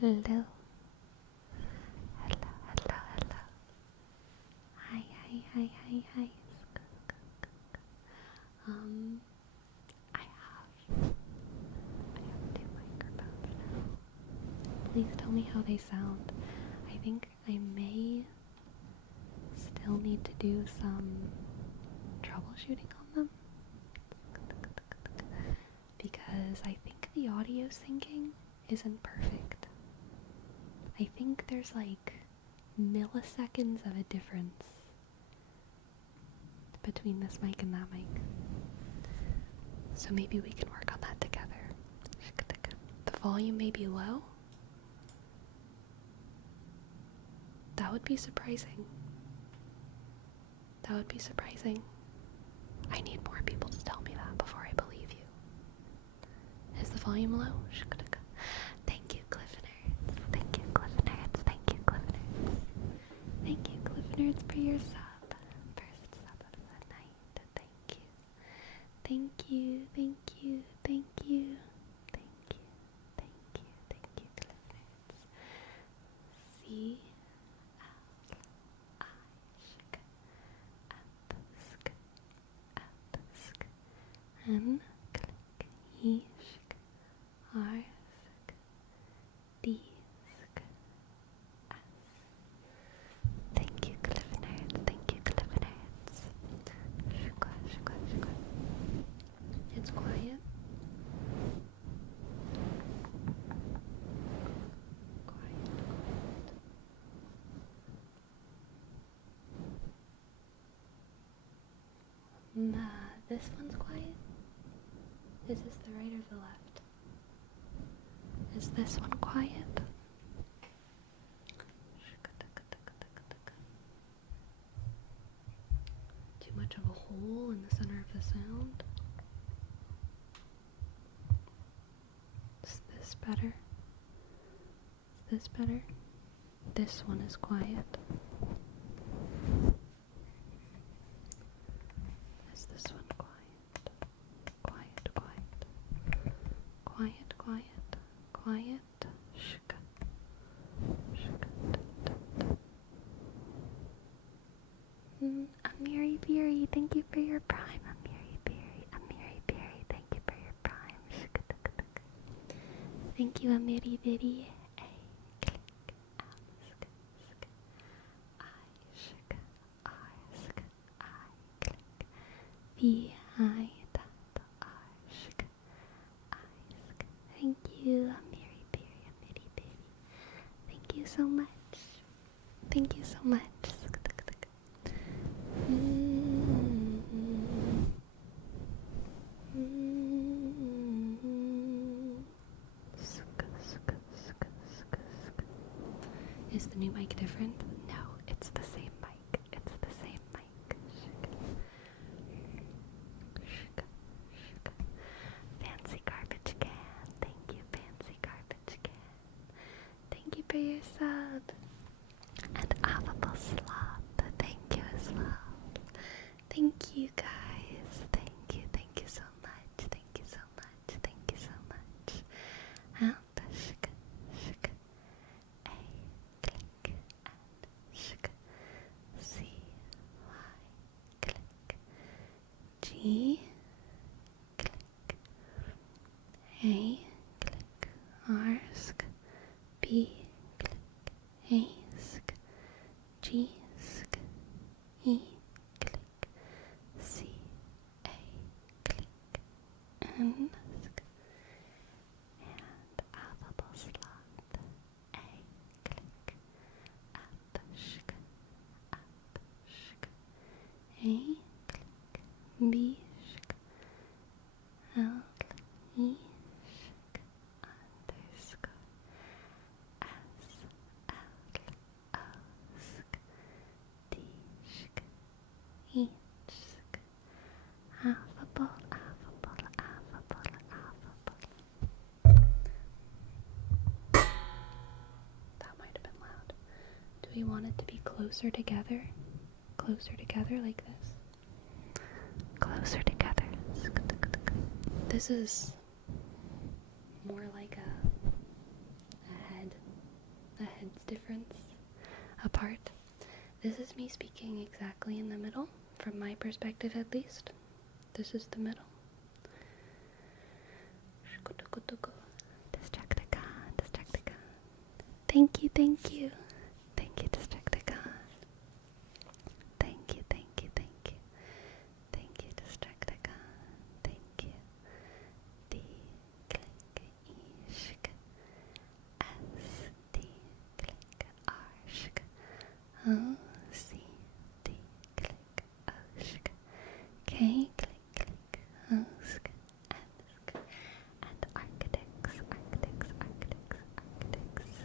Hello. Hello, hello, hello. Hi, hi, hi, hi, hi. I have two microphones now. Please tell me how they sound. I think I may still need to do some troubleshooting on them. Because I think the audio syncing isn't perfect. I think there's like milliseconds of a difference between this mic and that mic. So maybe we can work on that together. The volume may be low. That would be surprising. That would be surprising. I need more people to tell me that before I believe you. Is the volume low? Thank you, Cliff Nerds. Thank you, Cliff Nerds. Thank you, Cliff Nerds. Thank you, Cliff Nerds, for your sub. First sub of the night. Thank you. Thank you, thank you, thank you. Thank you, thank you, thank you, Cliff Nerds. C L I sk N click E R D S. Thank you, Cliff Nerds. Thank you, Cliff Nerds. It's quiet. This one's quiet. Is this the right or the left? Is this one quiet? Too much of a hole in the center of the sound? Is this better? Is this better? This one is quiet. Is this one quiet? Quiet, quiet. Quiet, quiet, quiet. Shka. Amiri Beery, thank you for your prime. Amiri Beery, thank you for your prime. Thank you, Amiri Beery. A click, ask, I click. V I dot ask. Thank you, Amiri Beery. Thank you so much. Thank you so much. Is the new mic different? No, it's the same mic. It's the same mic. Fancy garbage can. Thank you, fancy garbage can. Thank you for your sub. And Affable Sloth, thank you as well. Thank you guys. Thank you so much. Thank you so much. Thank you so much. And shk, A click and shk, C Y click, G click, A click, R sk, B click, A sk, G sk, E click, C A click, N sk, and Affable Sloth A click, up shk, A click, B shk, L E shk, underscore S L O sk, D shk, E shk, affable. That might have been loud. Do we want it to be closer together? Closer together like this? Closer together. This is more like a head heads difference apart. This is me speaking exactly in the middle, from my perspective at least. This is the middle. Distracticon, Distracticon. Thank you, thank you. Thank you, Distracticon. Thank you, thank you, thank you. Thank you, Distracticon. Thank you. D, click, ishk. S, D, click, arshk. O, C, D, click, oshk. K, click, click, osk. Ensk. And architects, architects, architects, architects.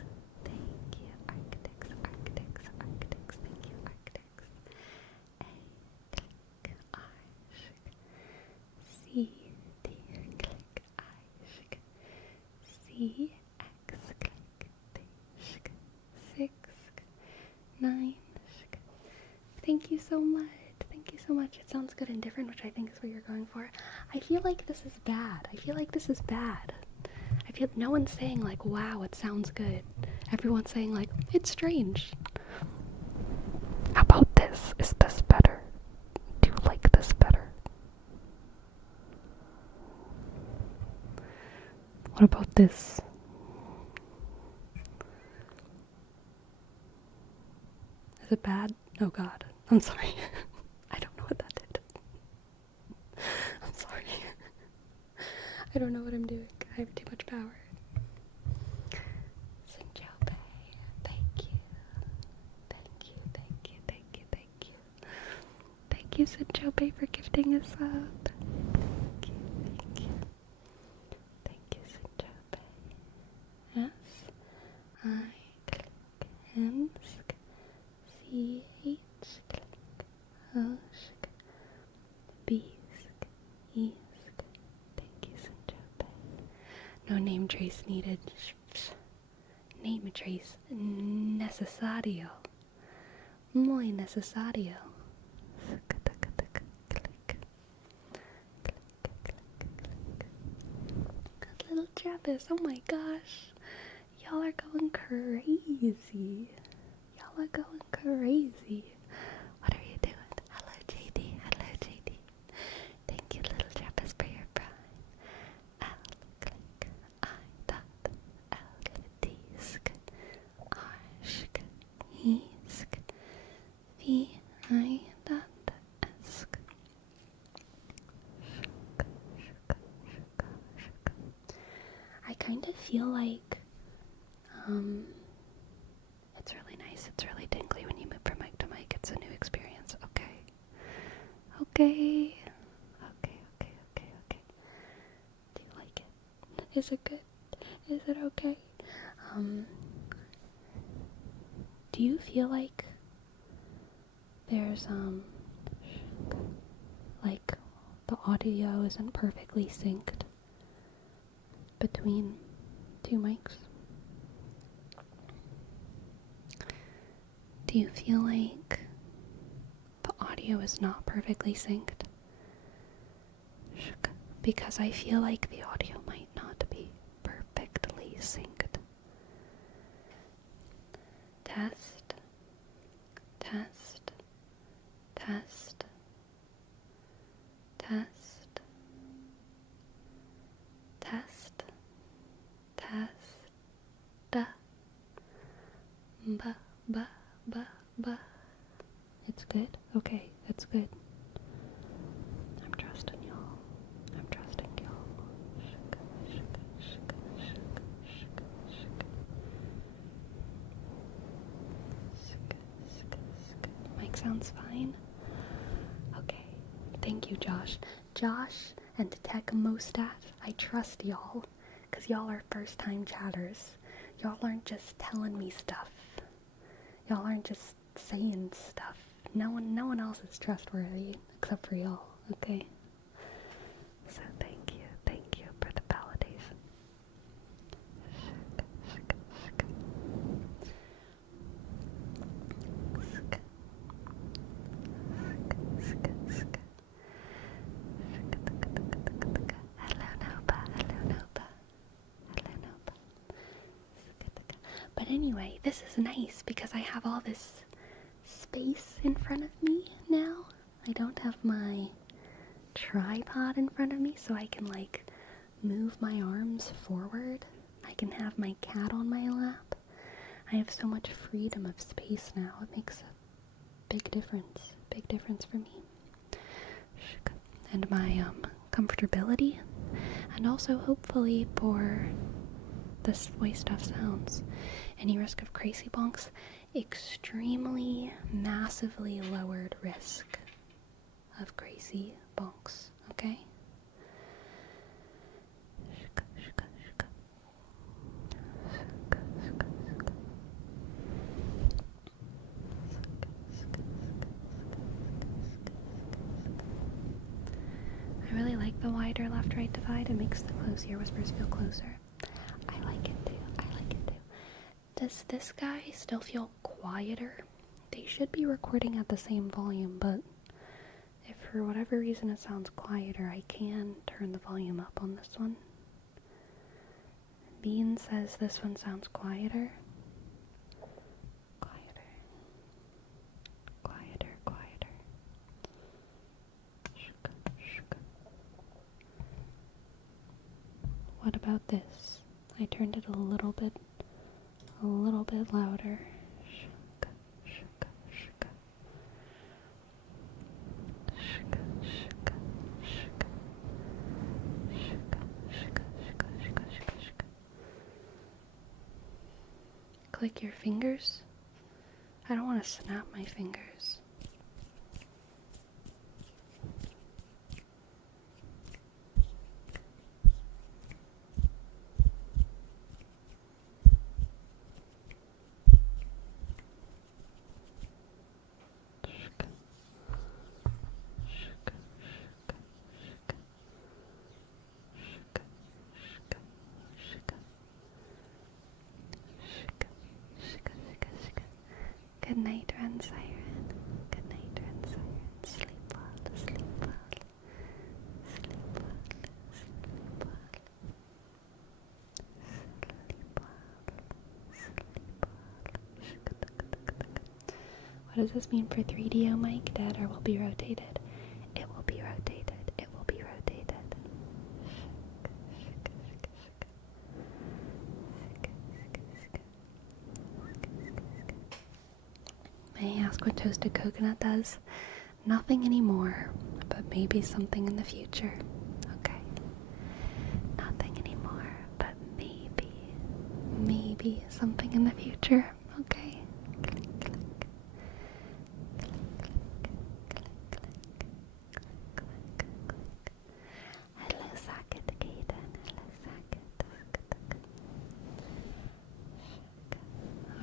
Thank you, architects, architects, architects. Thank you, architects. A, click, arshk. C, D, click, ishk. C, X, click, tishk. 6, 9, shk. Thank you so much. Thank you so much. It sounds good and different, which I think is what you're going for. I feel like this is bad. I feel like this is bad. I feel no one's saying like, wow, it sounds good. Everyone's saying like, it's strange. How about this? Is this better? Do you like this better? What about this? Is it bad? Oh god. I'm sorry. I don't know what that did. I'm sorry. I don't know what I'm doing. I have too much power. Sinjobe, thank you. Thank you, thank you, thank you, thank you. Thank you, Sinjobe, for gifting us up. Thank you, thank you. Thank you, Sinjobe. S, I, click, Hensk, C, H, click, Oshk, Beesk, Eask. Thank you, Sinjobe. No name trace needed. Name trace necesario. Muy necesario. Little Travis, oh my gosh. Y'all are going crazy. Y'all are going crazy. What are you doing? Hello, JD. Hello, JD. Thank you, little Travis, for your prime. L, click, I, dot, L, D, sk, R, shk, E, sk, V, I, dot, sk. I kind of feel like, it's really nice, it's really tingly when you move from mic to mic. It's a new experience. Okay. Okay. Okay, okay, okay, okay. Do you like it? Is it good? Is it okay? Do you feel like there's, like the audio isn't perfectly synced between two mics? Do you feel like the audio is not perfectly synced? Because I feel like the audio might not be perfectly synced. Test, test, test, test, test, test, da, ba, ba, ba, ba. It's good? Okay, it's good. I'm trusting y'all. I'm trusting y'all. Shika, shika, shika, shika, shika, shika. Shika, shika, shika. Mic sounds fine? Okay. Thank you, Josh. Josh and Tech Mostat, I trust y'all. Because y'all are first-time chatters. Y'all aren't just telling me stuff. Y'all aren't just saying stuff. No one else is trustworthy except for y'all, okay? So thank you for the validation. Shika, shika, shika. Shika, shika. Hello, Nova. Hello, Nova. Hello, Nova. But anyway, Anyway, this is nice because I have all this space in front of me now. I don't have my tripod in front of me, so I can like move my arms forward. I can have my cat on my lap. I have so much freedom of space now. It makes a big difference for me. And my comfortability, and also hopefully for this way stuff sounds. Any risk of crazy bonks? Extremely, massively lowered risk of crazy bonks, okay? I really like the wider left-right divide. It makes the close ear whispers feel closer. I like it too. Does this guy still feel quieter? They should be recording at the same volume, but if for whatever reason it sounds quieter, I can turn the volume up on this one. Bean says this one sounds quieter. Quieter. What about this? I turned it a little bit louder. Click your fingers. I don't want to snap my fingers. Good night, Ren Siren. Good night, Ren Siren. Sleep well, sleep well. Sleep well, sleep well. Sleep well. What does this mean for 3DO mic? Dead or will be rotated? It will be rotated. It will be rotated. May I ask what toasted coconut does? Nothing anymore, but maybe something in the future. Okay. Nothing anymore, but maybe something in the future. Okay. Hello, Socket Kaden. Hello, Socket.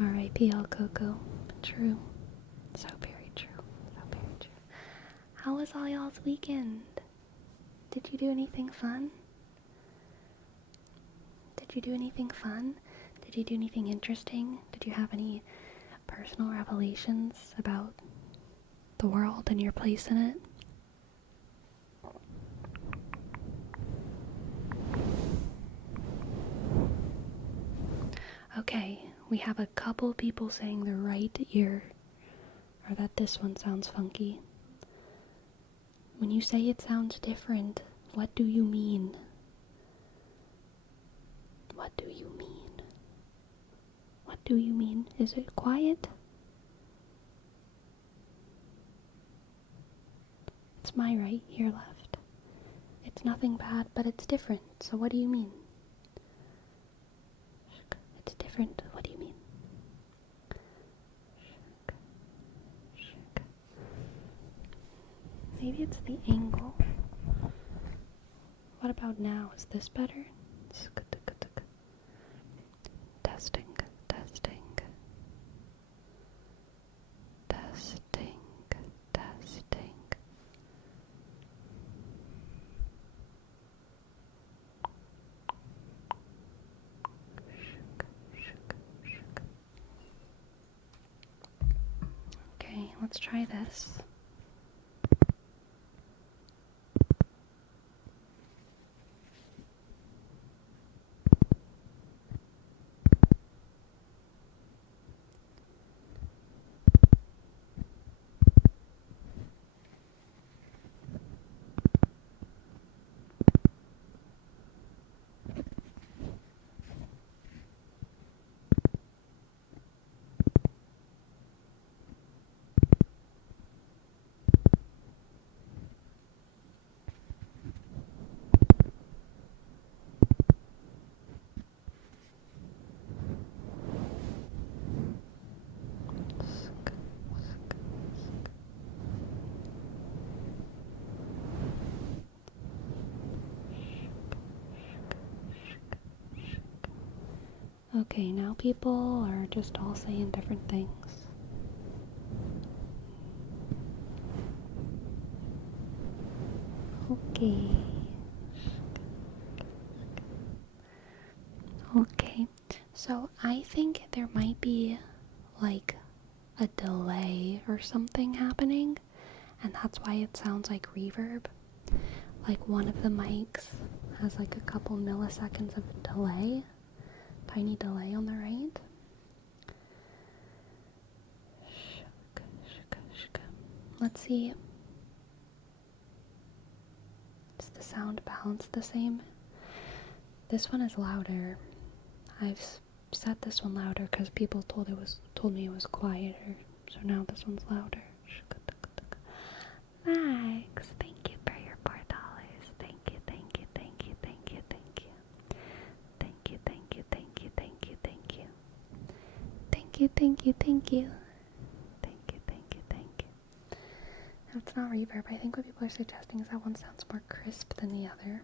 R.I.P. El Coco. True. So very true. How was all y'all's weekend? Did you do anything fun? Did you do anything interesting? Did you have any personal revelations about the world and your place in it? Okay, we have a couple people saying the right ear, or that this one sounds funky. When you say it sounds different, what do you mean? What do you mean? What do you mean? Is it quiet? It's my right ear left. It's nothing bad, but it's different. So what do you mean? It's different. What do you mean? Maybe it's the angle. What about now? Is this better? Testing. Okay, let's try this. Okay, now people are just all saying different things. Okay. Okay, so I think there might be like a delay or something happening, and that's why it sounds like reverb. Like one of the mics has like a couple milliseconds of delay, tiny delay on the right. Let's see. Is the sound balanced the same? This one is louder. I've set this one louder because people told me it was quieter. So now this one's louder. Max, thank you for your $4. Thank you, thank you, thank you, thank you, thank you. Thank you, thank you, thank you, thank you, thank you. Thank you, thank you, thank you. Thank you, thank you, thank you. Now it's not reverb. I think what people are suggesting is that one sounds more crisp than the other.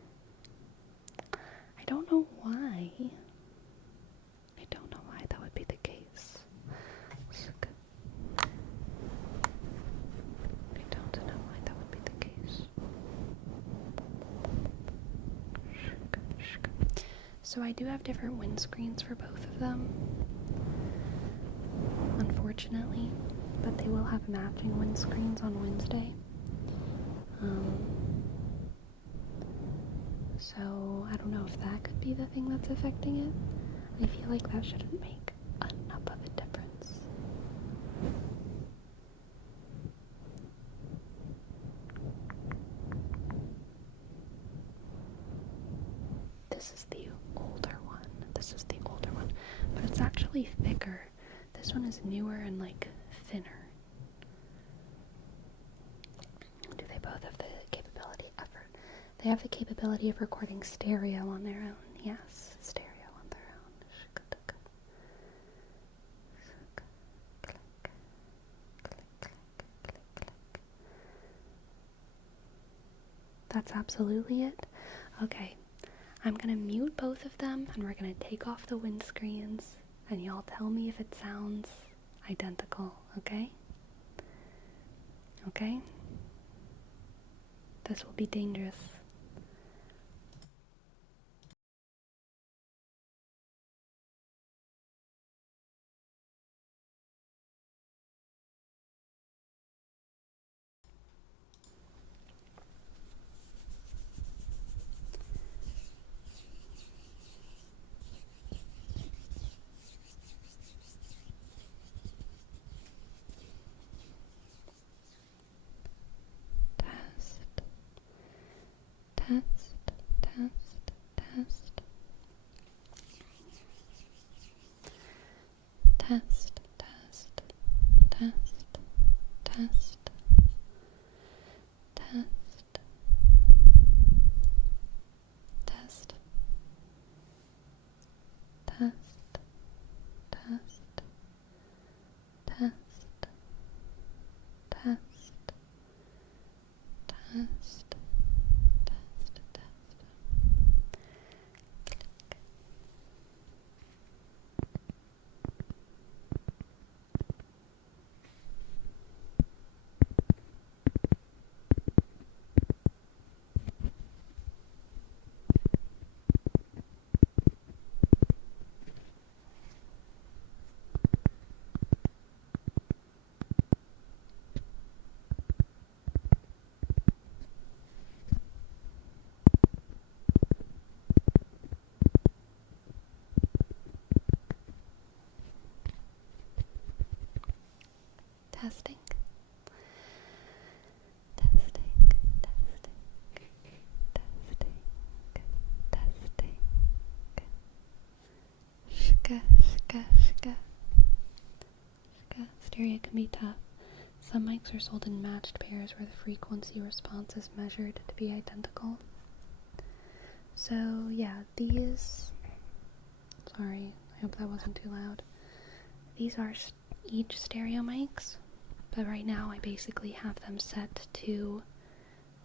I don't know why. I don't know why that would be the case. I don't know why that would be the case. So I do have different windscreens for both of them, unfortunately, but they will have matching windscreens on Wednesday. So I don't know if that could be the thing that's affecting it. I feel like that shouldn't make enough of a difference. This is the older one. But it's actually thicker. This one is newer and like thinner. Do they both have the capability of They have the capability of recording stereo on their own. Yes, stereo on their own. That's absolutely it. Okay, I'm gonna mute both of them and we're gonna take off the windscreens and y'all tell me if it sounds identical, okay? Okay? This will be dangerous. Test, test, test. Test, test, test, test, test, test, test, test, test, test, test, test, test. Testing. Testing. Testing. Testing. Shka, shka, shka. Shka. Stereo can be tough. Some mics are sold in matched pairs where the frequency response is measured to be identical. So, yeah, these... Sorry, I hope that wasn't too loud. These are each stereo mics, but right now I basically have them set to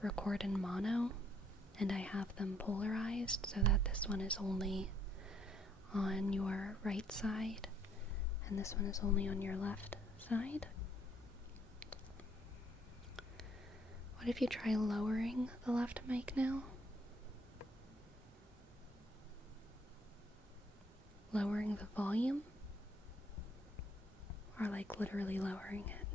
record in mono, and I have them polarized so that this one is only on your right side, and this one is only on your left side. What if you try lowering the left mic now? Lowering the volume? Or like literally lowering it?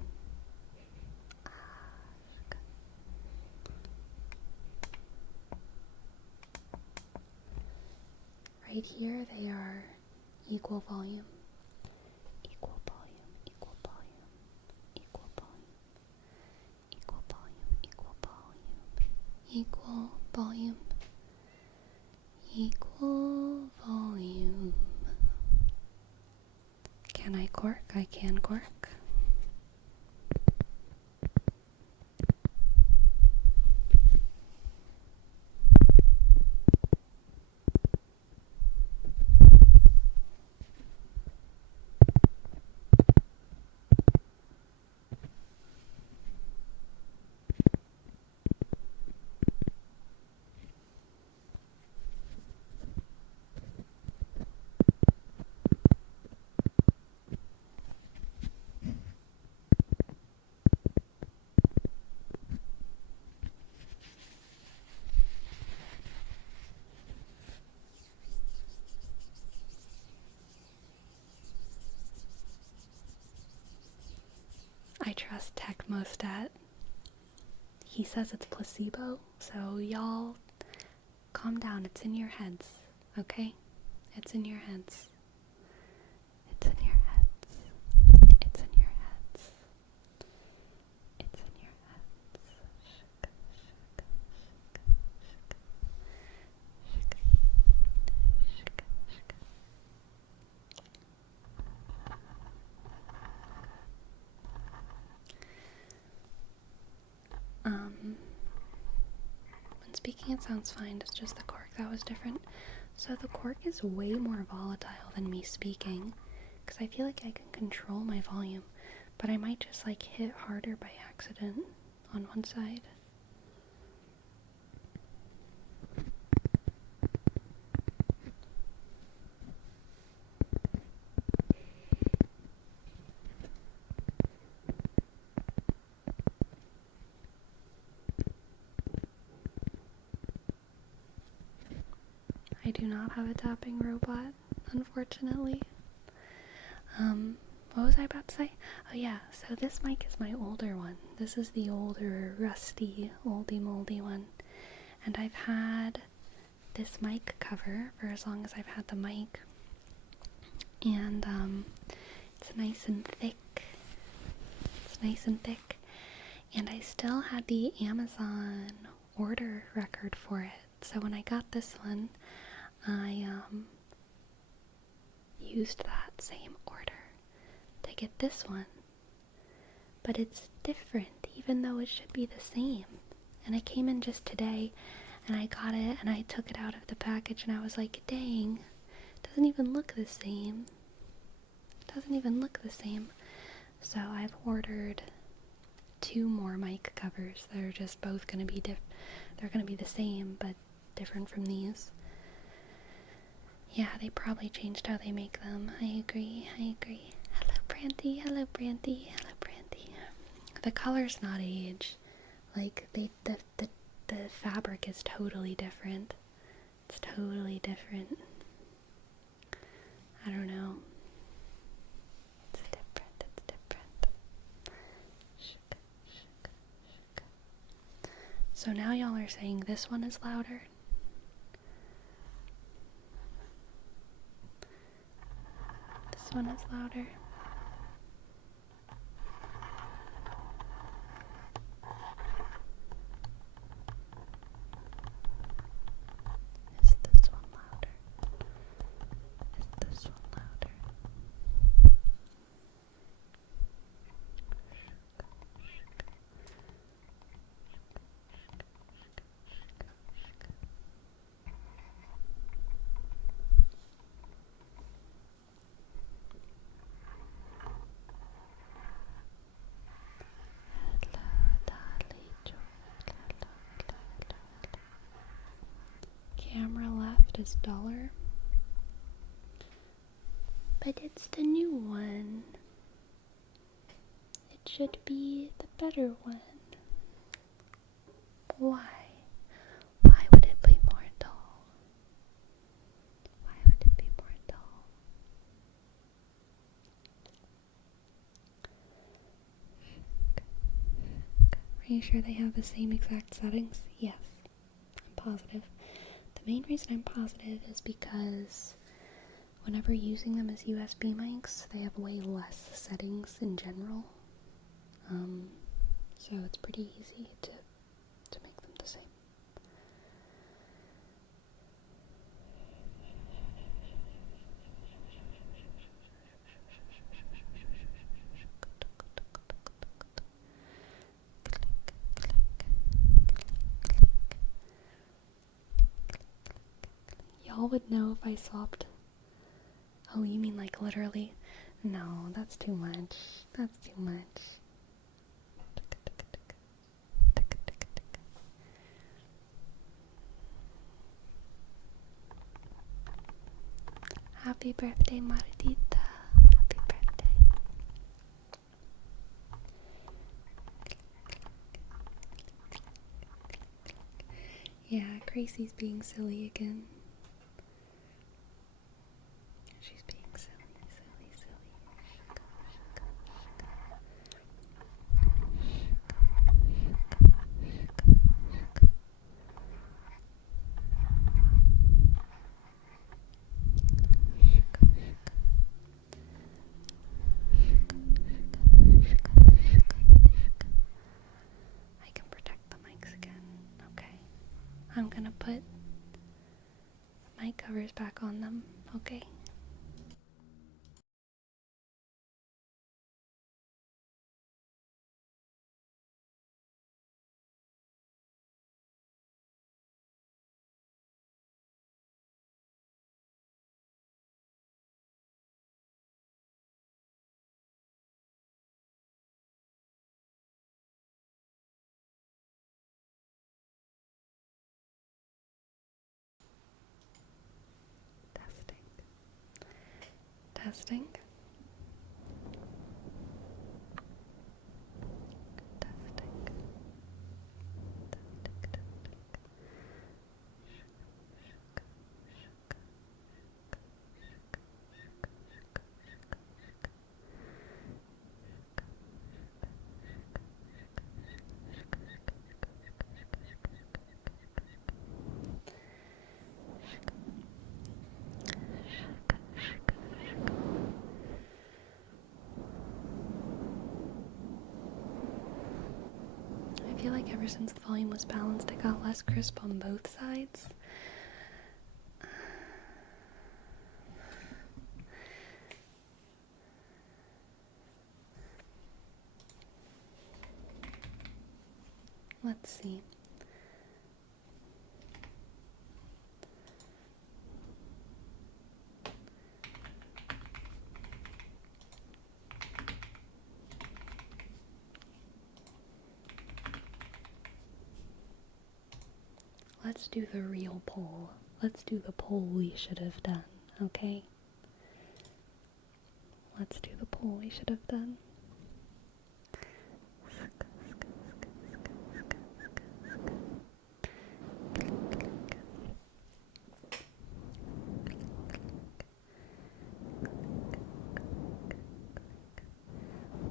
Right here they are equal volume. Equal volume, equal volume, equal volume, equal volume, equal volume, equal volume, equal volume. Can I cork? I can cork. I trust Techmostat. He says it's placebo, so y'all calm down. It's in your heads, okay? It's in your heads. It's in your heads. It's in your heads. It's in your heads. When speaking it sounds fine, it's just the cork that was different. So the cork is way more volatile than me speaking, because I feel like I can control my volume, but I might just like hit harder by accident on one side. I do not have a tapping robot, unfortunately. What was I about to say? Oh yeah, so this mic is my older one. This is the older, rusty, oldie moldy one. And I've had this mic cover for as long as I've had the mic. And it's nice and thick. It's nice and thick. And I still had the Amazon order record for it. So when I got this one, I used that same order to get this one. But it's different, even though it should be the same. And it came in just today, and I got it, and I took it out of the package, and I was like, dang, it doesn't even look the same. It doesn't even look the same. So I've ordered 2 more mic covers that are just both going to be they're going to be the same, but different from these. Yeah, they probably changed how they make them. I agree. Hello, Brandy. Hello, Brandy. Hello, Brandy. The color's not age. Like, the fabric is totally different. It's totally different. I don't know. It's different. So now y'all are saying this one is louder? This one is louder? Is this one louder? Is this one louder? Camera left is duller. But it's the new one. It should be the better one. Why? Why would it be more dull? Why would it be more dull? Are you sure they have the same exact settings? Yes, I'm positive. The main reason I'm positive is because whenever using them as USB mics, they have way less settings in general. So it's pretty easy to make them the same. Y'all would know if I swapped. Oh, you mean like literally? No, that's too much. That's too much. Happy birthday, Mardita. Happy birthday. Yeah, Gracie's being silly again. She's being silly. I can protect the mics again. Okay. I'm gonna put mic covers back on them. Okay. Testing. I feel like ever since the volume was balanced, it got less crisp on both sides. Let's see. Let's do the real poll. Let's do the poll we should have done, okay? Let's do the poll we should have done.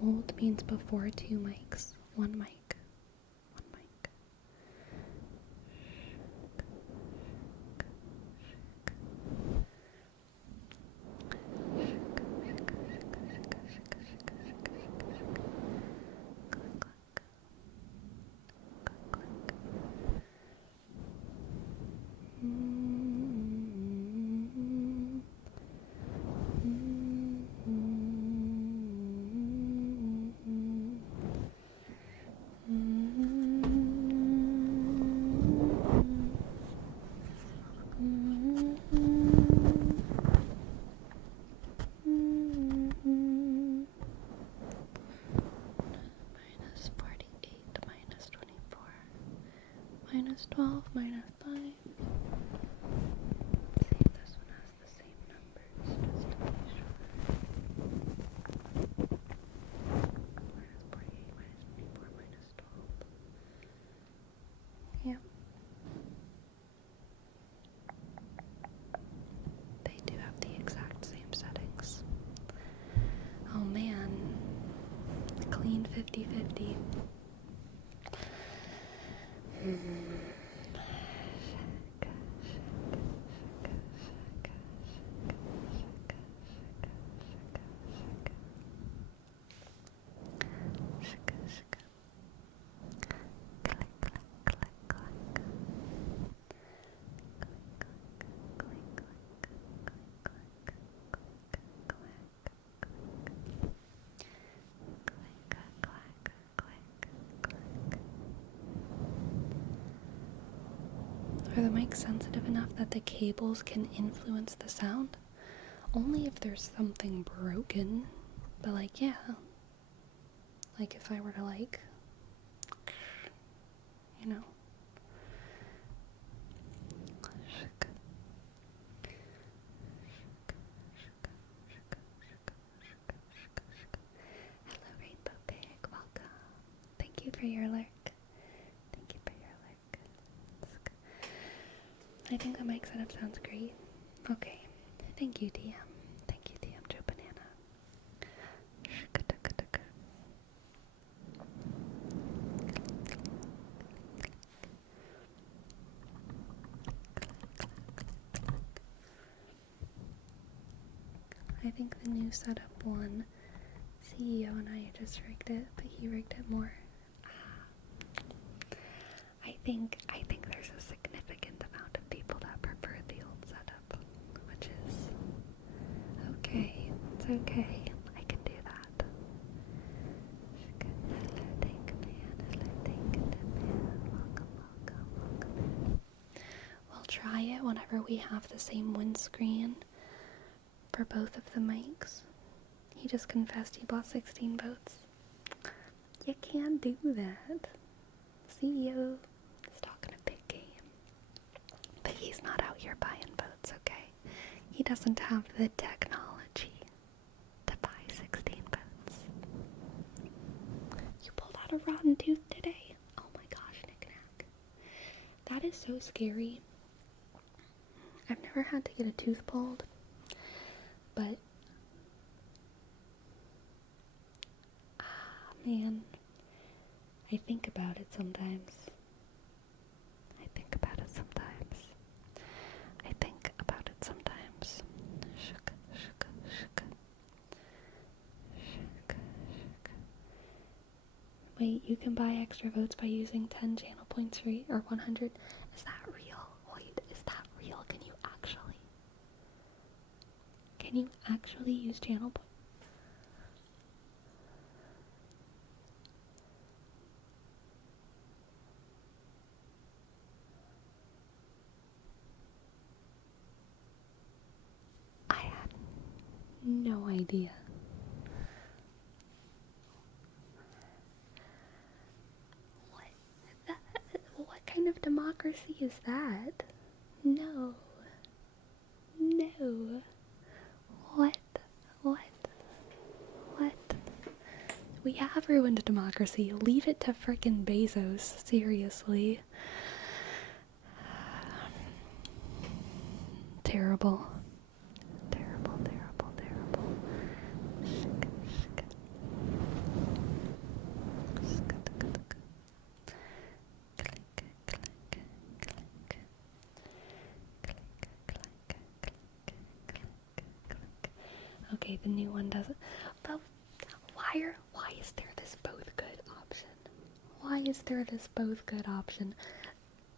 Hold means before two mics. One mic. One mic. Minus 48, minus 24, minus 12, minus 5. Let's see if this one has the same numbers, just to be sure. clean 50-50. Are the mics sensitive enough that the cables can influence the sound? Only if there's something broken. But like, yeah. Like if I were to like, you know. Hello Rainbow Pig, welcome. Thank you for your lurk. Thank you for your lurk. I think the mic setup sounds great. Okay. Thank you, DM. Thank you, DM Joe Banana. I think the new setup one, CEO and I just rigged it, but he rigged it more. I think there's a significant amount of people that prefer the old setup, which is okay. It's okay. I can do that. Welcome. We'll try it whenever we have the same windscreen for both of the mics. He just confessed he bought 16 votes. You can't do that. CEO is talking a big game. But he's not out here buying votes, okay? He doesn't have the technology to buy 16 votes. You pulled out a rotten tooth today. Oh my gosh, knick-knack. That is so scary. I've never had to get a tooth pulled, but man, I think about it sometimes. Wait, you can buy extra votes by using 10 channel points free, or 100? Is that real? Wait, is that real? Can you actually use channel points? I had no idea. What kind of democracy is that? No. What? We have ruined democracy. Leave it to frickin' Bezos. Seriously. Terrible. Okay, the new one doesn't. But why is there this both good option? Why is there this both good option?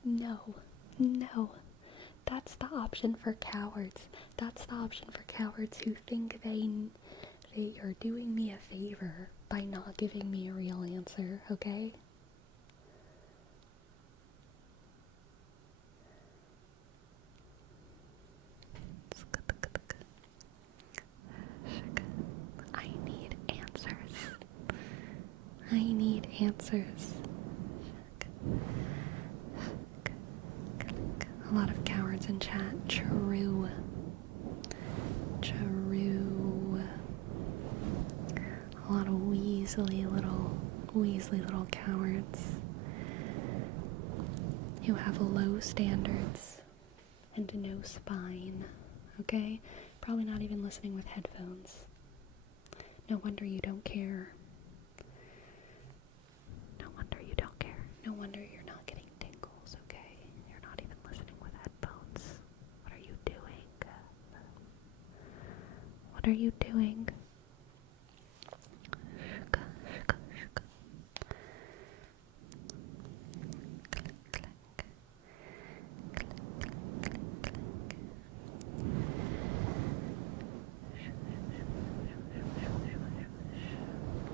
No. That's the option for cowards. That's the option for cowards who think they are doing me a favor by not giving me a real answer, okay? I need answers. A lot of cowards in chat. True. A lot of weaselly little cowards who have low standards and no spine. Okay? Probably not even listening with headphones. No wonder you don't care. are you doing?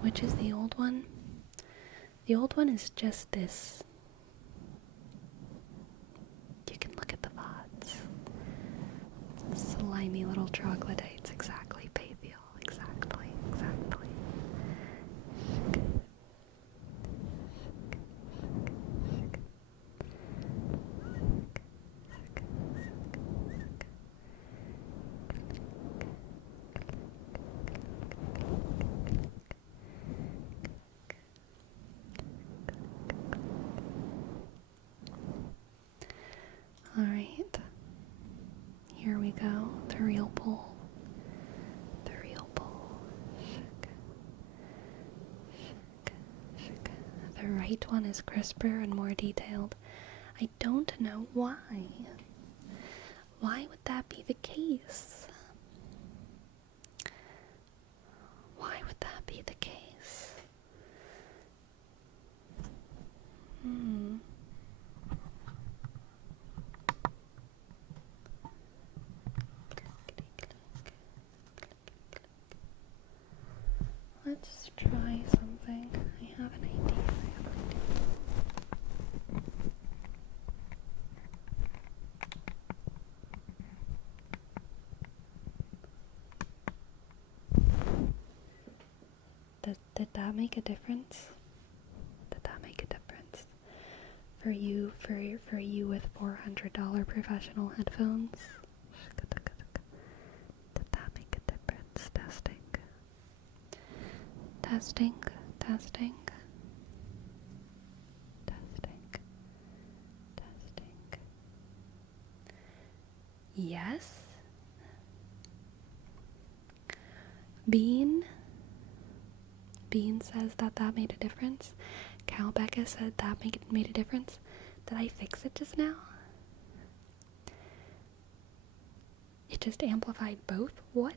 Which is the old one? The old one is just this. You can look at the VODs. Slimy little troglodytes, exactly, Payfiel. Exactly, exactly. Alright. Here we go. The real pull. The real pull. The right one is crisper and more detailed. I don't know why. Why would that be the case? Why would that be the case? Let's try something. I have an idea. Did that make a difference? Did that make a difference? For you with $400 professional headphones? Did that make a difference? Testing. Testing. Testing. Testing. Testing. Yes? Bean says that made a difference. Calbecca said that made a difference. Did I fix it just now? It just amplified both? What?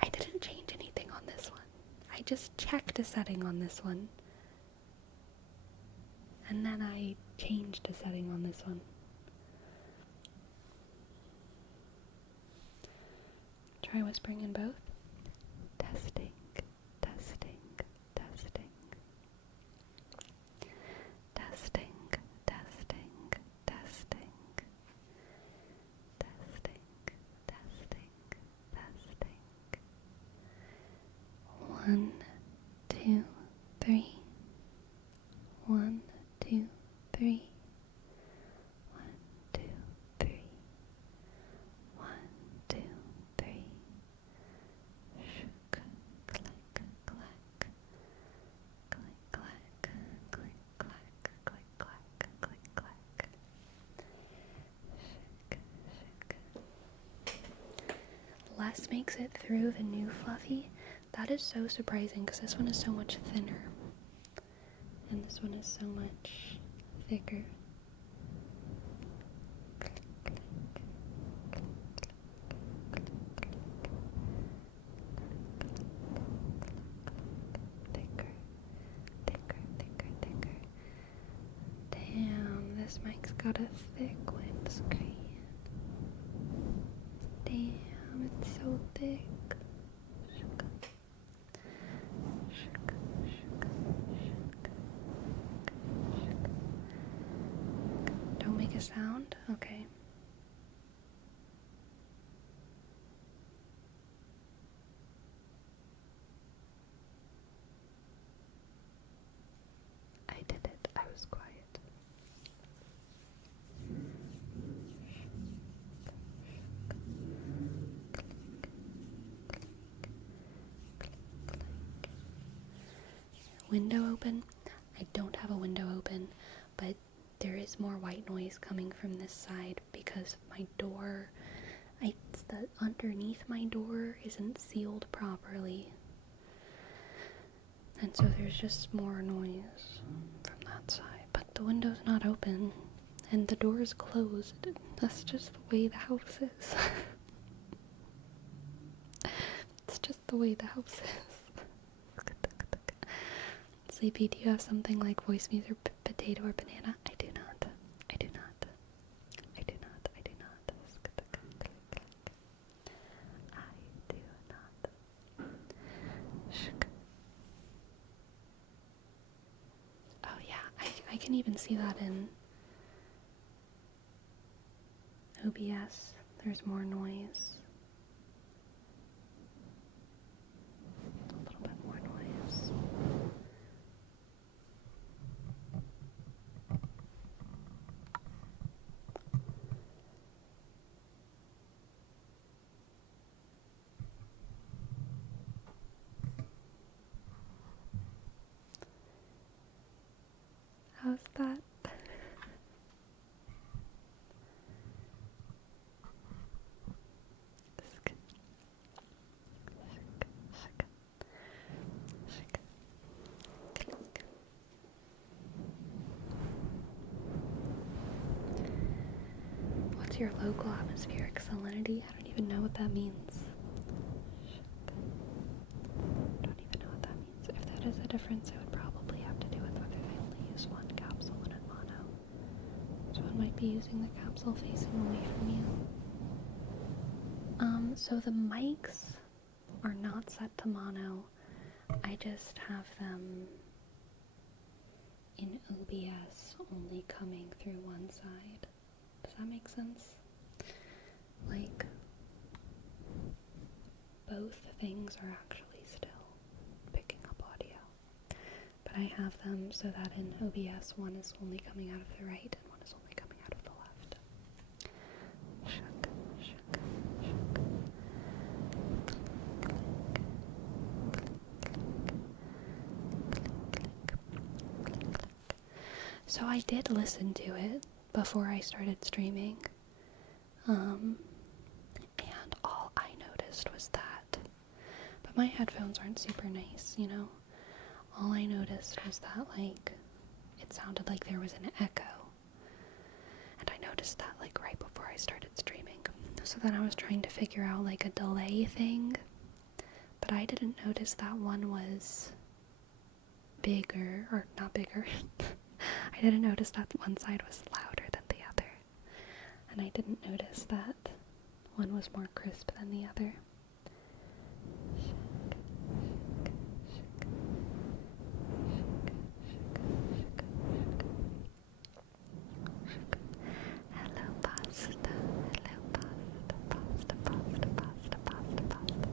I didn't change anything on this one. I just checked a setting on this one. And then I changed a setting on this one. Try whispering in both. Testing. Testing. Testing. Testing. Testing. Testing. Testing. Testing. Testing. 1, 2, 3. 1, 2, 3. 1, 2, 3. 1, 2, 3. Shook, clack, clack. Click, clack. Click, clack. Click, clack. Click, clack. Shook, shook. Les makes it through the new Fluffy. That is so surprising because this one is so much thinner. And this one is so much thicker. Thicker, thicker, thicker, thicker. Damn, this mic's got a thick windscreen. Damn, it's so thick. Don't make a sound? Okay. I did it. I was quiet. Window open? I don't have a window open, but there is more white noise coming from this side because my door, it's the underneath my door isn't sealed properly. And so there's just more noise from that side. But the window's not open and the door is closed. That's just the way the house is. the way the house is. Sleepy, do you have something like voice mute or potato or banana? I do not. I do not. I do not. I do not. I do not. Oh yeah, I can even see that in OBS. There's more noise. A little bit more noise. How's that? What's your local atmospheric salinity? I don't even know what that means. Don't even know what that means. If that is a difference, it would probably have to do with whether they only use one capsule and in mono. So one might be using the capsule facing away from you. So the mics are not set to mono. I just have them in OBS only coming through one side. Does that make sense? Like, both things are actually still picking up audio. But I have them so that in OBS one is only coming out of the right and one is only coming out of the left. Shuck, shuck, shuck. So I did listen to it before I started streaming, and all I noticed was that, but my headphones aren't super nice, you know. All I noticed was that, like, it sounded like there was an echo, and I noticed that, like, right before I started streaming. So then I was trying to figure out, like, a delay thing, but I didn't notice that one was bigger, or not bigger. I didn't notice that one side was louder than the other, and I didn't notice that one was more crisp than the other. Hello, pasta. Hello, pasta. Pasta, pasta, pasta, pasta, pasta.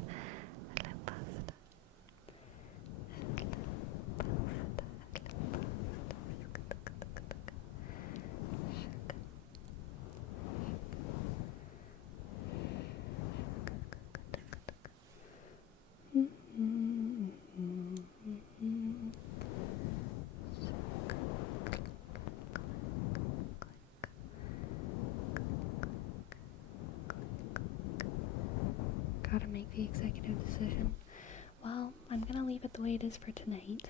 Hello, pasta. Gotta make the executive decision. Well, I'm gonna leave it the way it is for tonight,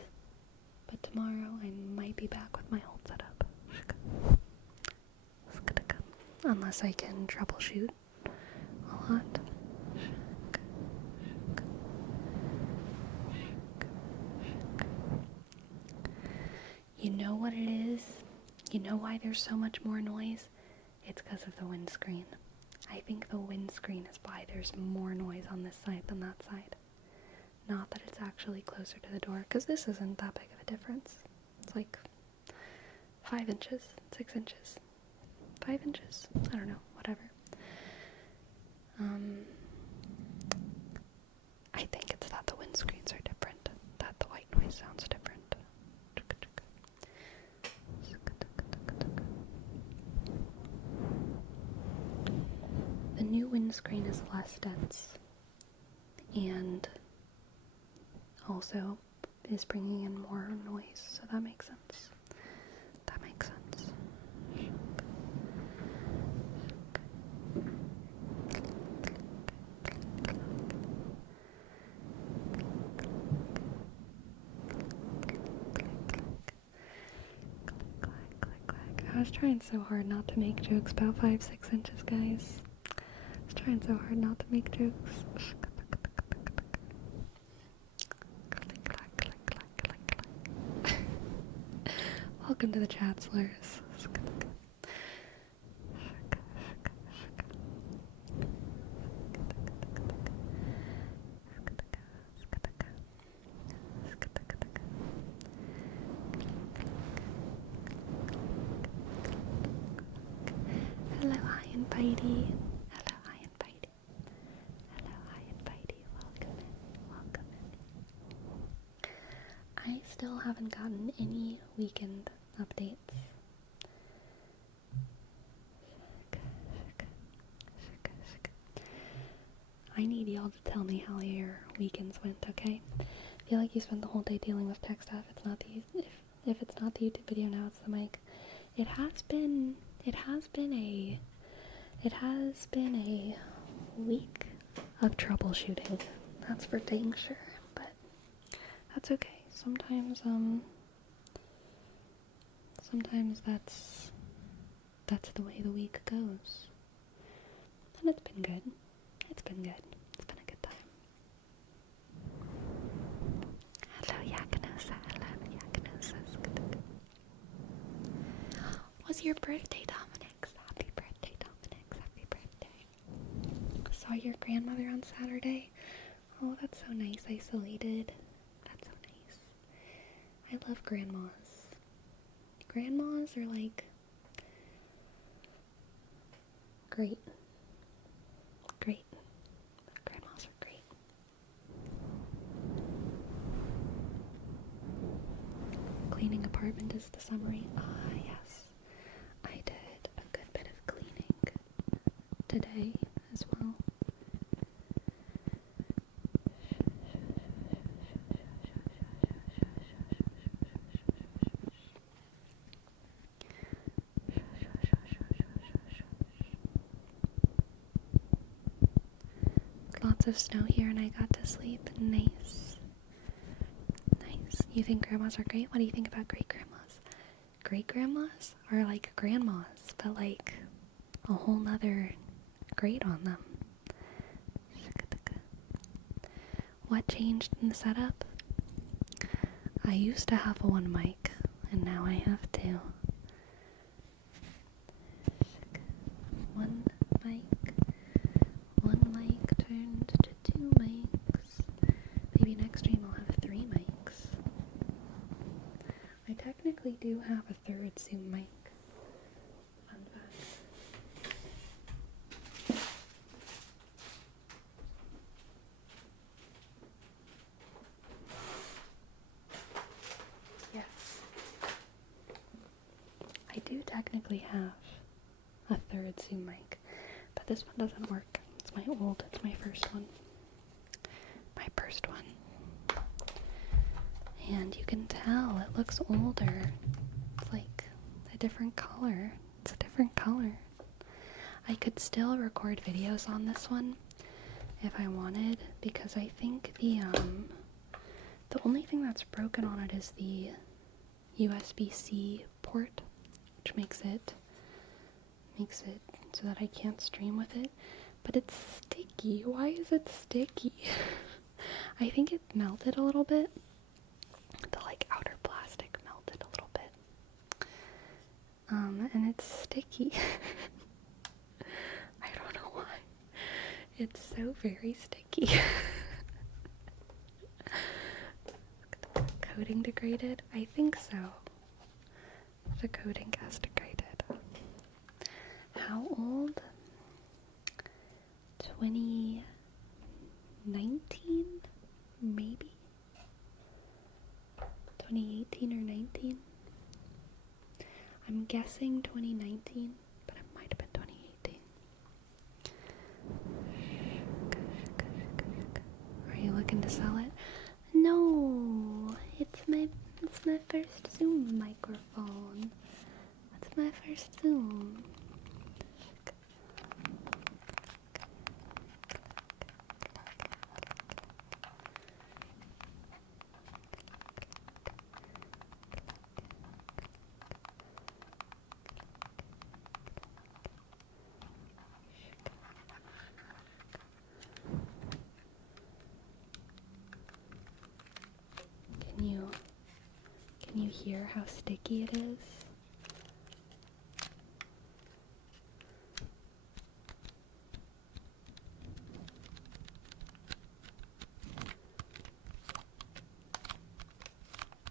but tomorrow I might be back with my old setup. Unless I can troubleshoot a lot. You know what it is? You know why there's so much more noise? It's because of the windscreen. I think the windscreen is why there's more noise on this side than that side. Not that it's actually closer to the door, because this isn't that big of a difference. It's like 5 inches, 6 inches, 5 inches, I don't know, whatever. I think it's that the windscreens are different, that the white noise sounds different. The new windscreen is less dense, and also is bringing in more noise, so that makes sense. That makes sense. I was trying so hard not to make jokes about 5-6 inches, guys. I was trying so hard not to make jokes. Welcome to the Chancellors. Hello, hi and Bitey. Hello, hi and Bitey. Hello, hi and Bitey. Welcome in. Welcome in. I still haven't gotten any weekend updates. I need y'all to tell me how your weekends went, okay? I feel like you spent the whole day dealing with tech stuff. It's not the if it's not the YouTube video, now it's the mic. It has been a week of troubleshooting. That's for dang sure, but that's okay. Sometimes that's the way the week goes. And it's been good. It's been good. It's been a good time. Hello, Yakanosa. Hello, Yakanosa. Was your birthday, Dominix? Happy birthday, Dominix. Happy birthday. Saw your grandmother on Saturday. Oh, that's so nice. Isolated. That's so nice. I love grandmas. Grandmas are like great. Great. Grandmas are great. Cleaning apartment is the summary. Ah, yes. I did a good bit of cleaning today as well. Lots of snow here and I got to sleep. Nice. Nice. You think grandmas are great? What do you think about great grandmas? Great grandmas are like grandmas, but like a whole nother grade on them. What changed in the setup? I used to have one mic, and now I have two. One mic turned to two mics. Maybe next stream I'll have 3 mics. I technically do have a third Zoom mic. Fun fact. Yes. I do technically have a third Zoom mic, but this one doesn't work. It's my first one. My first one. And you can tell it looks older. It's like a different color. It's a different color. I could still record videos on this one if I wanted, because I think the only thing that's broken on it is the USB-C port, which makes it so that I can't stream with it. But it's sticky. Why is it sticky? I think it melted a little bit. The like outer plastic melted a little bit. And it's sticky. I don't know why. It's so very sticky. Coating degraded? I think so. The coating has degraded. How old? 2019? Maybe? 2018 or 19? I'm guessing 2019, but it might have been 2018. Are you looking to sell it? No, it's my first Zoom microphone. It's my first Zoom. Can you hear how sticky it is?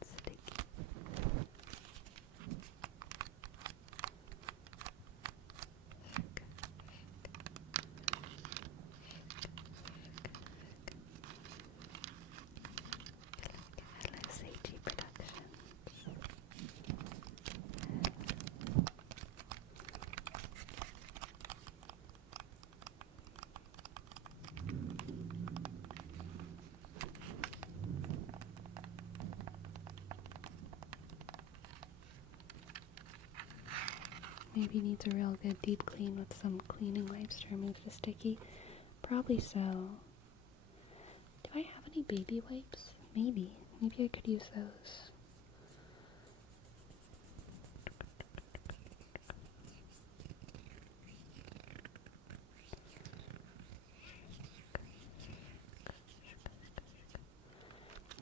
Sticky. Hello, Seiji Productions. Maybe needs a real good deep clean with some cleaning wipes to remove the sticky. Probably so. Do I have any baby wipes? Maybe. Maybe I could use those.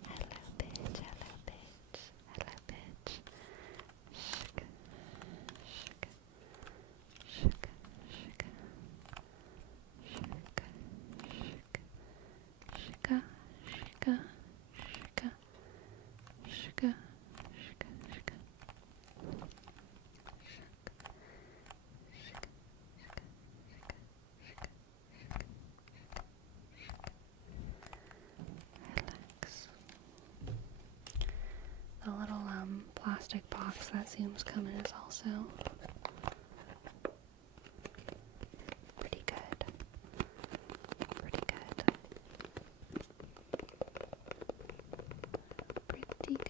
Hello, bitch. Hello, bitch. Hello, bitch. Shaka, shaka, shaka, shaka, shaka, shaka, shaka, shaka, shaka, shaka, shaka. Relax. The little plastic box that Zoom's come in is also pretty good. Pretty good. Pretty good.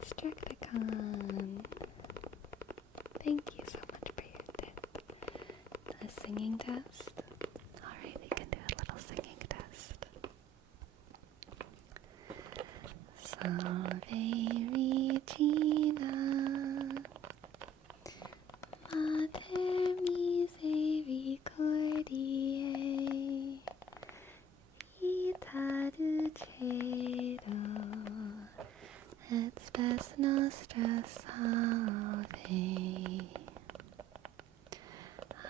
Distracticon. Thank you so much for your tip. A singing test? Alright, we can do a little singing test. Salve Regina, Mater Misericordiae, Vita Dulcedo, et spes nostra salve.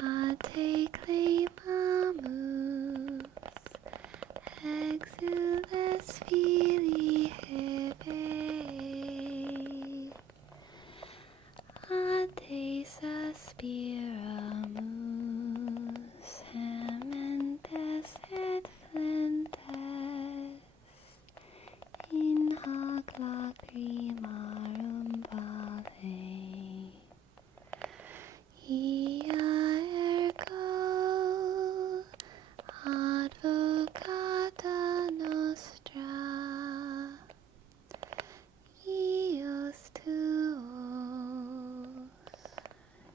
A te clamamus, exules filii Hevae, a te suspiramus, gementes et flentes, in hoc lacrimarum vale. Ia ergo advocata nostra, ius tuos,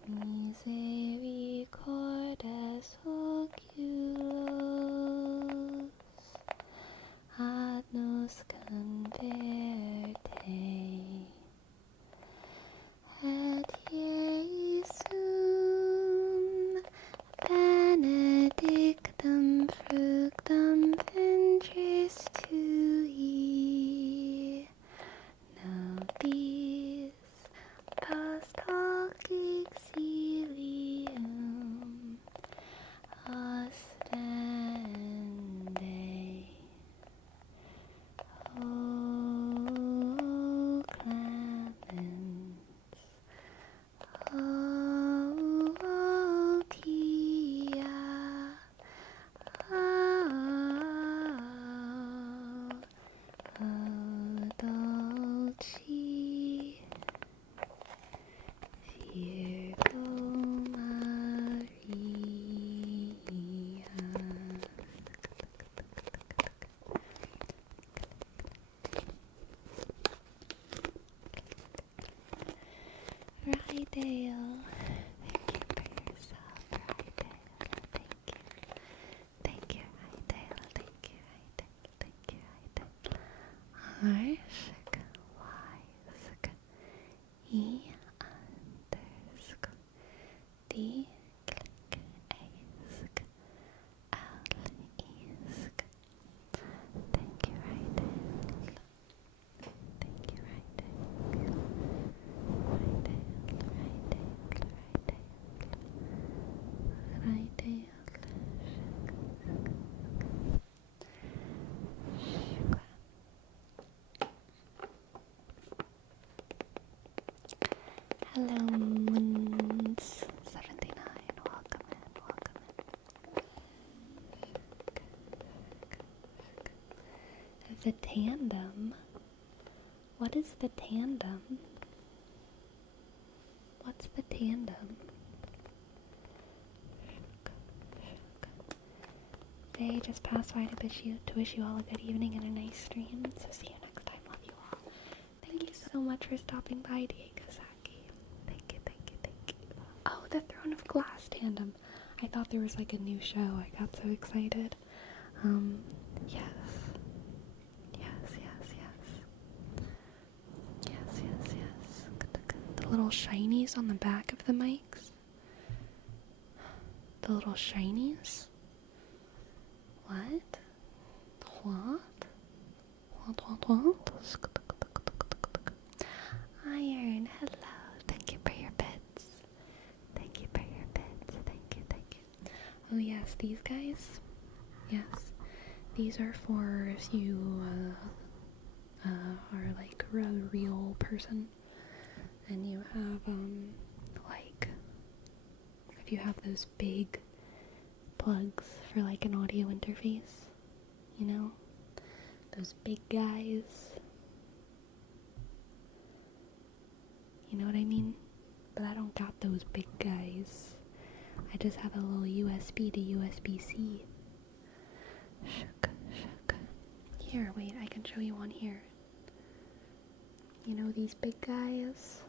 misericordes oculos, ad nos converte. Et Iesum benedictum fructum ventris tui, nobis post hoc exilium ostende. O clemens, O pia, O dolci Virgo Maria. Rydale, thank you for yourself, Rydale. Thank you. Thank you, Rydale. Thank you, Rydale. Thank you, Rydale. Arsk, Ysk, I undersk, D, click, Ask, L, Isk. Thank you, Rydale. Thank you, Hello, Moons 79. Welcome in. The tandem. What is the tandem? What's the tandem? They just passed by to wish you all a good evening and a nice stream. So see you next time. Love you all. Thank you so much for stopping by, Diego Saki. Thank you. Oh, the Throne of Glass tandem. I thought there was like a new show. I got so excited. Yes. The little shinies on the back of the mics. The little shinies? What? Iron, hello. Thank you for your bits. Thank you. Oh yes, these guys. Yes. These are for if you are like a real person and you have like if you have those big plugs for like an audio interface, you know, those big guys, you know what I mean? But I don't got those big guys. I just have a little USB to USB-C. Shook. Here, wait, I can show you one here. You know these big guys?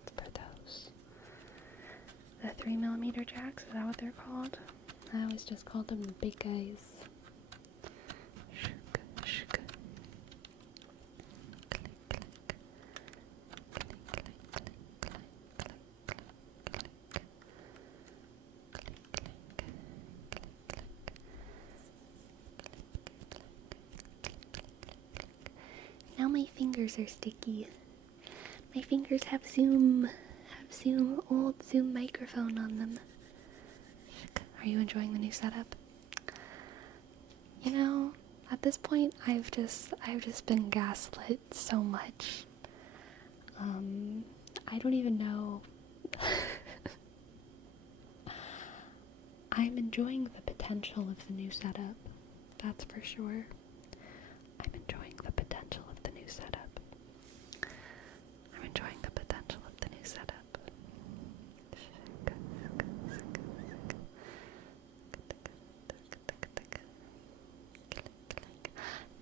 Let's put those. The 3mm jacks, is that what they're called? I always just called them the big guys. Shook. Now my fingers are sticky. My fingers have old Zoom microphone on them. Are you enjoying the new setup? You know, at this point, I've just been gaslit so much. I don't even know. I'm enjoying the potential of the new setup. That's for sure. I'm enjoying the potential of the new setup.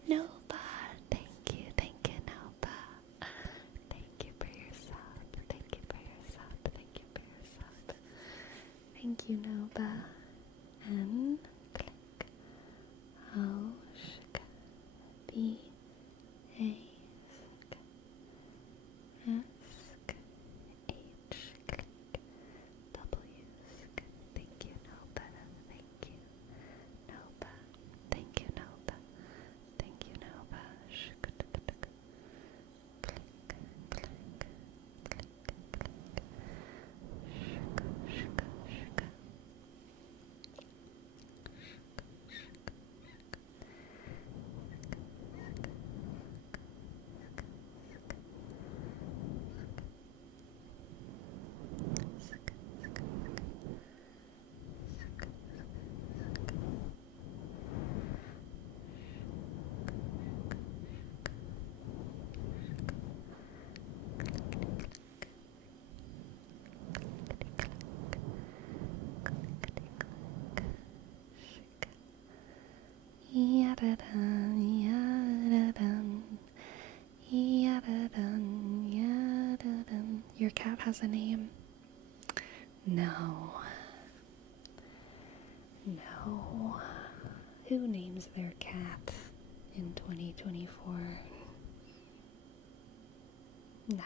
Noba, thank you, Noba. Thank you for your sub. Thank you, Noba. N, click, O, sh, B, A, S, H, click, W, thank you, Noba. Thank you, Noba. Thank you, Noba. Thank you, Nova. Your cat has a name? No. Who names their cat in 2024? No.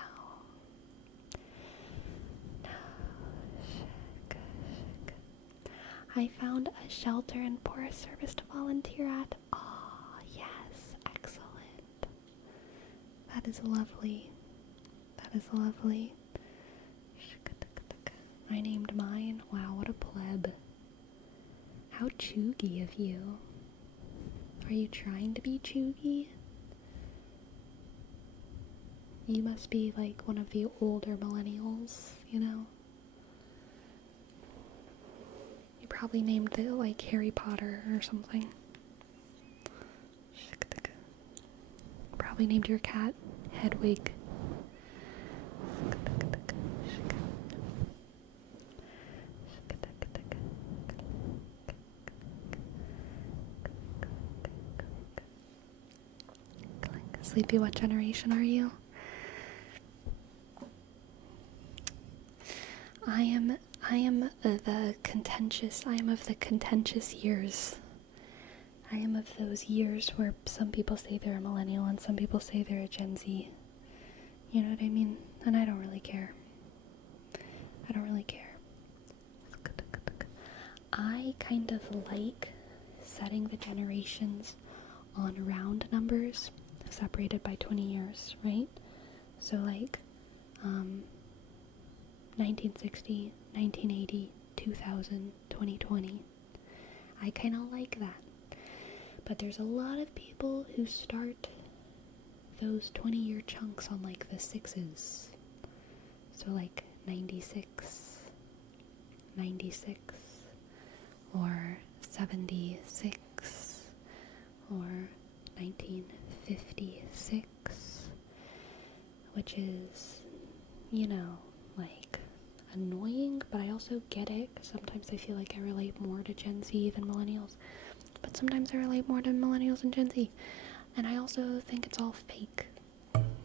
I found a shelter and poor service to volunteer at. Oh, yes, excellent. That is lovely. I named mine. Wow, what a pleb. How chuggy of you. Are you trying to be chuggy? You must be like one of the older millennials, you know? You probably named it like Harry Potter or something. Probably named your cat Hedwig. Sleepy, what generation are you? I am of the contentious years. I am of those years where some people say they're a millennial and some people say they're a Gen Z. You know what I mean? And I don't really care. I kind of like setting the generations on round numbers separated by 20 years, right? So like 1960, 1980, 2000, 2020. I kind of like that. But there's a lot of people who start those 20-year chunks on like the sixes. So like 96, or 76, or 1956, which is, you know, like annoying, but I also get it, because sometimes I feel like I relate more to Gen Z than millennials, but sometimes I relate more to millennials and Gen Z, and I also think it's all fake,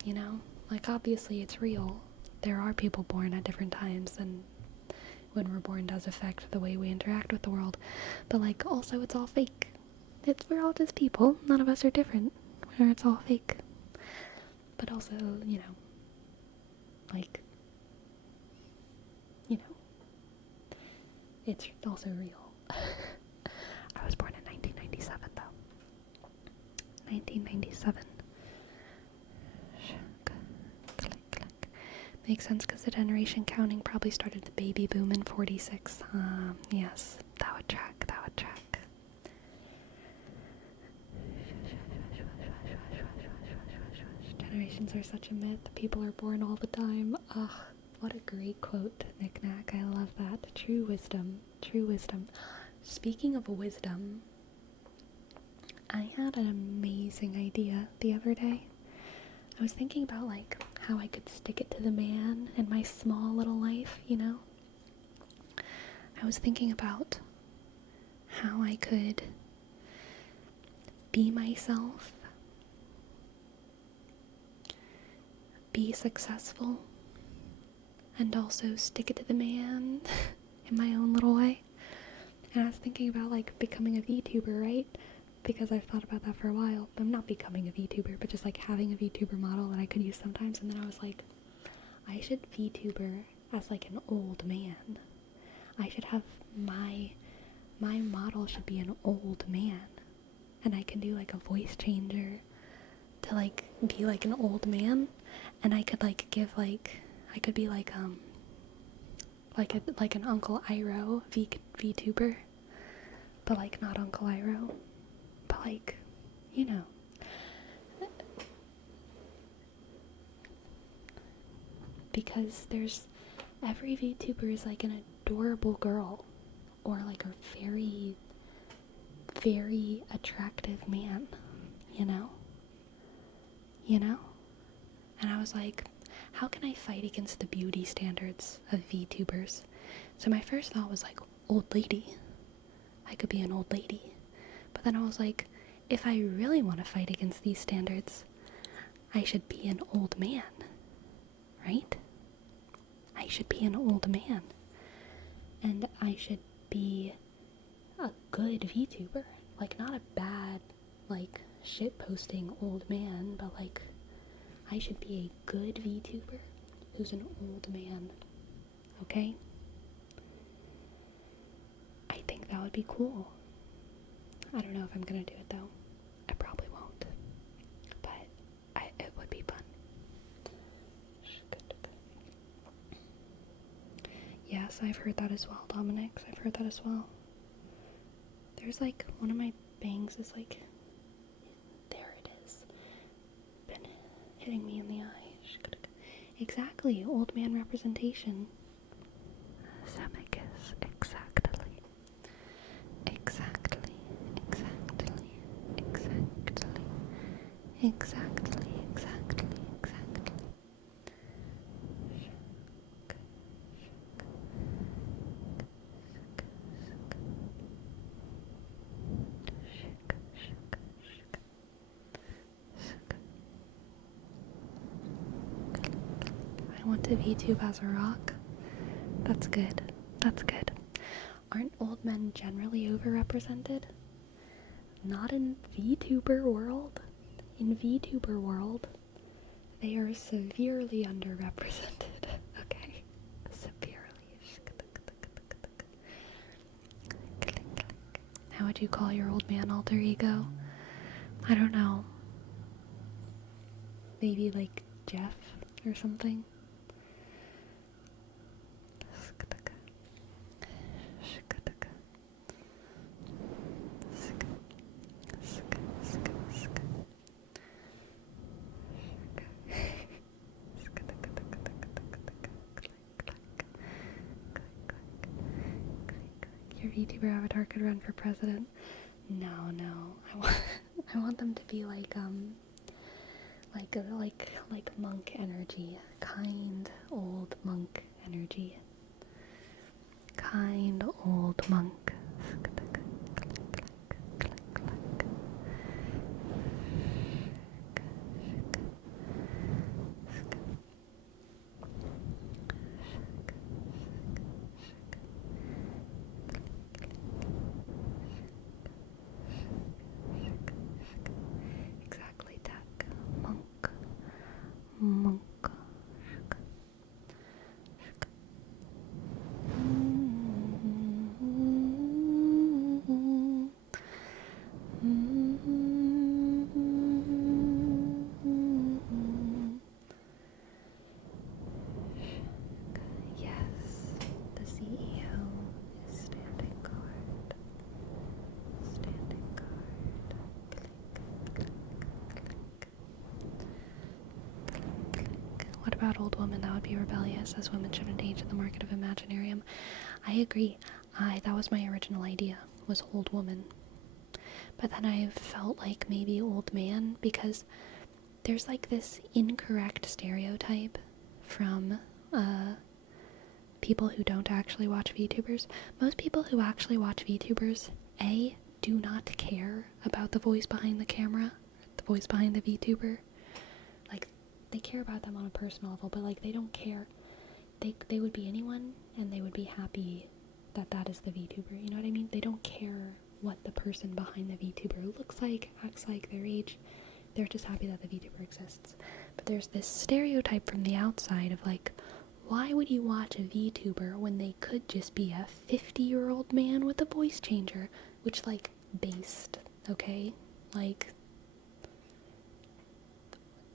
you know, like obviously it's real. There are people born at different times, and when we're born does affect the way we interact with the world, but like also it's all fake. We're all just people, none of us are different, where it's all fake. But also, you know, like, you know, it's also real. I was born in 1997 though. 1997. Makes sense because the generation counting probably started the baby boom in 46. Yes, that would track. Generations are such a myth. People are born all the time. Ugh, what a great quote, Knick-Knack. I love that. True wisdom. Speaking of wisdom, I had an amazing idea the other day. I was thinking about like how I could stick it to the man in my small little life, you know? I was thinking about how I could be myself, be successful, and also stick it to the man in my own little way. And I was thinking about like becoming a VTuber, right? Because I've thought about that for a while. I'm not becoming a VTuber, but just like having a VTuber model that I could use sometimes. And then I was like, I should VTuber as like an old man. I should have my model should be an old man. And I can do like a voice changer to like be like an old man. And I could like give like, I could be like an Uncle Iroh VTuber. But like not Uncle Iroh. But like, you know. Because every VTuber is like an adorable girl. Or like a very, very attractive man. You know? And I was like, how can I fight against the beauty standards of VTubers? So my first thought was like, old lady. I could be an old lady. But then I was like, if I really want to fight against these standards, I should be an old man. Right? I should be an old man. And I should be a good VTuber. Like, not a bad, like, shit-posting old man, but like, I should be a good VTuber who's an old man. Okay? I think that would be cool. I don't know if I'm gonna do it though. I probably won't. But it would be fun. Yes, I've heard that as well, Dominic. I've heard that as well. There's like, one of my bangs is like, there it is. Been hitting me in the eye. Exactly, old man representation. Semicus, exactly. Exactly, exactly, exactly, exactly, exactly, exactly. I want to VTube as a rock. That's good. That's good. Aren't old men generally overrepresented? Not in VTuber world. In VTuber world, they are severely underrepresented. Okay? Severely. How would you call your old man alter ego? I don't know. Maybe like Jeff or something. Your VTuber avatar could run for president. No. I want them to be like monk energy, kind old monk energy, kind old monk. Exactly, tech monk. Monk. Yes, the CEO is standing guard. Standing guard. What about old women? That would be rebellious, as women shouldn't age in the market of Imaginarium. I agree. That was my original idea, was old woman. But then I felt like maybe old man, because there's like this incorrect stereotype from people who don't actually watch VTubers. Most people who actually watch VTubers, A, do not care about the voice behind the camera, the voice behind the VTuber. Like, they care about them on a personal level, but like they don't care. They would be anyone, and they would be happy that that is the VTuber. You know what I mean? They don't care what the person behind the VTuber looks like, acts like, their age. They're just happy that the VTuber exists. But there's this stereotype from the outside of like, why would you watch a VTuber when they could just be a 50-year-old man with a voice changer? Which, like, based, okay? Like,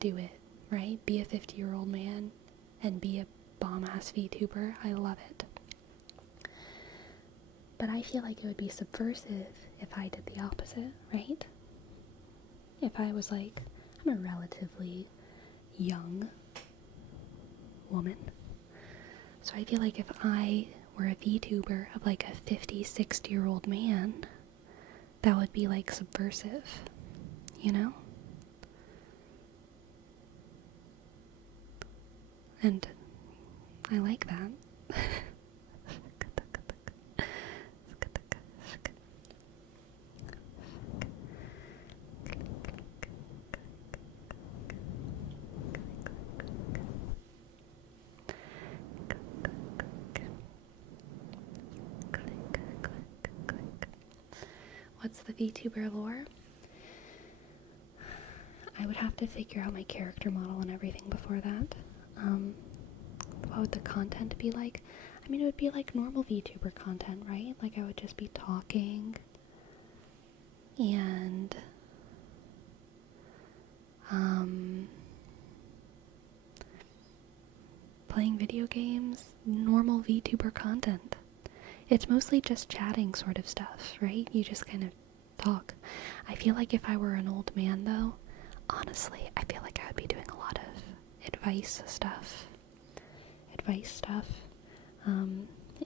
do it, right? Be a 50-year-old man and be a bomb-ass VTuber. I love it. But I feel like it would be subversive if I did the opposite, right? If I was like, I'm a relatively young woman. So I feel like if I were a VTuber of like a 50, 60-year-old man, that would be like subversive, you know? And I like that. What's the VTuber lore? I would have to figure out my character model and everything before that. What would the content be like? I mean, it would be like normal VTuber content, right? Like, I would just be talking and playing video games, normal VTuber content. It's mostly just chatting sort of stuff, right? You just kind of talk. I feel like if I were an old man, though, honestly, I feel like I would be doing a lot of advice stuff. advice stuff.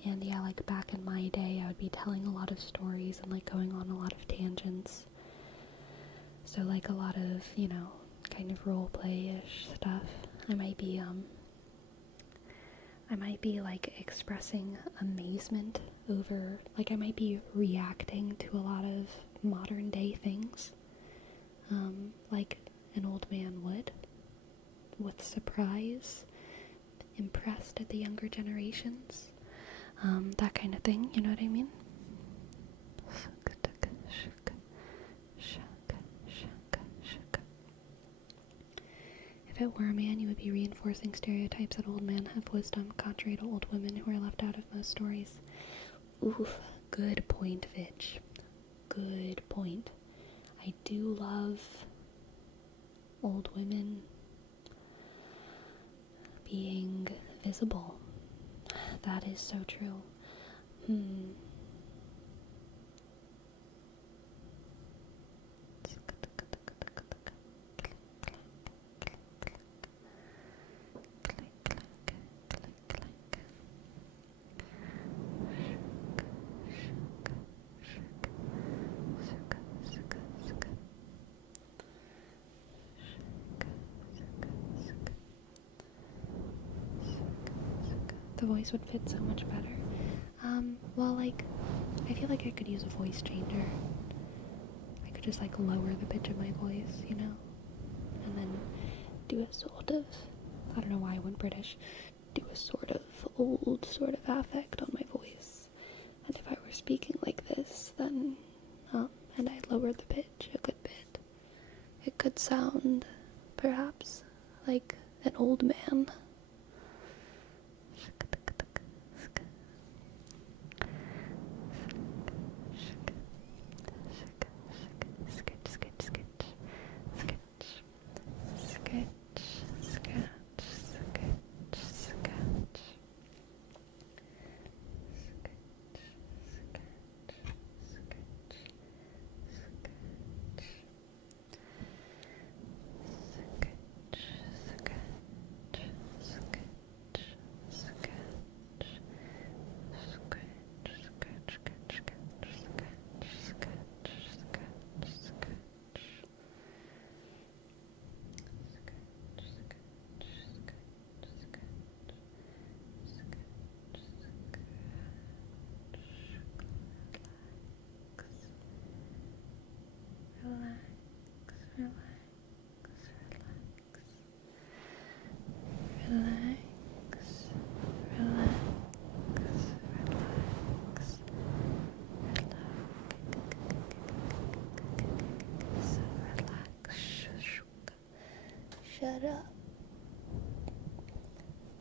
And yeah, like back in my day, I would be telling a lot of stories and like going on a lot of tangents. So like a lot of, kind of role play-ish stuff. I might be like expressing amazement over, like I might be reacting to a lot of modern day things, like an old man would, with surprise, impressed at the younger generations, that kind of thing, you know what I mean? If it were a man, you would be reinforcing stereotypes that old men have wisdom, contrary to old women who are left out of most stories. Oof, good point, Fitch. Good point. I do love old women being visible. That is so true. The voice would fit so much better. Well, like, I feel like I could use a voice changer. I could just, like, lower the pitch of my voice, and then do a sort of, I don't know why I went British, do a sort of old sort of affect on my voice. And if I were speaking like this, then, and I lowered the pitch a good bit, it could sound, perhaps, like an old man. Shut up.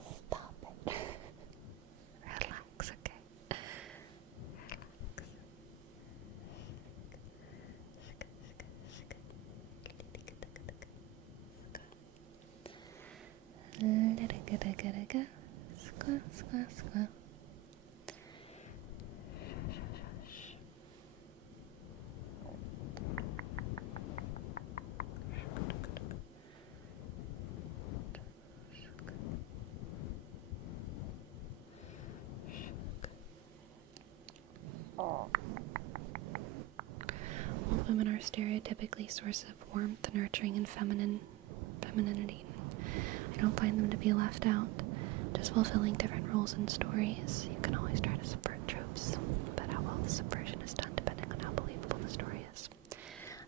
Stop it. Relax, okay? Relax. Old women are stereotypically a source of warmth, nurturing, and femininity. I don't find them to be left out, just fulfilling different roles in stories. You can always try to subvert tropes, but how well the subversion is done depending on how believable the story is.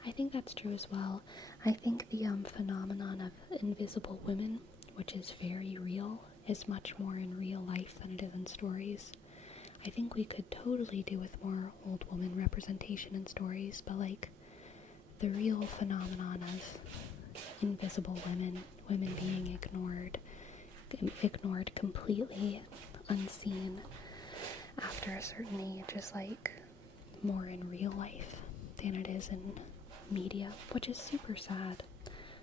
I think that's true as well. I think the phenomenon of invisible women, which is very real, is much more in real life than it is in stories. I think we could totally do with more old woman representation in stories, but like the real phenomenon of invisible women being ignored completely, unseen after a certain age is like more in real life than it is in media, which is super sad.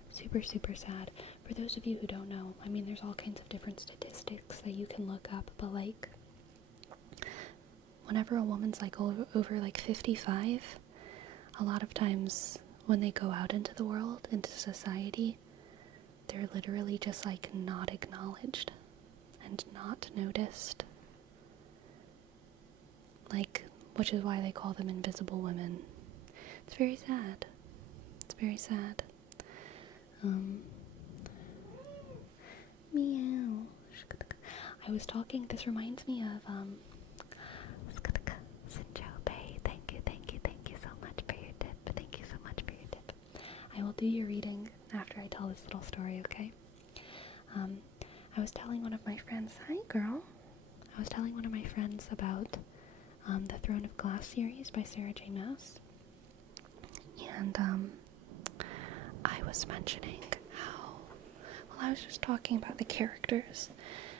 Super sad. For those of you who don't know, I mean, there's all kinds of different statistics that you can look up, but like whenever a woman's like over like 55, a lot of times when they go out into the world, into society, they're literally just like not acknowledged. and not noticed. Like, which is why they call them invisible women. It's very sad. It's very sad. Meow. I was talking, this reminds me of, Sinjobe. Thank you so much for your tip. Thank you so much for your tip. I will do your reading after I tell this little story, okay? I was telling one of my friends, hi girl. I was telling one of my friends about the Throne of Glass series by Sarah J. Maas. And I was mentioning how, well, I was just talking about the characters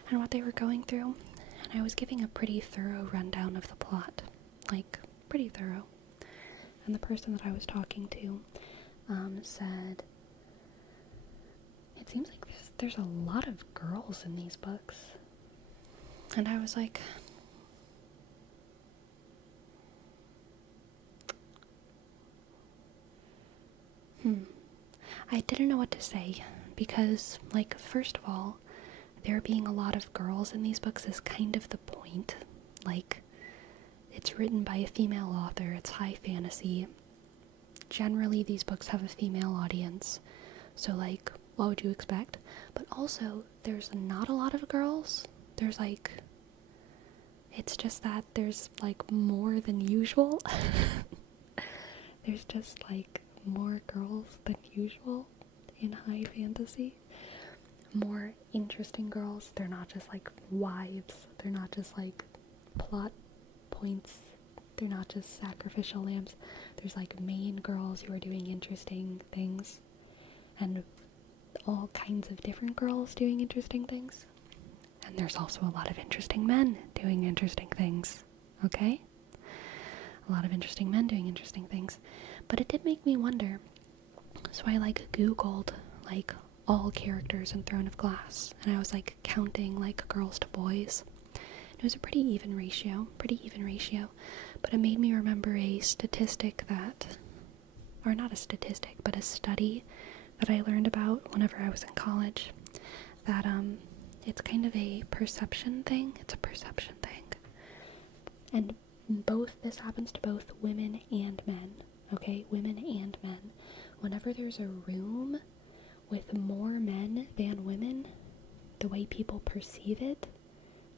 and what they were going through, and I was giving a pretty thorough rundown of the plot, like, pretty thorough. And the person that I was talking to said, it seems like there's a lot of girls in these books. And I was like, I didn't know what to say, because, like, first of all, there being a lot of girls in these books is kind of the point. Like, it's written by a female author, it's high fantasy. Generally, these books have a female audience, so, like, what would you expect? But also, there's not a lot of girls. There's, like, it's just that there's, like, more than usual. There's just, like, more girls than usual in high fantasy. More interesting girls. They're not just, like, wives. They're not just, like, plot points. They're not just sacrificial lambs. There's, like, main girls who are doing interesting things. And all kinds of different girls doing interesting things. And there's also a lot of interesting men doing interesting things. Okay? A lot of interesting men doing interesting things. But it did make me wonder. So I, like, Googled, like, all characters in Throne of Glass. And I was, like, counting, like, girls to boys. It was a pretty even ratio. But it made me remember a statistic that, or not a statistic, but a study that I learned about whenever I was in college. That, it's kind of a perception thing. It's a perception thing. And this happens to both women and men. Okay? Women and men. Whenever there's a room with more men than women, the way people perceive it,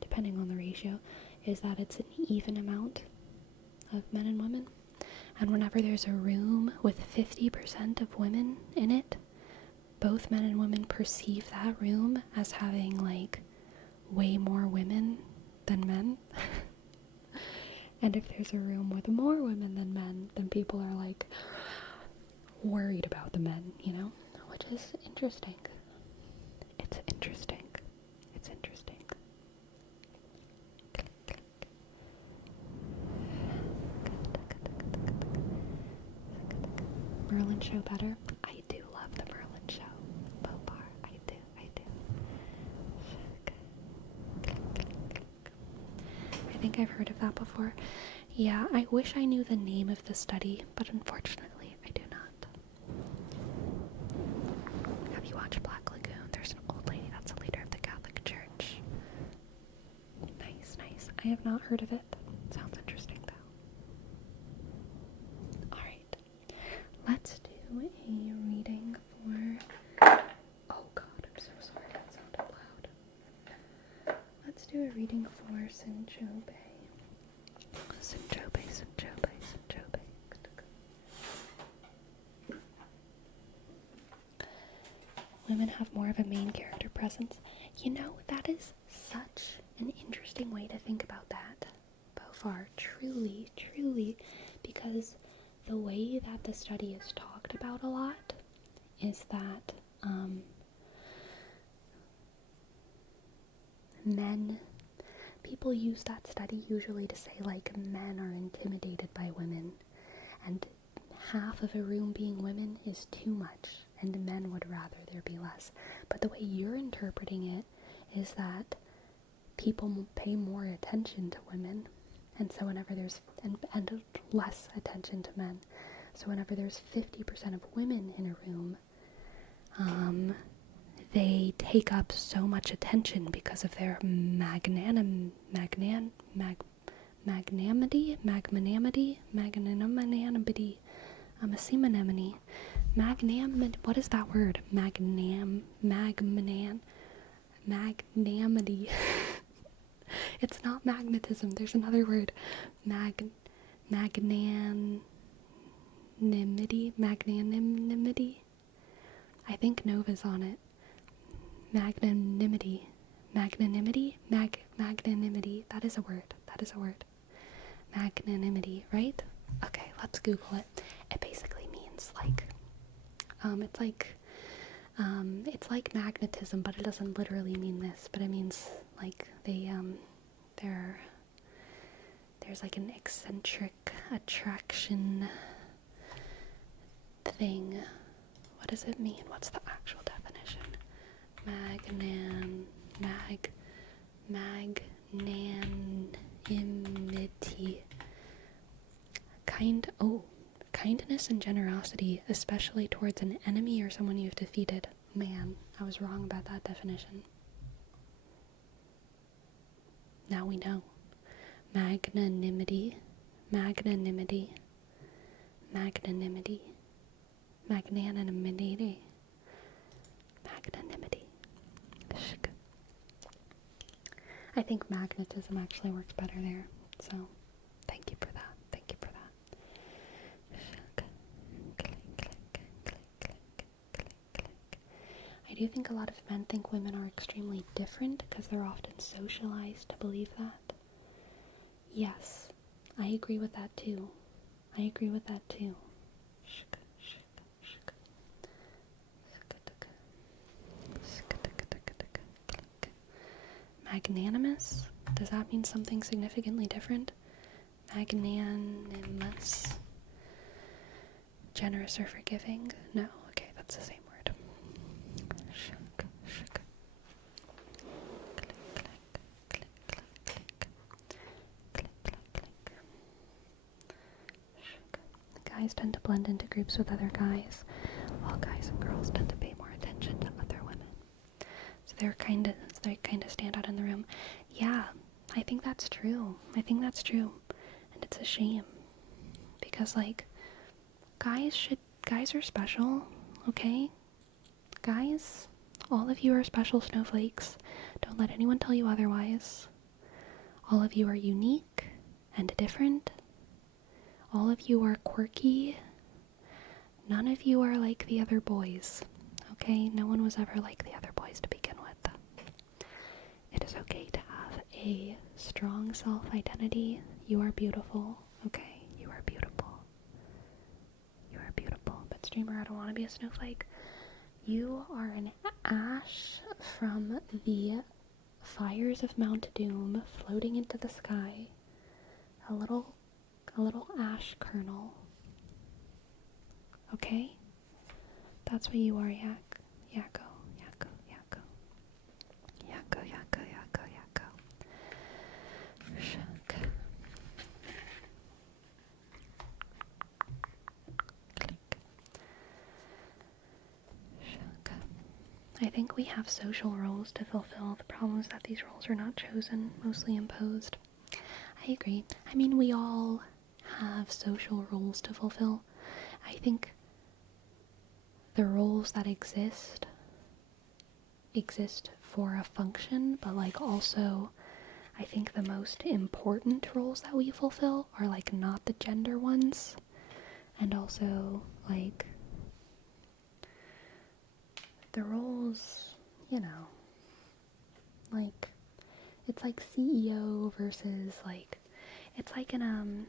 depending on the ratio, is that it's an even amount of men and women. And whenever there's a room with 50% of women in it, both men and women perceive that room as having, like, way more women than men. And if there's a room with more women than men, then people are, like, worried about the men, you know? Which is interesting. It's interesting. Merlin show better? I do love the Merlin show. Bopar. I do. I think I've heard of that before. Yeah, I wish I knew the name of the study, but unfortunately I do not. Have you watched Black Lagoon? There's an old lady that's a leader of the Catholic Church. Nice. I have not heard of it. Sounds interesting though. Alright. Let's do a reading for... Oh god, I'm so sorry, that sounded loud. Let's do a reading for Sinjobe. Women have more of a main character presence. You know, that is such an interesting way to think about that, Bofar. Truly, because the way that the study is talked about a lot is that people use that study usually to say, like, men are intimidated by women, and half of a room being women is too much, and men would rather there be less. But the way you're interpreting it is that people pay more attention to women, and so whenever there's, and less attention to men, so whenever there's 50% of women in a room, they take up so much attention because of their magnanimity, I'm a seamonemone. What is that word? Magnanimity. It's not magnetism, there's another word. Magnanimity. I think Nova's on it. Magnanimity. Magnanimity. That is a word. Magnanimity, right? Okay, let's Google it. It basically means like, it's like magnetism, but it doesn't literally mean this, but it means like there's like an eccentric attraction thing. What does it mean? What's the actual definition? Magnanimity. Kindness and generosity, especially towards an enemy or someone you've defeated. Man, I was wrong about that definition. Now we know. Magnanimity. Magnanimity. I think magnetism actually works better there, so thank you for that. I do think a lot of men think women are extremely different because they're often socialized to believe that. Yes, I agree with that too. Magnanimous? Does that mean something significantly different? Magnanimous. Generous or forgiving? No, okay, that's the same word. Guys tend to blend into groups with other guys, while guys and girls tend to pay more attention to other women. So they kind of stand out in the room. Yeah, I think that's true. And it's a shame. Because, like, guys are special, okay? Guys, all of you are special snowflakes. Don't let anyone tell you otherwise. All of you are unique and different. All of you are quirky. None of you are like the other boys, okay? No one was ever like the other boys to begin with. It is okay to have a strong self-identity. You are beautiful, okay? You are beautiful. But streamer, I don't want to be a snowflake. You are an ash from the fires of Mount Doom floating into the sky. A little ash kernel. Okay? That's what you are, Yakko. Shuck. I think we have social roles to fulfill. The problem is that these roles are not chosen, mostly imposed. I agree. I mean, we all have social roles to fulfill. I think the roles that exist for a function, but like also I think the most important roles that we fulfill are like not the gender ones, and also like the roles, like it's like CEO versus like it's like an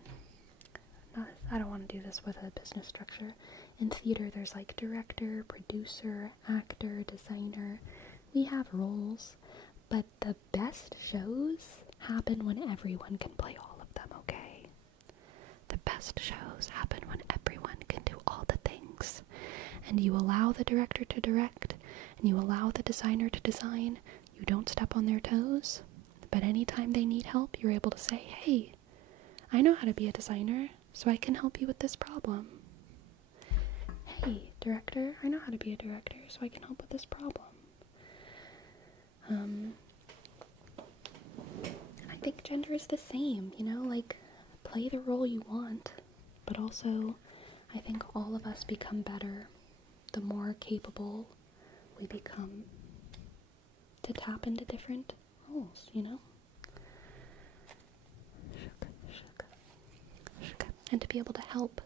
I don't want to do this with a business structure. In theater there's like director, producer, actor, designer. We have roles, but the best shows happen when everyone can play all of them, okay? The best shows happen when everyone can do all the things. And you allow the director to direct, and you allow the designer to design. You don't step on their toes, but anytime they need help, you're able to say, hey, I know how to be a designer, so I can help you with this problem. Hey, director, I know how to be a director, so I can help with this problem. Um, I think gender is the same, like play the role you want, but also I think all of us become better the more capable we become to tap into different roles. And to be able to help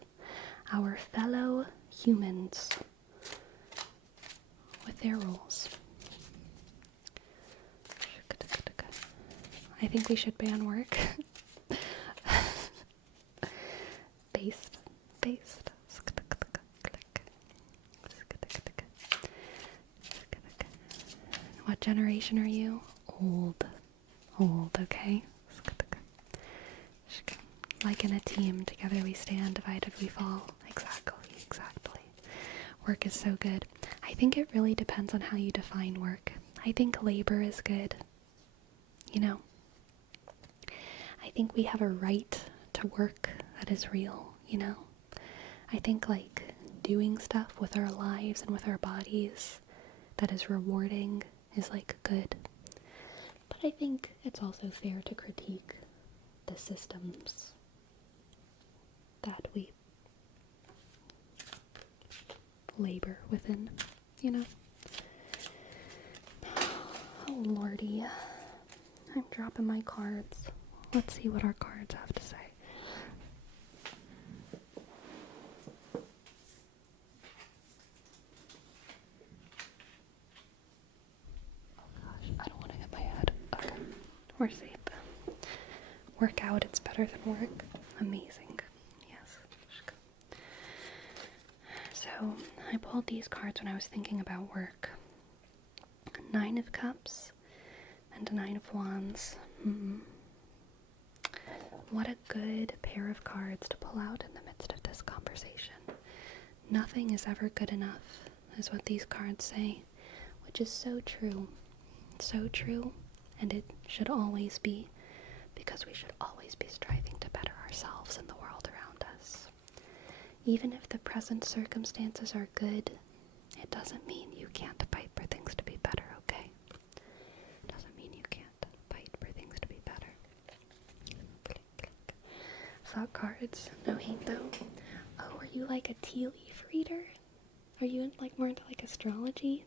our fellow humans with their roles. I think we should ban work. Based. What generation are you? Old, okay? Like in a team, together we stand, divided we fall. Exactly. Work is so good. I think it really depends on how you define work. I think labor is good. I think we have a right to work that is real. I think like doing stuff with our lives and with our bodies that is rewarding is like good. But I think it's also fair to critique the systems that we labor within, Oh lordy, I'm dropping my cards. Let's see what our cards have to say. Oh gosh, I don't want to hit my head. Okay, we're safe. Work out, it's better than work. Amazing. Yes. So, I pulled these cards when I was thinking about work. 9 of Cups and 9 of Wands. What a good pair of cards to pull out in the midst of this conversation. Nothing is ever good enough, is what these cards say, which is so true. So true, and it should always be, because we should always be striving to better ourselves and the world around us. Even if the present circumstances are good, it doesn't mean you can't fight for things to be better, okay? It doesn't mean you can't fight for things to be better. Thought cards, no hate though. Oh, are you like a tea leaf reader? Are you more into like astrology?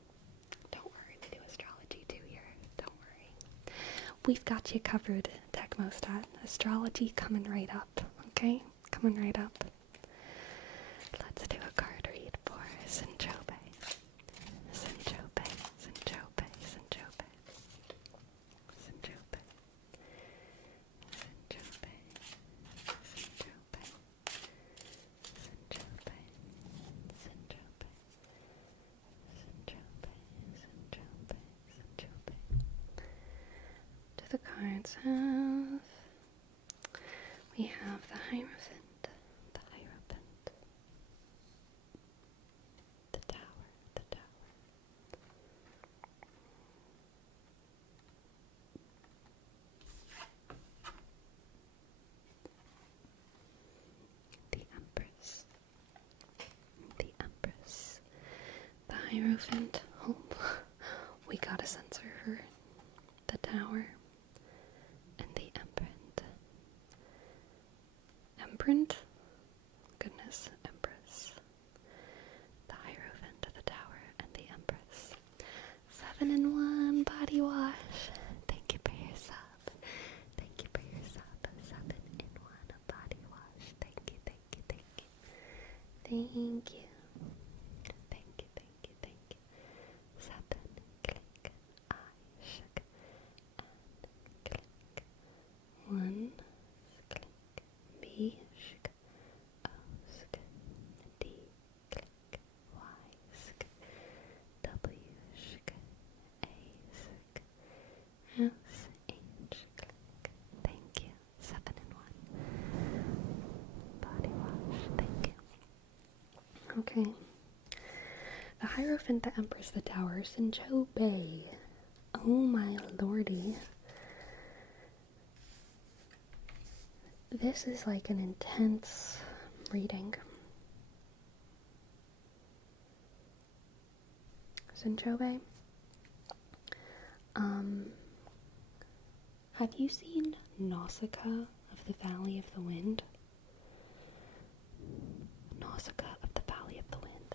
Don't worry, we do astrology too here. Don't worry. We've got you covered, Techmostat. Astrology coming right up, okay? Coming right up. Let's do a card read for Sinchope. Sinchope. Do the cards have? We have the Hierophant, the Tower, the Empress, the Hierophant. Oh, we gotta censor her. The Tower, and the Empress. Empress? Goodness, Empress. The Hierophant, the Tower, and the Empress. 7-in-1 body wash. Thank you for your sub. 7-in-1 body wash. Thank you. Seven, click, I shook, and click. 1, click, B, shook, O, sk, D, click, Y, sk, W, shook, A, sk, S, H, click. Thank you. 7-in-1 body wash. Thank you. Okay. The Hierophant, the Empress, the Tower, Sinchope. Oh my lordy. This is like an intense reading. Sinchope, Have you seen Nausicaa of the Valley of the Wind? Nausicaa of the Valley of the Wind.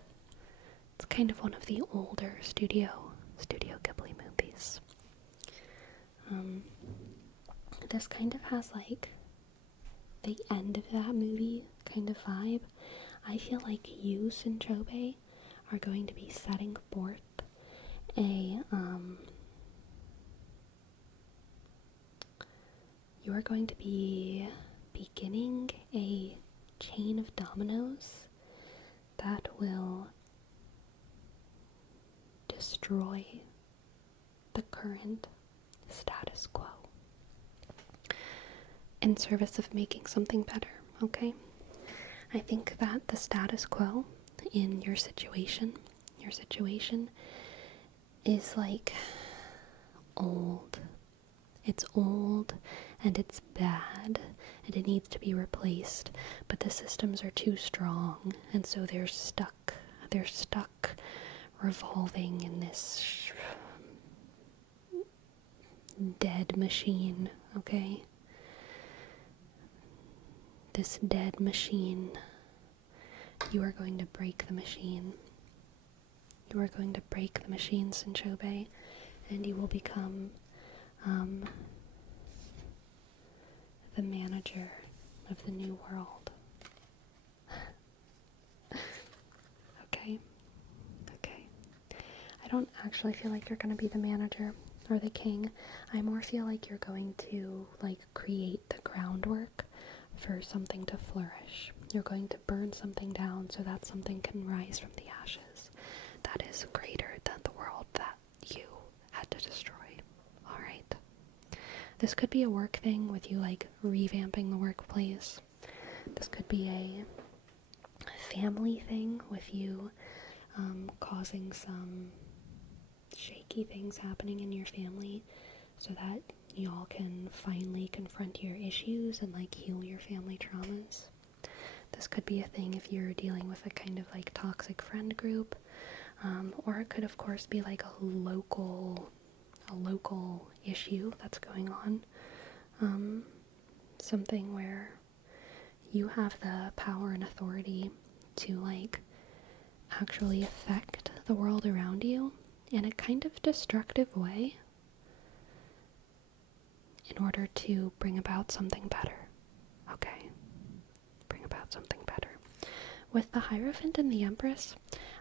It's kind of one of the older Studio Ghibli movies. This kind of has like the end of that movie kind of vibe. I feel like you, Sinchobe, are going to be setting forth you are going to be beginning a chain of dominoes that will destroy the current status quo in service of making something better, okay? I think that the status quo in your situation is like old. It's old and it's bad and it needs to be replaced, but the systems are too strong and so they're stuck revolving in this dead machine, okay? This dead machine. You are going to break the machine. You are going to break the machine, Sinchobe, and you will become the manager of the new world. Okay? Okay. I don't actually feel like you're going to be the manager or the king. I more feel like you're going to, like, create the groundwork for something to flourish. You're going to burn something down so that something can rise from the ashes that is greater than the world that you had to destroy. Alright? This could be a work thing with you, like, revamping the workplace. This could be a family thing with you causing some shaky things happening in your family so that y'all can finally confront your issues and, like, heal your family traumas. This could be a thing if you're dealing with a kind of, like, toxic friend group, or it could, of course, be like a local issue that's going on. Something where you have the power and authority to, like, actually affect the world around you in a kind of destructive way in order to bring about something better. Okay? Bring about something better. With the Hierophant and the Empress,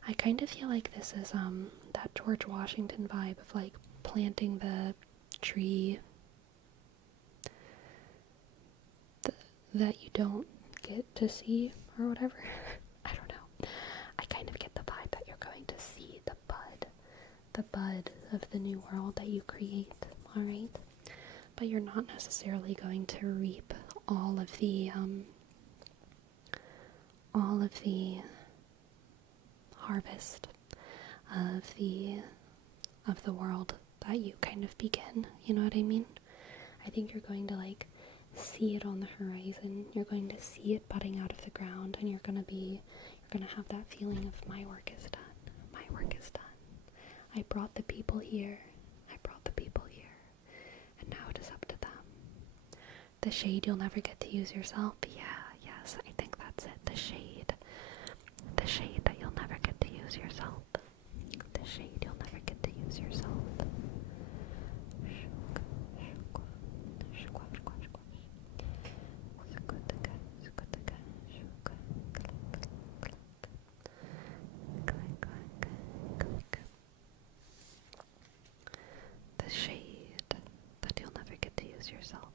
I kind of feel like this is that George Washington vibe of, like, planting the tree that you don't get to see or whatever. I don't know. I kind of get the vibe that you're going to see the bud of the new world that you create, alright? But you're not necessarily going to reap all of the harvest of the world that you kind of begin, you know what I mean? I think you're going to, like, see it on the horizon, you're going to see it budding out of the ground, and you're gonna have that feeling of my work is done, I brought the people here, and now it is up to them. The shade you'll never get to use yourself, yes, I think that's it, the shade that you'll never get to use yourself. The shade you'll never get to use yourself. The shade that you'll never get to use yourself.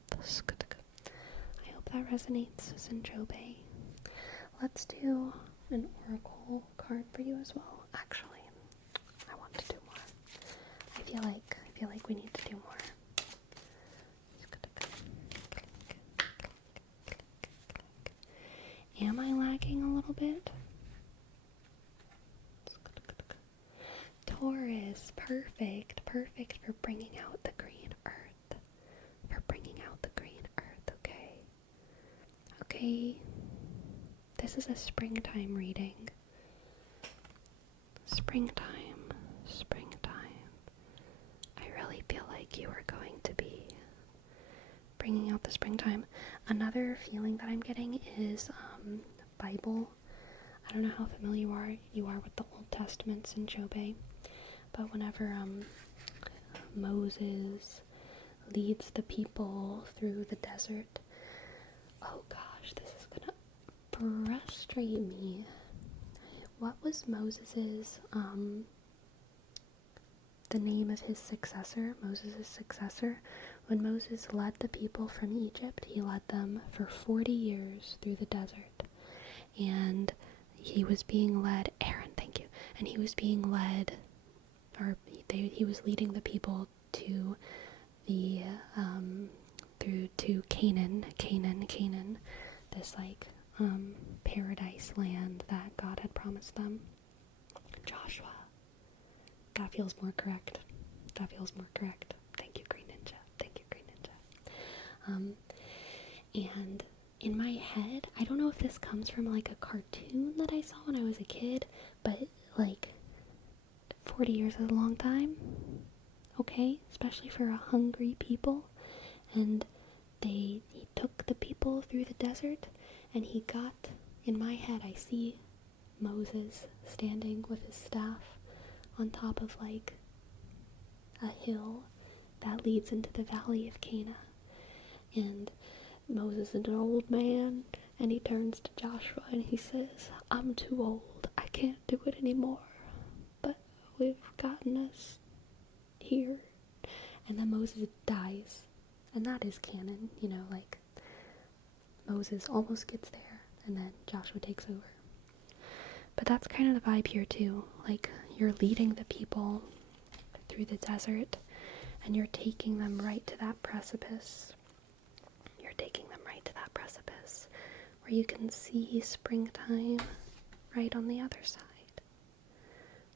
I hope that resonates, Sinchobe. Let's do an oracle card for you as well. Actually, I want to do more. I feel like we need to do more. Am I lagging a little bit? Taurus, perfect for bringing out the green earth. Okay. This is a springtime reading. Springtime. I really feel like you are going to be bringing out the springtime. Another feeling that I'm getting is Bible. I don't know how familiar you are with the Old Testaments in Jobei, but whenever Moses leads the people through the desert, oh gosh, this is gonna frustrate me. What was Moses's the name of his successor, Moses' successor? When Moses led the people from Egypt, he led them for 40 years through the desert. And he was being led, Aaron, thank you. And he was being led, or he was leading the people to the, through to Canaan, this paradise land that God had promised them. Joshua. That feels more correct. Thank you, Green Ninja. And in my head, I don't know if this comes from like a cartoon that I saw when I was a kid, but like 40 years is a long time, okay? Especially for a hungry people. And he took the people through the desert, and he got, in my head, I see Moses standing with his staff on top of like a hill that leads into the valley of Cana. And Moses is an old man, and he turns to Joshua and he says, I'm too old, I can't do it anymore, but we've gotten us here. And then Moses dies, and that is canon, like Moses almost gets there, and then Joshua takes over. But that's kind of the vibe here too, like you're leading the people through the desert, and you're taking them right to that precipice. Where you can see springtime right on the other side.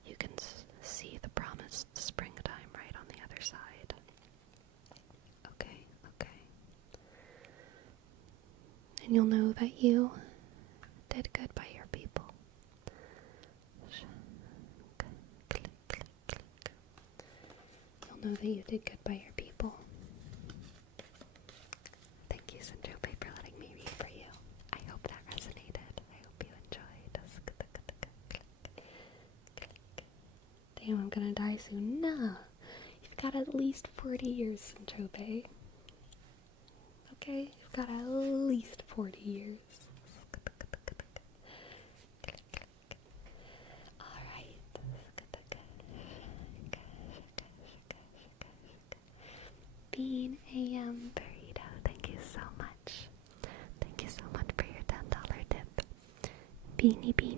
You can see the promised springtime right on the other side. Okay. And you'll know that you did good by your people. You'll know that you did good by your people. Thank you, Sanjope, for letting me read for you. I hope that resonated. I hope you enjoyed. Damn, I'm gonna die soon. Nah. You've got at least 40 years, Sanjope. Okay? You've got at least 40 years. Alright. Bean AM Burrito, thank you so much. Thank you so much for your $10 tip. Beanie. Bean.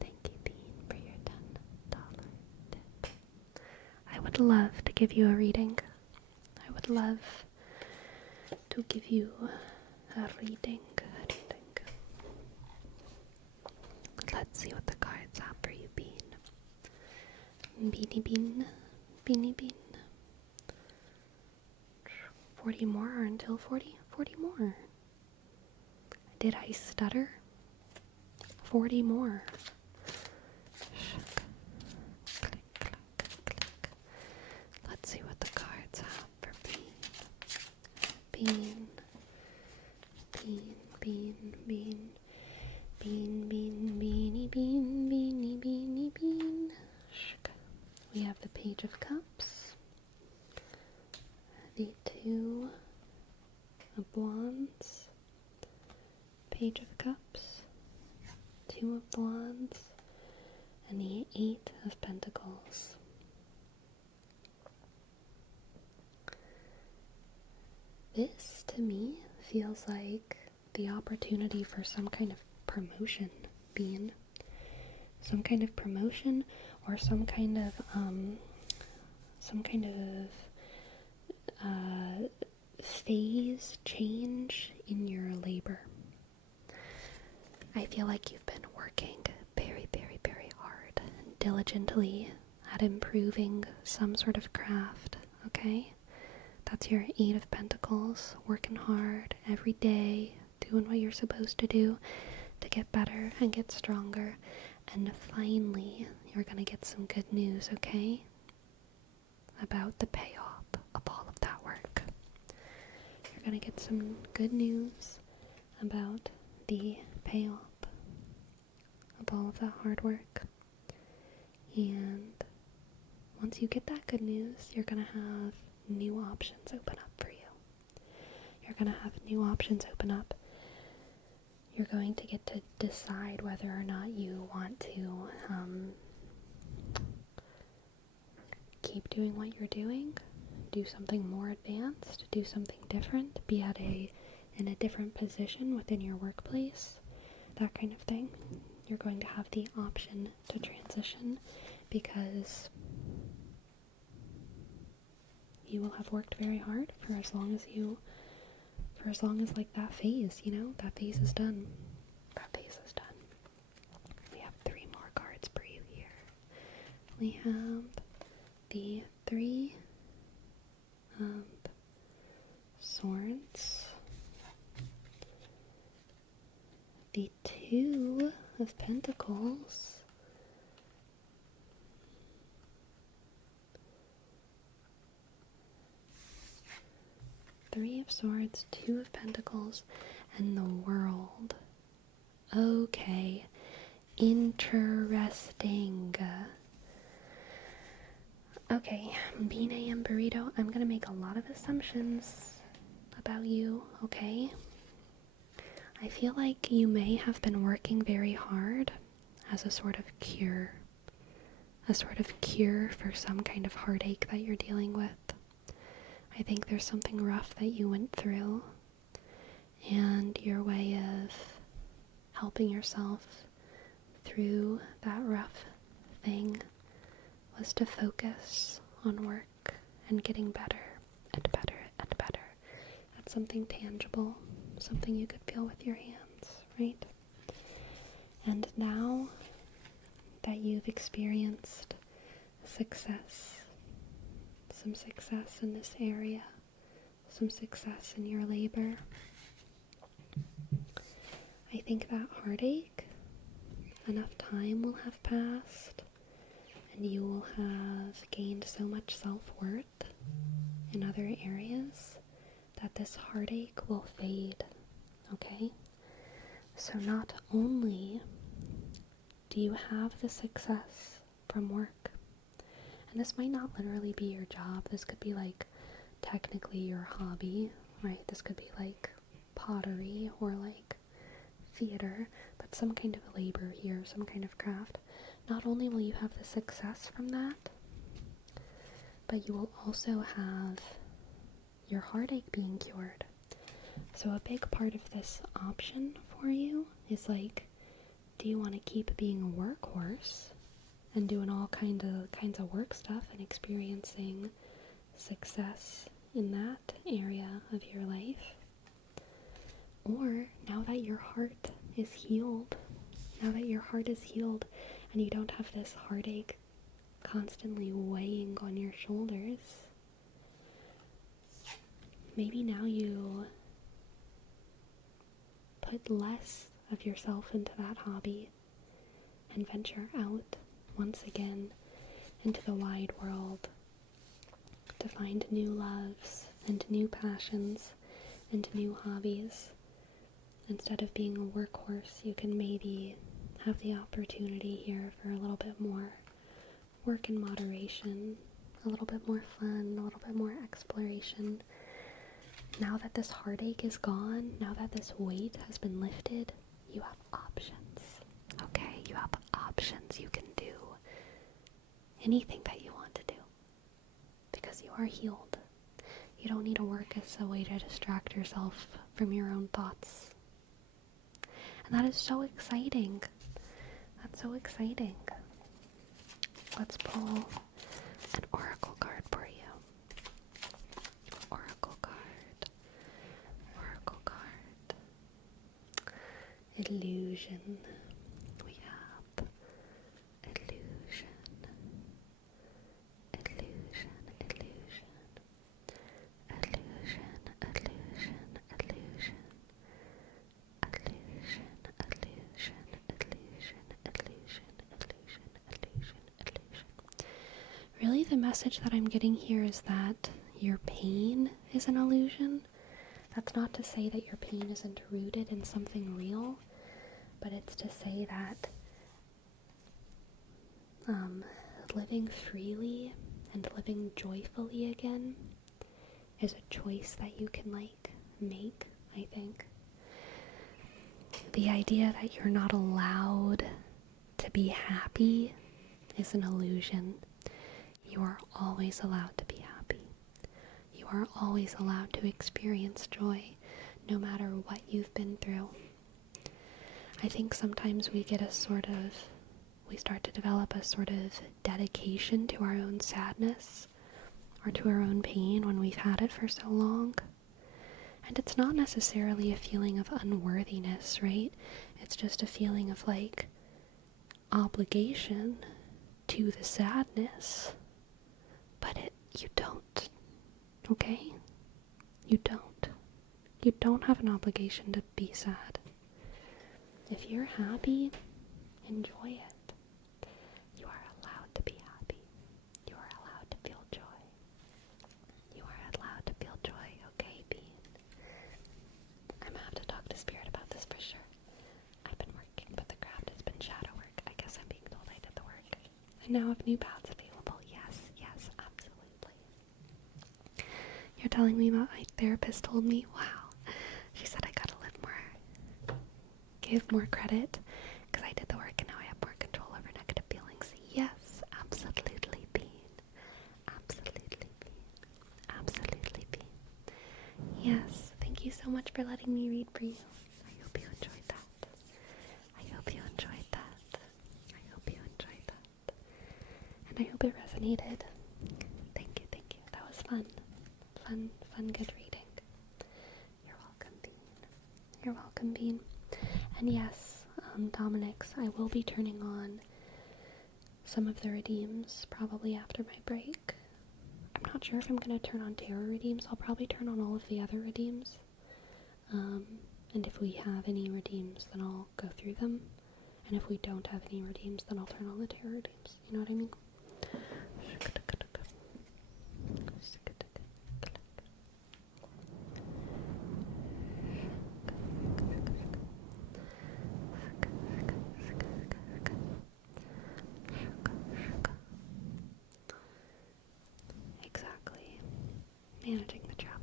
Thank you, Bean, for your $10 tip. I would love to give you a reading. I would love to give you a reading. Let's see what the cards have for you, Bean. Beanie Bean. 40 more or until 40? 40 more. Did I stutter? 40 more. Click. Let's see what the cards have for Bean. Beanie. We have the Page of Cups, the Two of Wands, Page of Cups, Two of Wands, and the Eight of Pentacles. This, to me, feels like the opportunity for some kind of promotion, Bean. Some kind of promotion, or some kind of phase change in your labor. I feel like you've been working very, very, very hard and diligently at improving some sort of craft, okay? That's your Eight of Pentacles, working hard every day, doing what you're supposed to do to get better and get stronger. And finally, you're gonna get some good news, okay? about the payoff of all of that work. You're going to get some good news about the payoff of all of that hard work. And once you get that good news, you're going to have new options open up for you. You're going to have new options open up. You're going to get to decide whether or not you want to keep doing what you're doing, do something more advanced, do something different, be in a different position within your workplace, that kind of thing. You're going to have the option to transition because you will have worked very hard for as long as like that phase, that phase is done. That phase is done. We have 3 more cards for you here. We have the 3 of Swords, the 2 of Pentacles, Three of Swords, 2 of Pentacles, and the World. Okay, interesting. Okay, Bean AM Burrito, I'm gonna make a lot of assumptions about you, okay? I feel like you may have been working very hard as a sort of cure for some kind of heartache that you're dealing with. I think there's something rough that you went through, and your way of helping yourself through that rough thing was to focus on work and getting better and better and better at something tangible, something you could feel with your hands, right? And now that you've experienced some success in this area, some success in your labor, I think that heartache, enough time will have passed, and you will have gained so much self-worth in other areas that this heartache will fade, okay? So not only do you have the success from work, and this might not literally be your job, this could be like technically your hobby, right? This could be like pottery or like theater, but some kind of labor here, some kind of craft. Not only will you have the success from that, but you will also have your heartache being cured. So a big part of this option for you is like, do you want to keep being a workhorse and doing all kinds of work stuff and experiencing success in that area of your life? Or now that your heart is healed, and you don't have this heartache constantly weighing on your shoulders, maybe now you put less of yourself into that hobby and venture out once again into the wide world to find new loves and new passions and new hobbies. Instead of being a workhorse, you can maybe have the opportunity here for a little bit more work in moderation, a little bit more fun, a little bit more exploration. Now that this heartache is gone, now that this weight has been lifted, you have options, okay? You have options. You can do anything that you want to do because you are healed. You don't need to work as a way to distract yourself from your own thoughts. And that is so exciting. That's so exciting. Let's pull an oracle card for you. Oracle card. Oracle card. Illusion. We have illusion. Illusion. Illusion. Illusion. Illusion. Illusion. Illusion, illusion, illusion, illusion, illusion, illusion, illusion. Really really the message that I'm getting here is that your pain is an illusion. That's not to say that your pain isn't rooted in something real, but it's to say that living freely and living joyfully again is a choice that you can make, I think. The idea that you're not allowed to be happy is an illusion. You are always allowed to be happy. You are always allowed to experience joy, no matter what you've been through. I think sometimes we start to develop a sort of dedication to our own sadness or to our own pain when we've had it for so long. And it's not necessarily a feeling of unworthiness, right? It's just a feeling of obligation to the sadness. But you don't, okay? You don't. You don't have an obligation to be sad. If you're happy, enjoy it. You are allowed to be happy. You are allowed to feel joy. You are allowed to feel joy, okay, Bean? I'm gonna have to talk to Spirit about this for sure. I've been working, but the craft has been shadow work. I guess I'm being told I did the work. I now have new paths available. Yes, absolutely. You're telling me about my therapist told me? Wow. She said I gotta give more credit because I did the work and now I have more control over negative feelings. Yes, absolutely, Bean. Absolutely, Bean. Absolutely, Bean. Yes, thank you so much for letting me read for you. I hope you enjoyed that. I hope you enjoyed that. I hope you enjoyed that. And I hope it resonated. Thank you. That was fun. Fun, good reading. You're welcome, Bean. You're welcome, Bean. And yes, Dominic's, I will be turning on some of the redeems probably after my break. I'm not sure if I'm going to turn on tarot redeems. I'll probably turn on all of the other redeems. And if we have any redeems, then I'll go through them. And if we don't have any redeems, then I'll turn on the tarot redeems. You know what I mean? Exactly. Managing the traffic.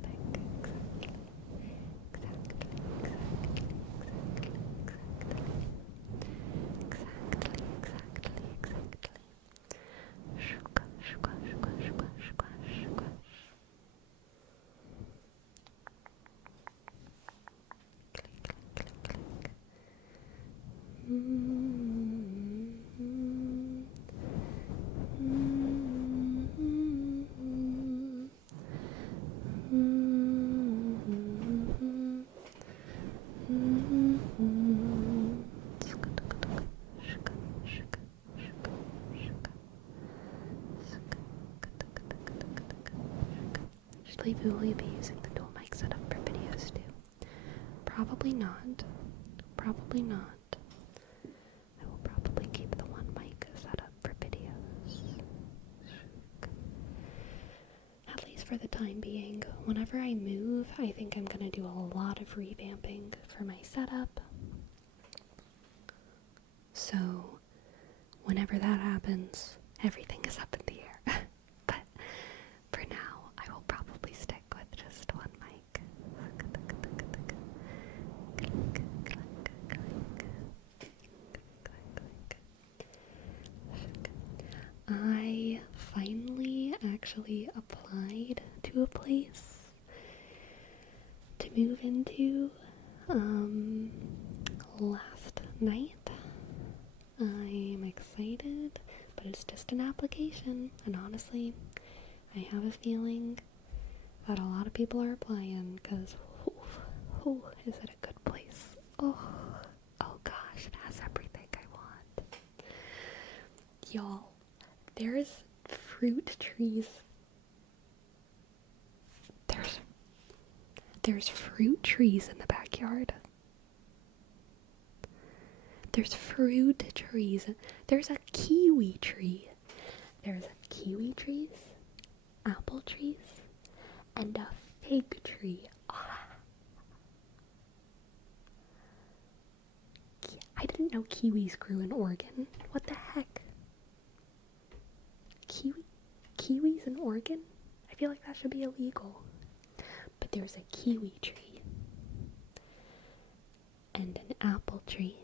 Will you be using the dual mic setup for videos too? Probably not. Probably not. I will probably keep the one mic set up for videos. At least for the time being. Whenever I move, I think I'm gonna do a lot of revamping for my setup. So, whenever that happens, everything is up in the air. But for now, I will probably stick with just one mic. I finally actually applied to a place to move into last night. I'm excited, but it's just an application, and honestly, I have a feeling that a lot of people are applying because, is it a good place? Oh gosh, it has everything I want. Y'all, there's fruit trees. There's fruit trees in the backyard. There's fruit trees. There's a kiwi tree. There's kiwi trees, apple trees, and a fig tree. I didn't know kiwis grew in Oregon. What the heck? Kiwis in Oregon? I feel like that should be illegal. But there's a kiwi tree and an apple tree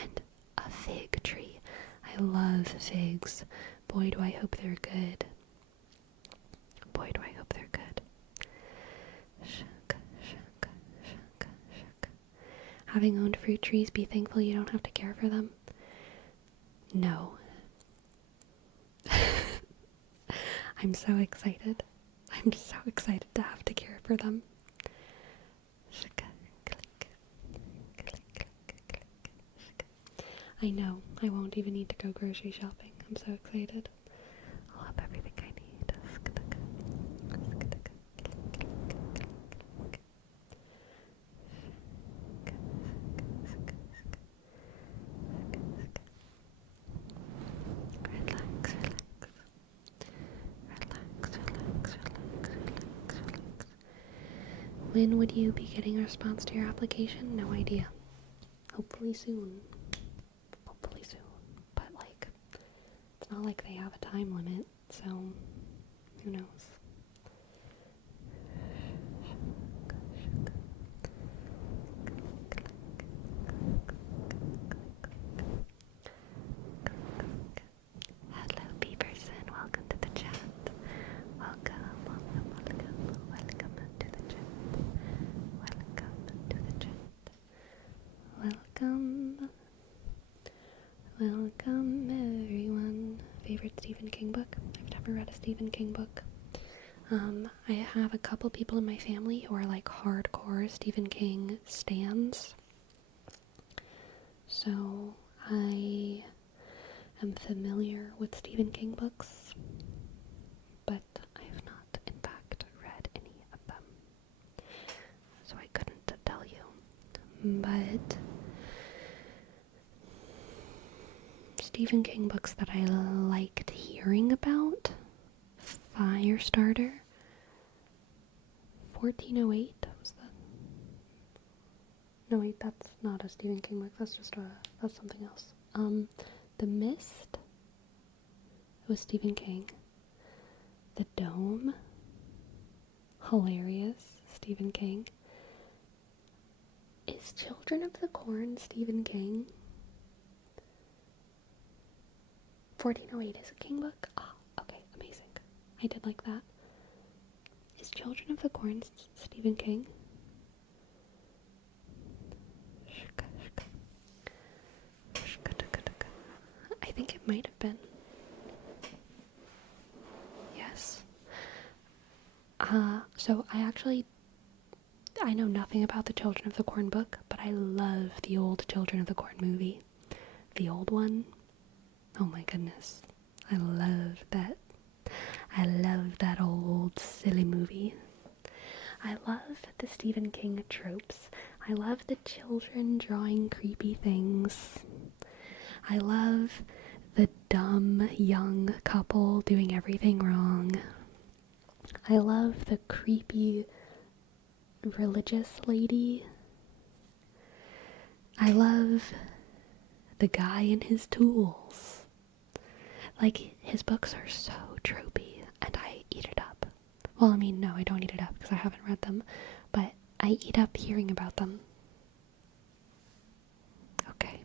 and a fig tree. I love figs. Boy, do I hope they're good. Boy, do I hope they're good. Shuck. Having owned fruit trees, be thankful you don't have to care for them. No. I'm so excited. I'm so excited to have to care for them. I know, I won't even need to go grocery shopping. I'm so excited. I'll have everything I need. When would you be getting a response to your application? No idea. Hopefully soon. But like, it's not like they have a time limit, so who knows? Hello, Beaverson. Welcome to the chat. Welcome to the chat. Welcome, everyone. Favorite Stephen King book? I've never read a Stephen King book. I have a couple people in my family who are like hardcore Stephen King stans. So I am familiar with Stephen King books, but I have not, in fact, read any of them. So I couldn't tell you. But Stephen King books that I liked hearing about: Firestarter, 1408 was that? No, wait, that's not a Stephen King book. That's something else. The Mist, it was Stephen King. The Dome, hilarious, Stephen King. Is Children of the Corn Stephen King? 1408 is a King book? Ah, okay, amazing. I did like that. Is Children of the Corn Stephen King? I think it might have been. Yes. So I know nothing about the Children of the Corn book, but I love the old Children of the Corn movie. The old one. Oh my goodness. I love that. I love that old silly movie. I love the Stephen King tropes. I love the children drawing creepy things. I love the dumb young couple doing everything wrong. I love the creepy religious lady. I love the guy and his tools. Like, his books are so tropey, and I eat it up. Well, I mean, no, I don't eat it up because I haven't read them, but I eat up hearing about them. Okay.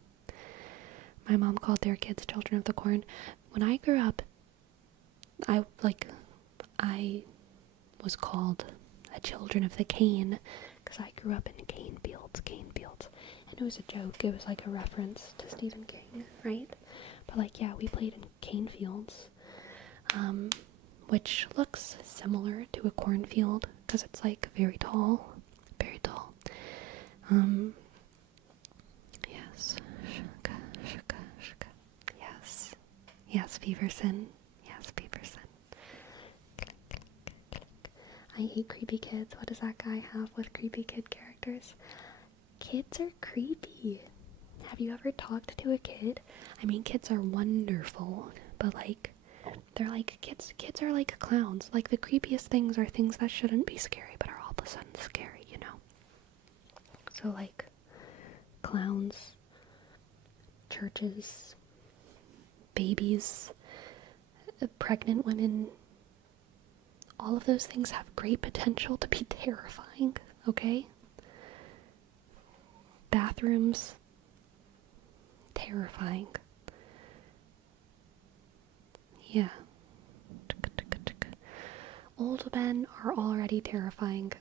My mom called their kids Children of the Corn. When I grew up, I was called a Children of the Cane because I grew up in cane fields. And it was a joke. It was like a reference to Stephen King, right? But like, yeah, we played in cane fields, which looks similar to a cornfield because it's like very tall. Yes. Yes, Beaverson. I hate creepy kids. What does that guy have with creepy kid characters? Kids are creepy. have you ever talked to a kid? I mean, kids are wonderful, but like, they're like, kids are like clowns. Like, the creepiest things are things that shouldn't be scary, but are all of a sudden scary, you know? So like, clowns, churches, babies, pregnant women, all of those things have great potential to be terrifying, okay? Bathrooms, terrifying. Yeah. Old men are already terrifying.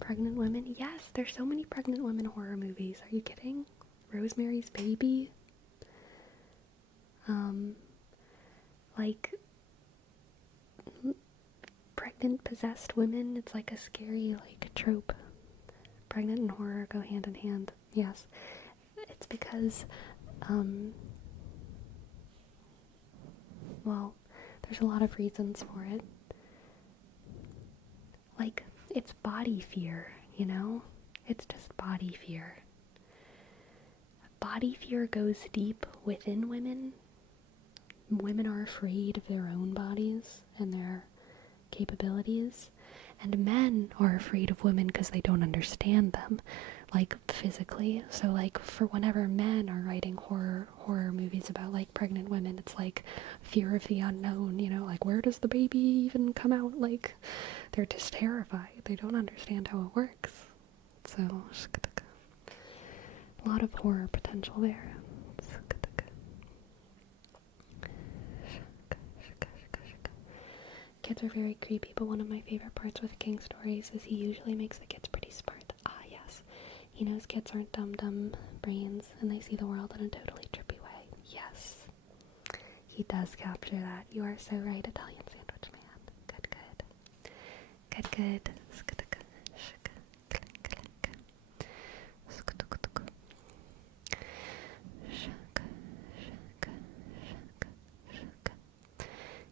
Pregnant women? Yes, there's so many pregnant women horror movies. Are you kidding? Rosemary's Baby. Like, pregnant, possessed women. It's like a scary, like, trope. Pregnant and horror go hand in hand. Yes. It's because, well, there's a lot of reasons for it. Like, it's body fear, you know? It's just body fear. Body fear goes deep within women. Women are afraid of their own bodies and their capabilities, and men are afraid of women because they don't understand them, like, physically. So like, for whenever men are writing horror movies about like pregnant women, it's like fear of the unknown, you know, like, where does the baby even come out? Like, they're just terrified. They don't understand how it works. So a lot of horror potential there. Kids are very creepy, but one of my favorite parts with King stories is he usually makes the kids pretty smart. Ah, yes. He knows kids aren't dumb brains, and they see the world in a totally trippy way. Yes. He does capture that. You are so right, Italian sandwich man. Good, good. Good, good.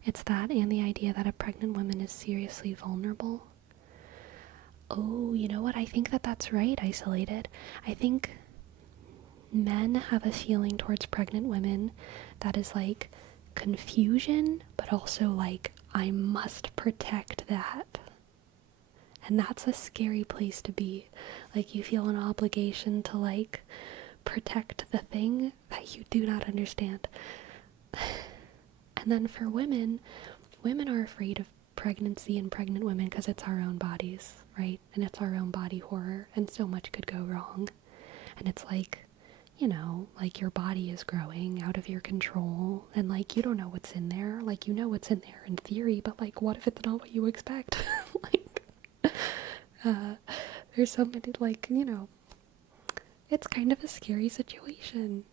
It's that and the idea that a pregnant woman is seriously vulnerable. Oh, you know what? I think that that's right, Isolated. I think men have a feeling towards pregnant women that is like confusion, but also like, I must protect that. And that's a scary place to be. Like, you feel an obligation to like protect the thing that you do not understand. And then for women, women are afraid of pregnancy and pregnant women because it's our own bodies, right? And it's our own body horror, and so much could go wrong. And it's like, you know, like, your body is growing out of your control, and like, you don't know what's in there. Like, you know what's in there in theory, but like, what if it's not what you expect? Like, there's so many, like, you know, it's kind of a scary situation.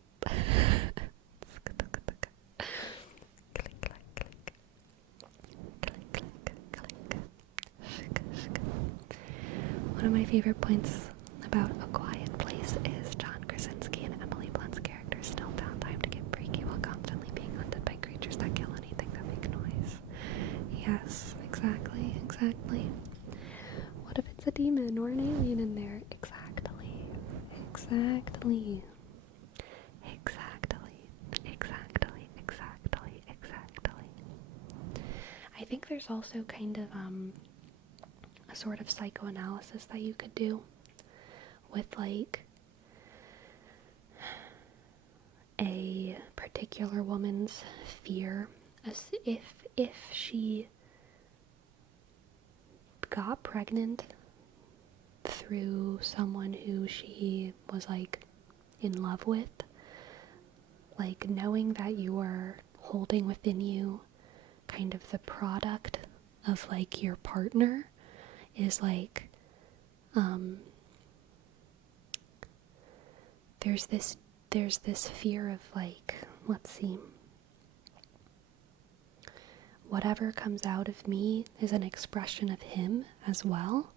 One of my favorite points about A Quiet Place is John Krasinski and Emily Blunt's characters still found time to get freaky while constantly being hunted by creatures that kill anything that make noise. Yes, exactly. What if it's a demon or an alien in there? Exactly. I think there's also kind of a sort of psychoanalysis that you could do with like a particular woman's fear, as if she got pregnant through someone who she was like in love with, like, knowing that you are holding within you kind of the product of like your partner is like, there's this fear of like, let's see, whatever comes out of me is an expression of him as well.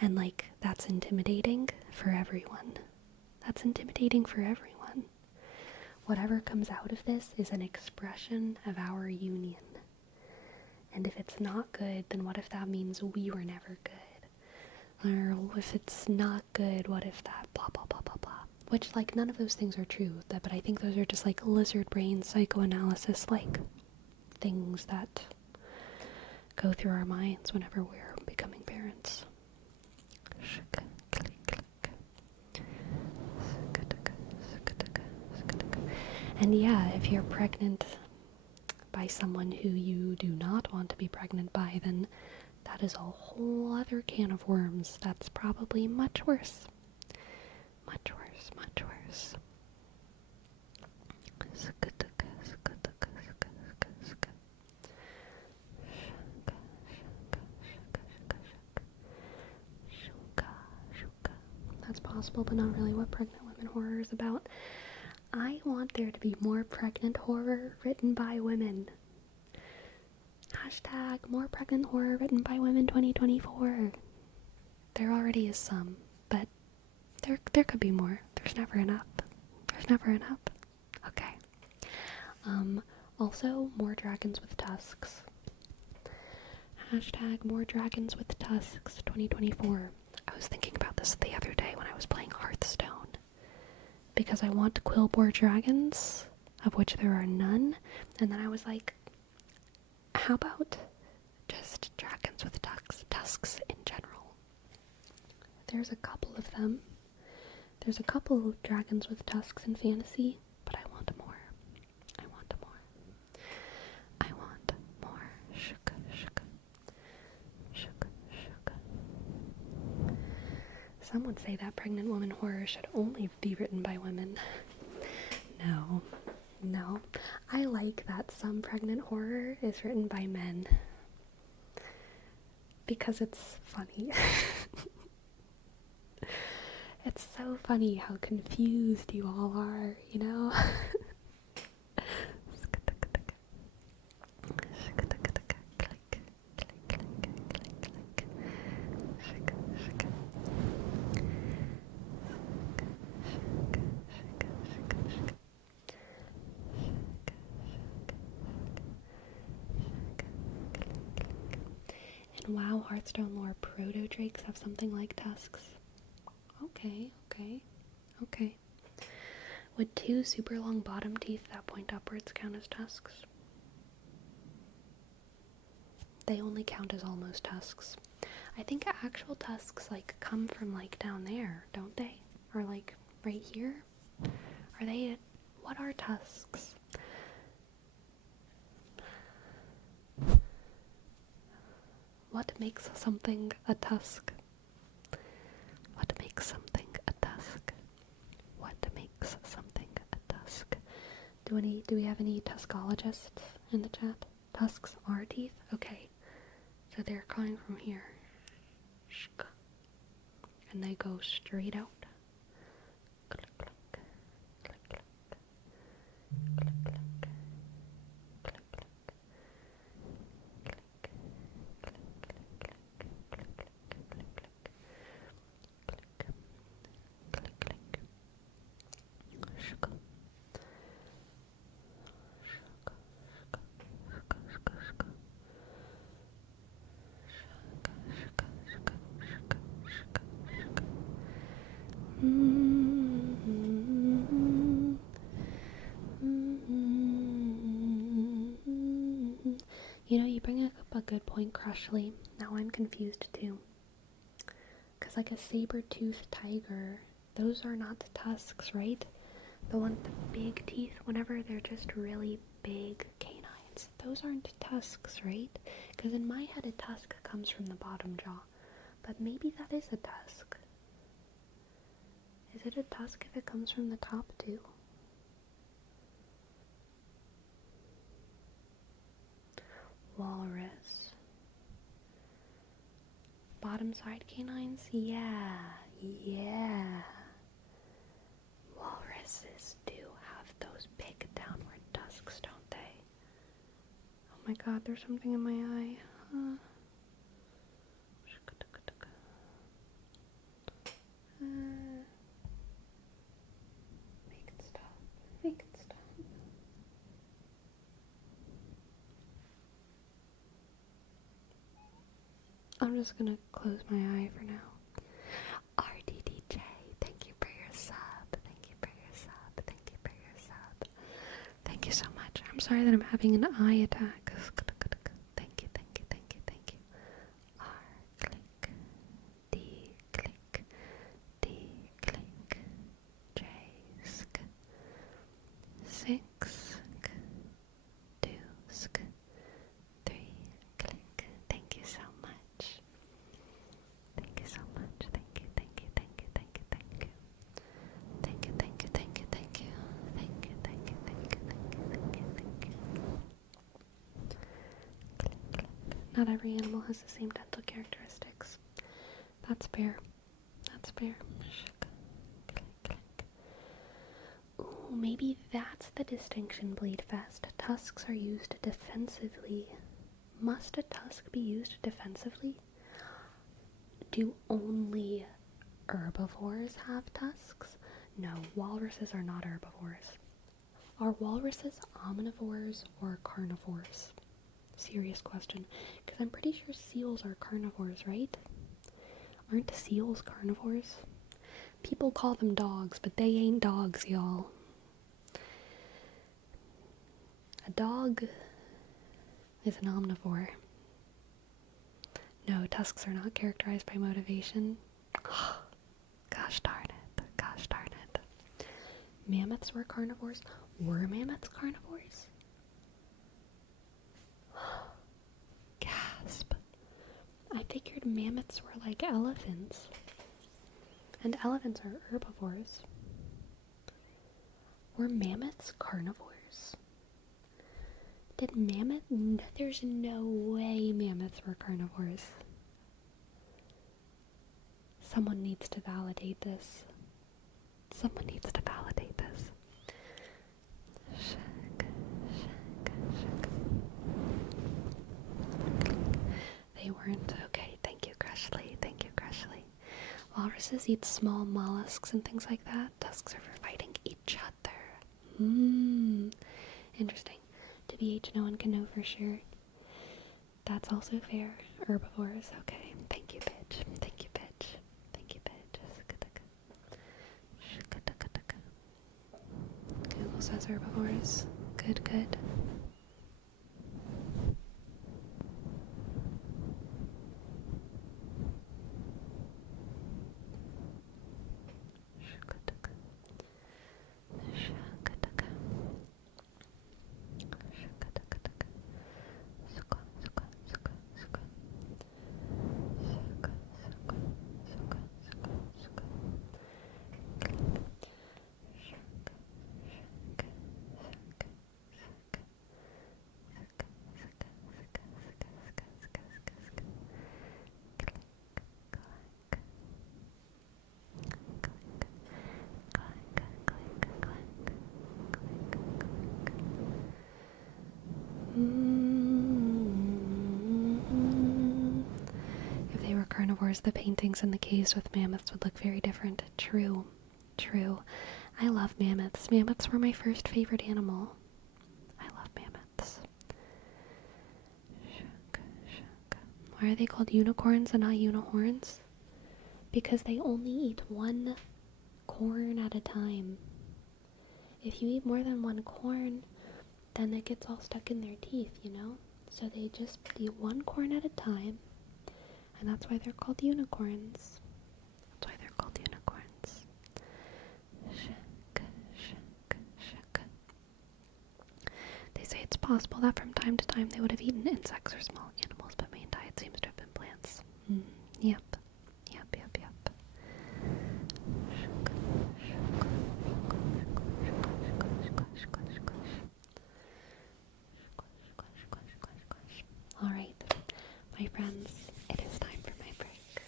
And like, that's intimidating for everyone. Whatever comes out of this is an expression of our union. And if it's not good, then what if that means we were never good? Or if it's not good, what if that blah blah blah blah blah? Which, like, none of those things are true, but I think those are just like lizard brain psychoanalysis, like things that go through our minds whenever we're becoming parents. And yeah, if you're pregnant by someone who you do not want to be pregnant by, then that is a whole other can of worms. That's probably much worse. Much worse, much worse. That's possible, but not really what pregnant women horror is about. I want there to be more pregnant horror written by women. Hashtag more pregnant horror written by women 2024. There already is some, but there could be more. There's never enough. There's never enough. Okay. Also, more dragons with tusks. Hashtag more dragons with tusks 2024. I was thinking about this the other day when I was playing Hearthstone. Because I want Quillboar dragons, of which there are none. And then I was like, how about just dragons with tusks in general? There's a couple of them. There's a couple of dragons with tusks in fantasy, but I want more. I want more. I want more. Shuka, shuka. Shuka, shuka. Some would say that pregnant woman horror should only be written by women. No. I like that some pregnant horror is written by men. Because it's funny. It's so funny how confused you all are, you know? And wow, Hearthstone lore proto-drakes have something like tusks. Okay. Would 2 super long bottom teeth that point upwards count as tusks? They only count as almost tusks. I think actual tusks, like, come from, like, down there, don't they? Or, like, right here? Are they... What are tusks? What makes something a tusk? What makes something a tusk? What makes something a tusk? Do we have any tuskologists in the chat? Tusks are teeth? Okay. So they're coming from here. And they go straight out. Click, click, click, click, click, click, click, click. You know, you bring up a good point, Crushly. Now I'm confused too. Because like a saber-toothed tiger, those are not tusks, right? The one with the big teeth, whenever they're just really big canines, those aren't tusks, right? Because in my head a tusk comes from the bottom jaw. But maybe that is a tusk. Is it a tusk if it comes from the top too? Walrus. Bottom side canines? Yeah. Walruses do have those big downward tusks, don't they? Oh my god, there's something in my eye. Make it stop. Make it stop. I'm just gonna close my eye for now. RDDJ, thank you for your sub. Thank you for your sub. Thank you for your sub. Thank you so much. I'm sorry that I'm having an eye attack. Thank you, thank you, thank you, thank you. R click, D click, D click, J sk, 6 sk, 2 sk, 3 click. Thank you so much. Thank you so much. Thank you, thank you, thank you, thank you, thank you. Thank you, thank you, thank you, thank you. Thank you, thank you, thank you, thank you, thank you, thank you. Click, click. Not every animal has the same dental characteristics. That's fair. That's fair. Click, click. Ooh, maybe that's the distinction, Bleedfest. Tusks are used defensively. Must a tusk be used defensively? Do only herbivores have tusks? No, walruses are not herbivores. Are walruses omnivores or carnivores? Serious question. Because I'm pretty sure seals are carnivores, right? Aren't seals carnivores? People call them dogs, but they ain't dogs, y'all. A dog is an omnivore. No, tusks are not characterized by motivation. Gosh darn it. Gosh darn it. Mammoths were carnivores. Were mammoths carnivores? Gasp. I figured mammoths were like elephants. And elephants are herbivores. Were mammoths carnivores? Did mammoth? There's no way mammoths were carnivores. Someone needs to validate this. Someone needs to validate this. They weren't. Okay, thank you, Crushly. Thank you, Crushly. Walruses eat small mollusks and things like that. Tusks are for fighting each other. Interesting. TBH, no one can know for sure. That's also fair. Herbivores. Okay. Thank you, bitch. Thank you, bitch. Thank you, bitch. Google says herbivores. Good, good. If they were carnivores, the paintings in the caves with mammoths would look very different. True. True. I love mammoths. Mammoths were my first favorite animal. I love mammoths. Why are they called unicorns and not unicorns? Because they only eat one corn at a time. If you eat more than one corn, then it gets all stuck in their teeth, you know? So they just eat one corn at a time, and that's why they're called unicorns. That's why they're called unicorns. They say it's possible that from time to time they would have eaten insects or small animals, but main diet seems to have been plants. Yep. Alright, my friends, it is time for my break.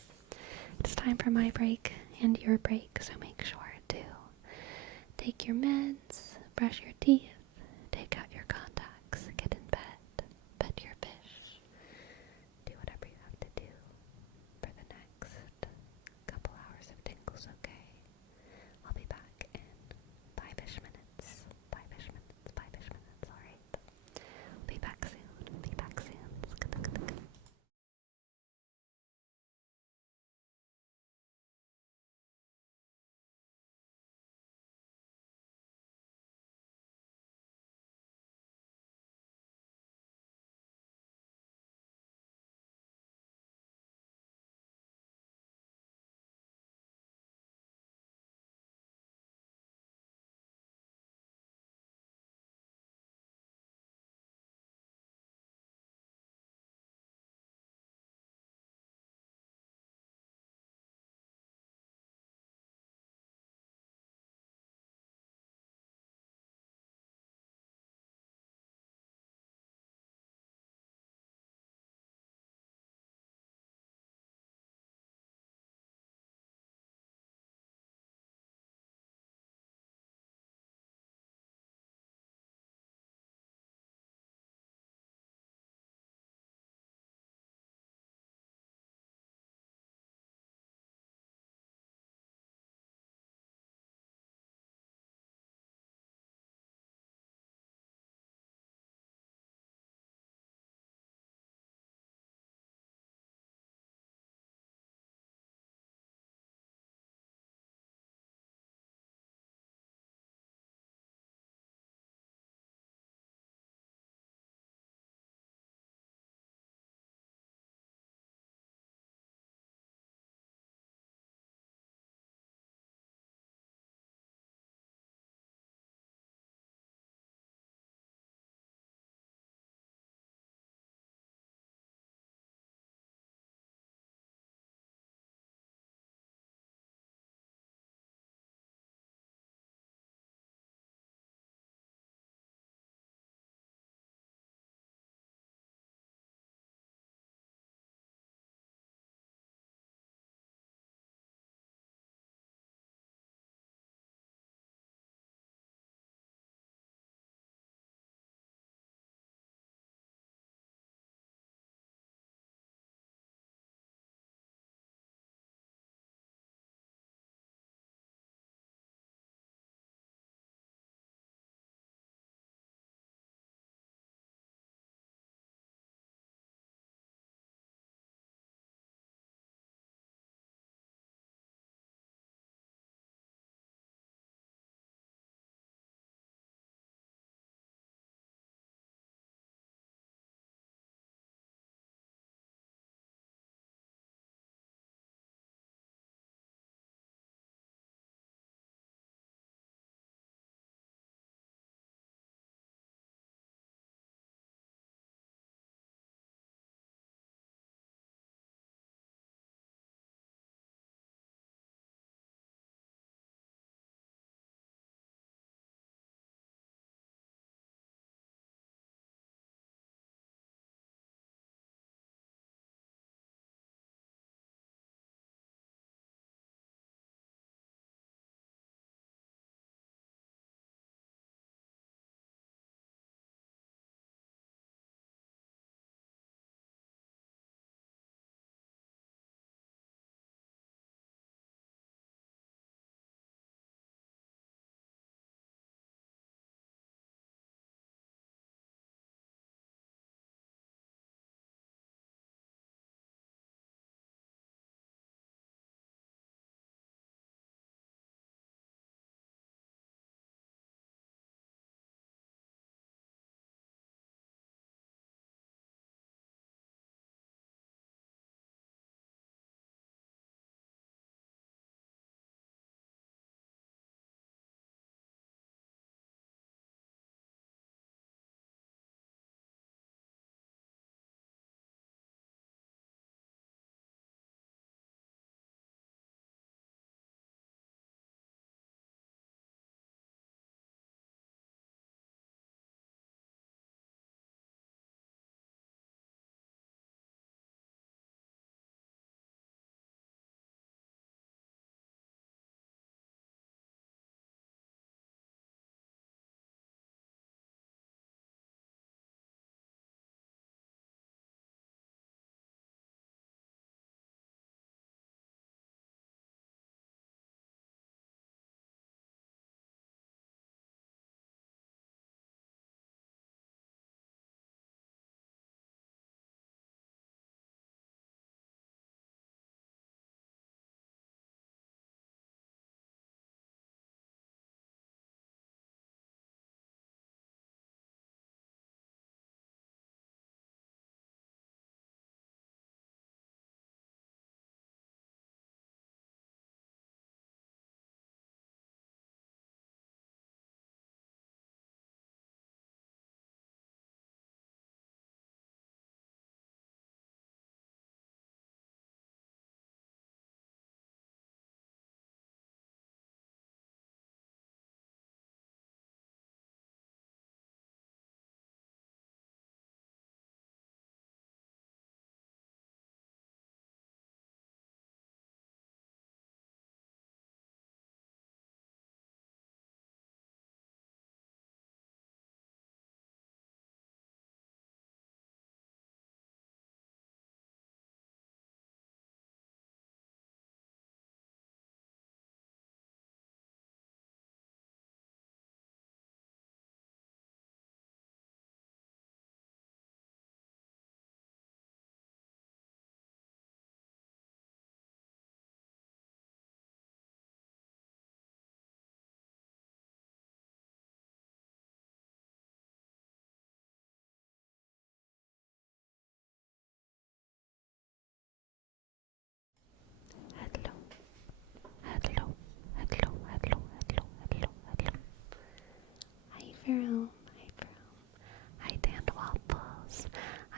It's time for my break and your break, so make sure to take your meds, brush your teeth, take out your contacts, get in bed, pet your fish, do whatever you have to do for the next couple hours of tingles, okay? I'll be back in 5-ish minutes. 5-ish minutes, 5-ish minutes, alright? Be back soon, be back soon.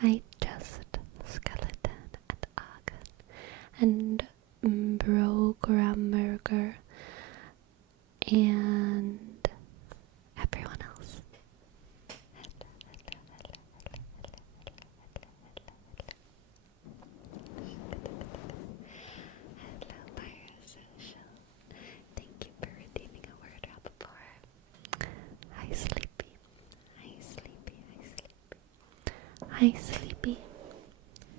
I just skeleton and Agen and Brogramerger and everyone else. Hello, Biosocial. Thank you for redeeming a word out before. Hi, Sleepy. Hi, Sleepy. Hi, Sleepy.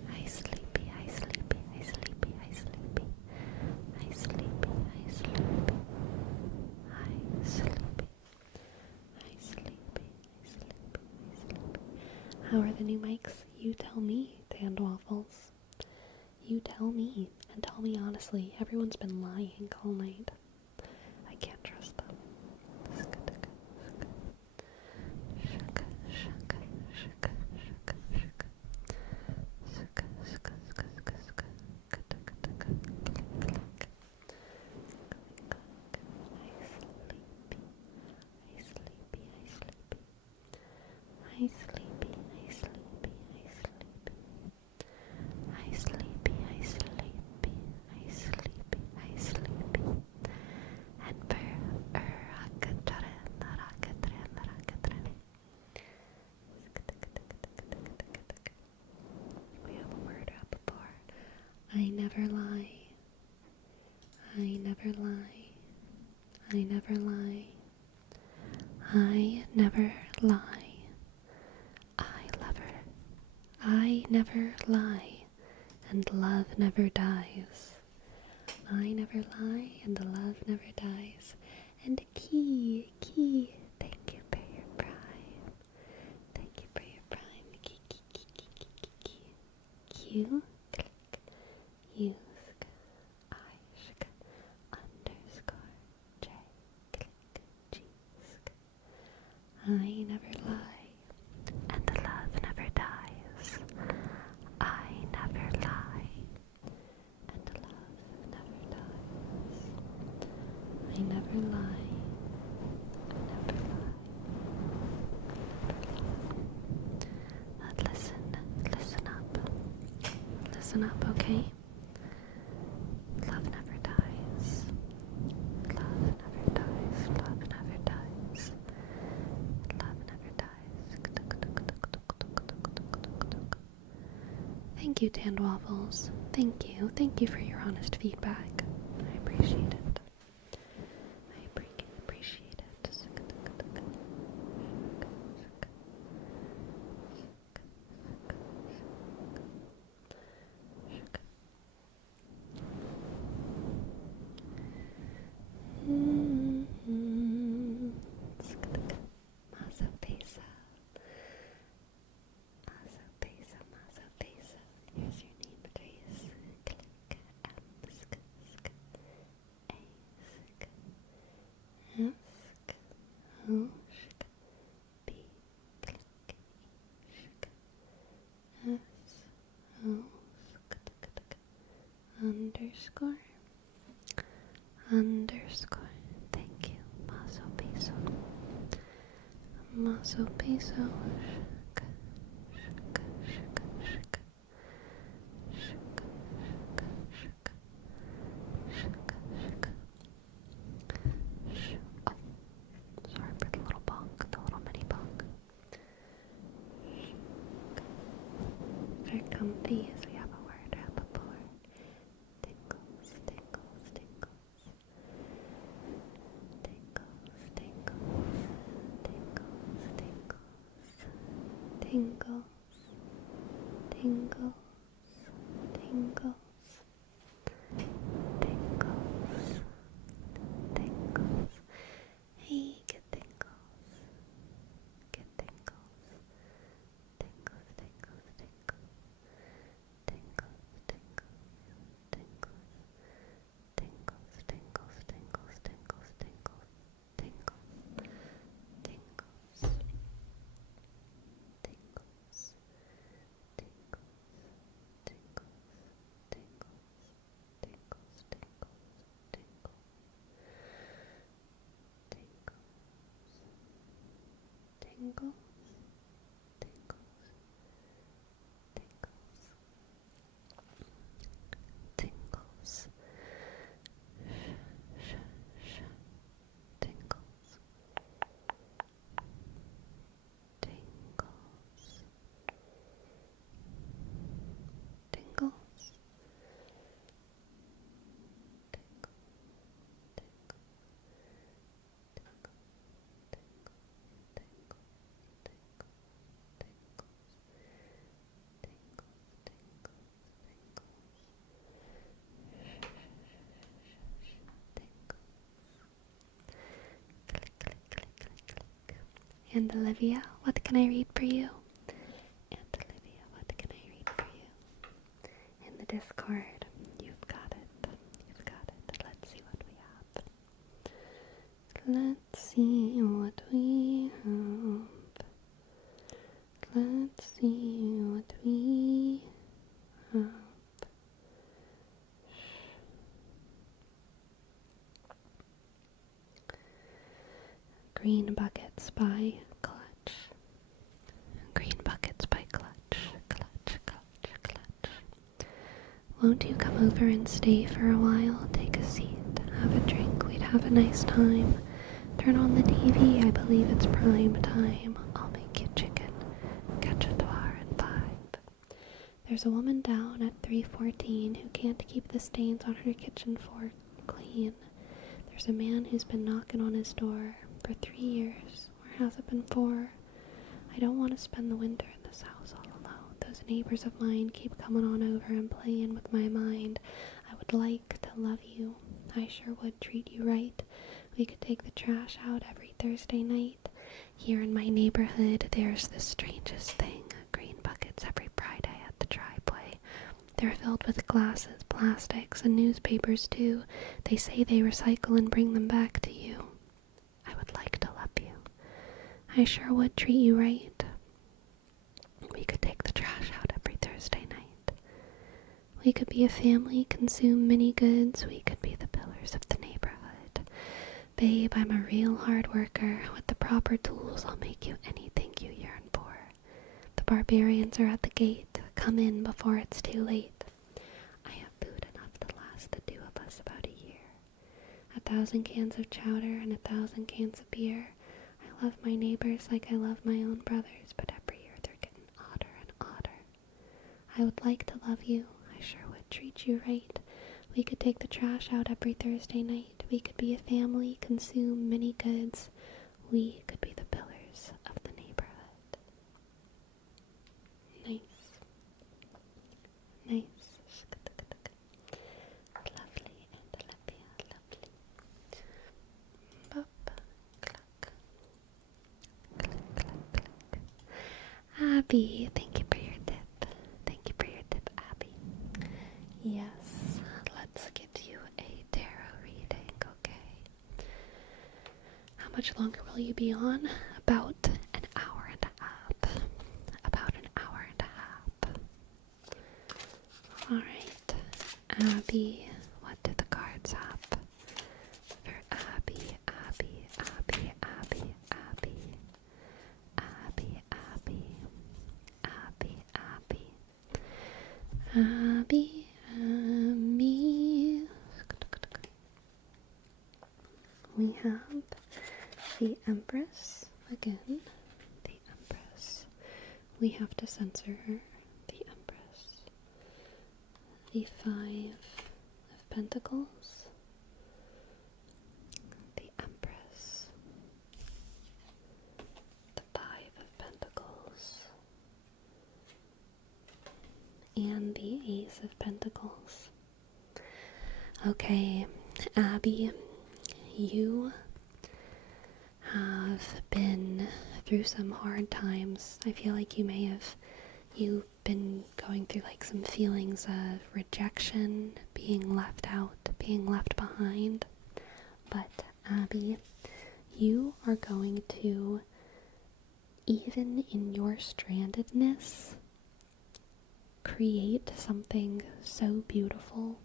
Hi, Sleepy. Hi, Sleepy. Hi, Sleepy. Hi, Sleepy. Hi, Sleepy. Hi, Sleepy. Hi, Sleepy. Hi, Sleepy. Hi, Sleepy. Hi, Sleepy. How are the new mics? You tell me, Tandwaffles. You tell me, and tell me honestly. Everyone's been lying all night. I can't trust them. Hi, sleepy, hi, sleepy, hi, sleepy. Hi, sleepy, hi, sleepy, hi, sleepy, hi, sleepy. And we have a word up before. I never lie. I never lie. I never lie. I never lie. I never lie, and love never dies. I never lie, and love never dies. And Key, thank you for your prime. Thank you for your prime. Q, click, use, I, underscore, J, click, G, I never lie, and the love never dies. I never lie, and the love never dies. I never lie, I never lie, But listen up. Listen up, okay? Love never dies. Love never dies. Love never dies. Love never dies. Thank you, Tandwaffles. Thank you. Thank you for your honest feedback. I appreciate it. I appreciate it. Mazo pesa. Mazo pesa, mazo pesa. Here's your name, Patrice. Click, sk, sk, a, sk, sk, o, sk, b, click, sk, s, o, sk, underscore, underscore. Thank you, mazo peso. Mazo peso. Shk, shk, shk, shk. Shk, shk, shk, shk, shk. Oh, sorry for the little bonk, the little mini bonk. Very comfy as we have a word up before. Tingles, tingles, tingles. Tingles, tingles, tingles, tingles. Tingles, tingles, tingles. Tingles, tingles. Hey, get tingles. Get tingles. Tingles, tingles, tingles. Tingles, tingles, tingles. Tingles, tingles, tingles, tingles, tingles. Tingles, tingles. Tingles, tingles, And Olivia, what can I read for you? And Olivia, what can I read for you? In the Discord, you've got it. You've got it. Let's see what we have. Let's see what we have. Let's see what we have. Green Buckets by Clutch. Green Buckets by Clutch. Clutch, Clutch, Clutch. Won't you come over and stay for a while? Take a seat, have a drink, we'd have a nice time. Turn on the TV, I believe it's prime time. I'll make you chicken, cacciatore and vibe. There's a woman down at 314 who can't keep the stains on her kitchen fork clean. There's a man who's been knocking on his door for 3 years, or has it been 4? I don't want to spend the winter in this house all alone. Those neighbors of mine keep coming on over and playing with my mind. I would like to love you. I sure would treat you right. We could take the trash out every Thursday night. Here in my neighborhood, there's the strangest thing. Green buckets every Friday at the driveway. They're filled with glasses, plastics, and newspapers too. They say they recycle and bring them back to you. I would like to love you. I sure would treat you right. We could take the trash out every Thursday night. We could be a family, consume many goods. We could be the pillars of the neighborhood. Babe, I'm a real hard worker. With the proper tools, I'll make you anything you yearn for. The barbarians are at the gate. Come in before it's too late. I have food enough to last the 2 of us about a year. 1,000 cans of chowder and 1,000 cans of beer. I love my neighbors like I love my own brothers, but every year they're getting odder and odder. I would like to love you. I sure would treat you right. We could take the trash out every Thursday night. We could be a family, consume many goods. We could be the pillars of the neighborhood. Nice. Nice. Lovely and Olivia, lovely. Bop, cluck. Click, click, click. Abby, thank you for your tip. Thank you for your tip, Abby. Yes, let's get you a tarot reading, okay? How much longer will you be on? About an hour and a half. About an hour and a half. Alright, Abby, what do the cards have? For Abby, Abby, Abby, Abby, Abby. Abby, Abby, Abby, Abby. Abby, Abby. We have the Empress again. The Empress. We have to censor her. The Empress. The 5 of Pentacles. The Empress. The 5 of Pentacles. And the Ace of Pentacles. Okay, Abby, you have been through some hard times. I feel like you've been going through like some feelings of rejection, being left out, being left behind. But Abby, you are going to, even in your strandedness, create something so beautiful.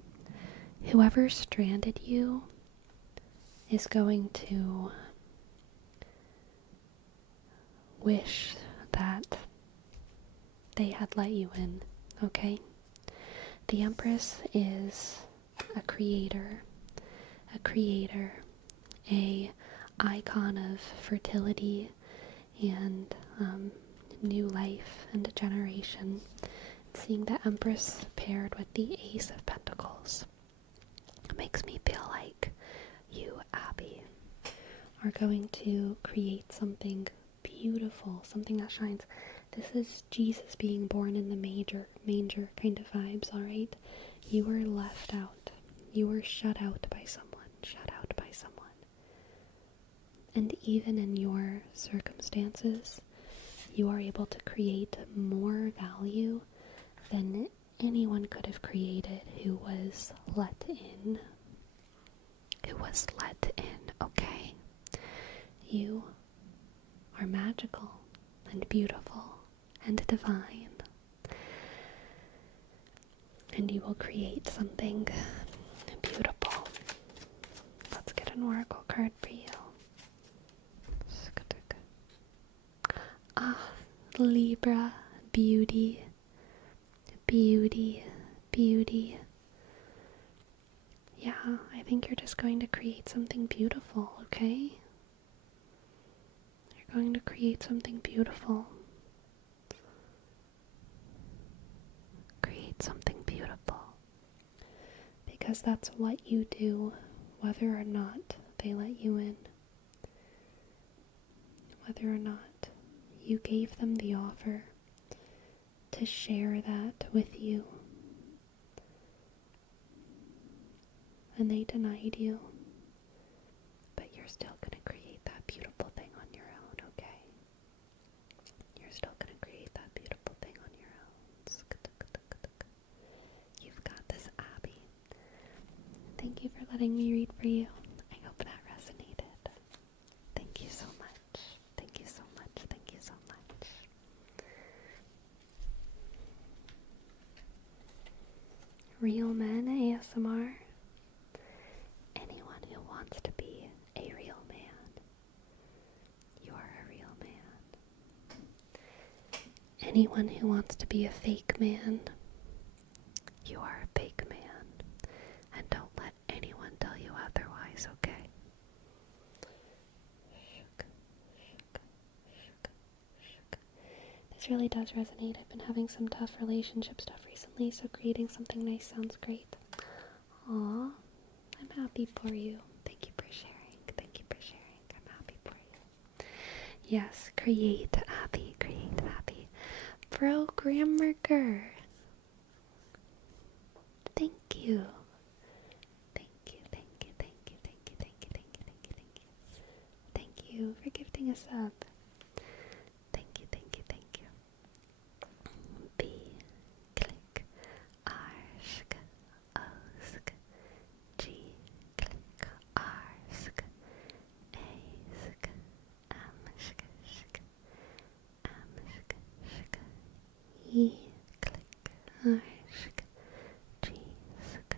Whoever stranded you is going to wish that they had let you in, okay? The Empress is a creator, a icon of fertility and new life and a generation. Seeing the Empress paired with the Ace of Pentacles makes me feel like you, Abby, are going to create something beautiful, something that shines. This is Jesus being born in the manger kind of vibes, alright? You were left out. You were shut out by someone. Shut out by someone. And even in your circumstances, you are able to create more value than anyone could have created who was let in. Okay? You are magical and beautiful and divine. And you will create something beautiful. Let's get an oracle card for you. Ah, Libra, beauty, beauty, beauty. Yeah, I think you're just going to create something beautiful, okay? You're going to create something beautiful. Create something beautiful. Because that's what you do, whether or not they let you in. Whether or not you gave them the offer to share that with you, and they denied you, but you're still going to create that beautiful thing on your own, okay? You're still going to create that beautiful thing on your own. You've got this, Abby. Thank you for letting me read for you. I hope that resonated. Thank you so much. Thank you so much. Thank you so much. Real Men ASMR. Anyone who wants to be a real man, you are a real man. Anyone who wants to be a fake man, you are a fake man. And don't let anyone tell you otherwise, okay? This really does resonate. I've been having some tough relationship stuff recently, so creating something nice sounds great. Aw, I'm happy for you. Thank you for sharing. Thank you for sharing. I'm happy for you. Yes, create happy, create happy. Programmer. Thank you. Thank you, thank you, thank you, thank you, thank you, thank you, thank you, thank you. Thank you for gifting a sub. Thank you, thank you, thank you. B, click, arsk, osk, G, click, arsk, ask, amsk, shk, amsk, shk, E, click, arsk, G, sk,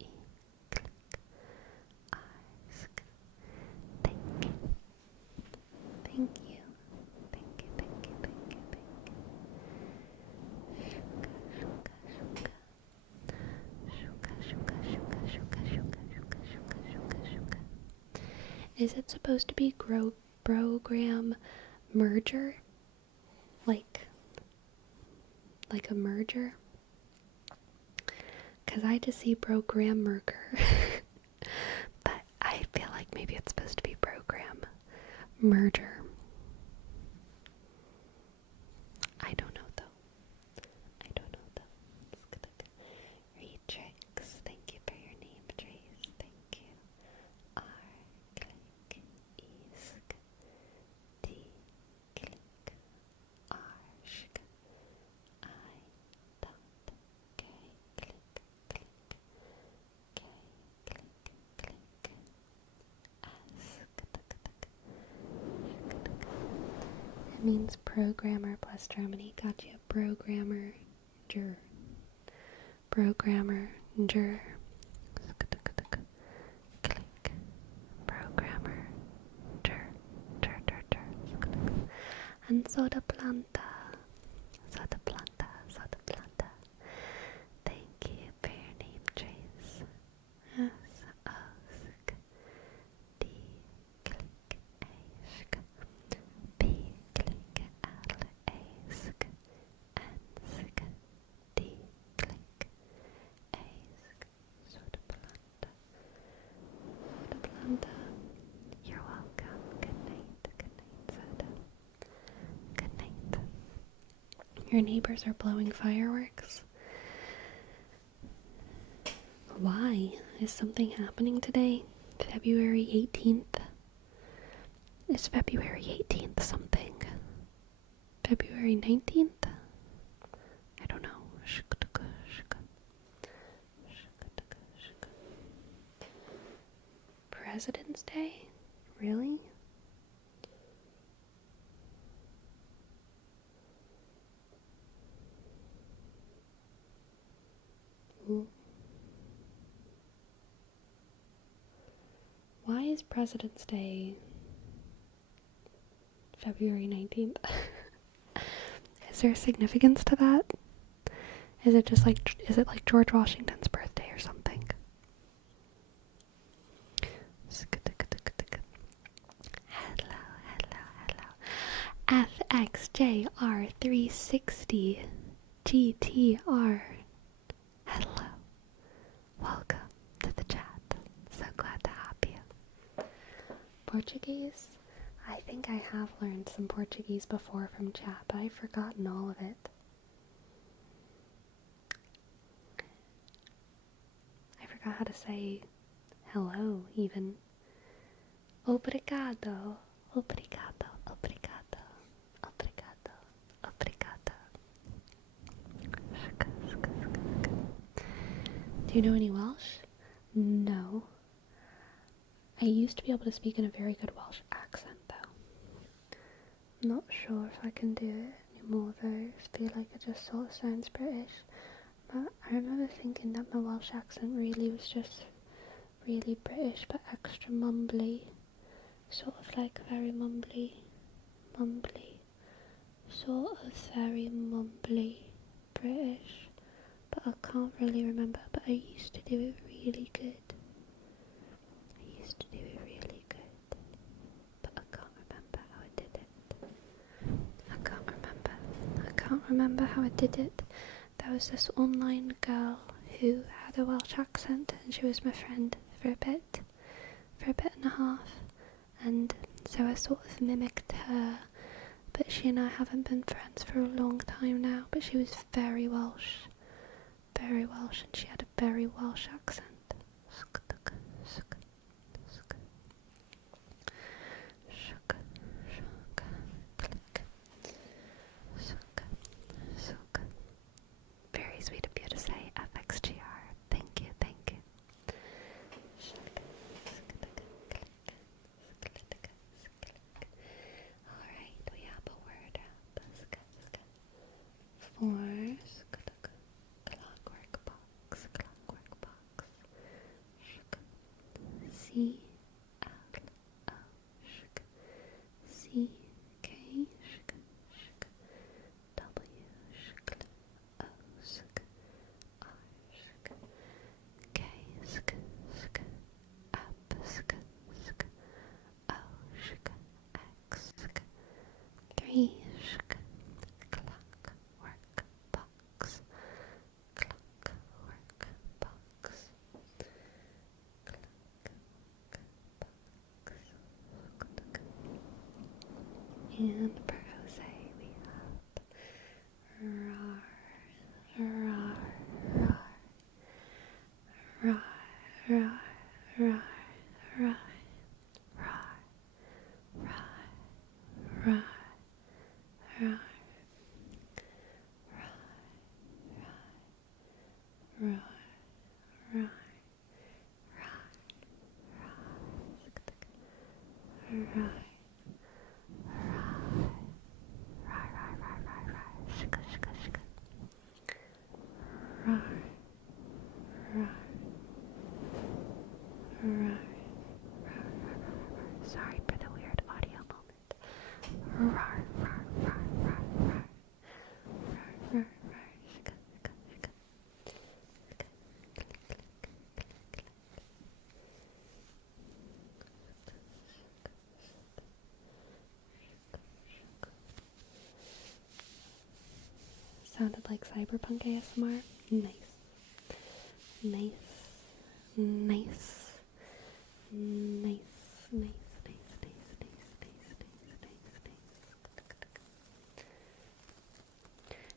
E, click, arsk. Thank you. Thank you. Thank you, thank you, thank you, thank you. Shuka. Is it supposed to be program merger? Like a merger? Because I just see program merger. But I feel like maybe it's supposed to be program merger. I don't know though. Read tricks. Thank you for your name, Trace. Thank you. R, click, isk, T, click, arsk, I, dot, K, click, K, click, It means programmer plus Germany. Got you. Programmer, jur. Programmer, jur. Click. Programmer, jur. And soda planta. Thank you for your name, Trace. S, osk, D, click, ask, B, click, L, ask, Nsk, D, click, ask, soda planta. You're welcome. Good night, soda. Good night. Your neighbors are blowing fireworks? Why? Is something happening today? February 18th? It's February 18th something. February 19th? I don't know. President's Day? Really? Ooh. Why is President's Day February 19th? Is there a significance to that? Is it like George Washington's birthday or something? Hello. FXJR360 GTR. Hello. Welcome to the chat. So glad to have you. Portuguese? I think I have learned some Portuguese before from chat, but I've forgotten all of it. I forgot how to say hello, even. Obrigado. Obrigado. Obrigado. Obrigado. Obrigado. Do you know any Welsh? No. I used to be able to speak in a very good Welsh accent, though. Not sure if I can do it anymore, though. I feel like it just sort of sounds British. But I remember thinking that my Welsh accent really was just really British, but extra mumbly. Sort of like very mumbly. Sort of very mumbly British. But I can't really remember. But I used to do it really good. But I can't remember how I did it. I can't remember how I did it. There was this online girl who had a Welsh accent, and she was my friend for a bit and a half, and so I sort of mimicked her, but she and I haven't been friends for a long time now. But she was very Welsh, and she had a very Welsh accent. Very sweet of you to say, FXGR. Thank you. Alright, we have a word up. For clockwork box. Three clockwork box. And for Jose, we have rar, rar, rar, rar, rar, rar, rar, rar, rar, rar, rar, rar, rar, sorry for the weird audio moment. Rar, rar, rar, rar, rar, rar, rar, Sounded like cyberpunk ASMR. Nice.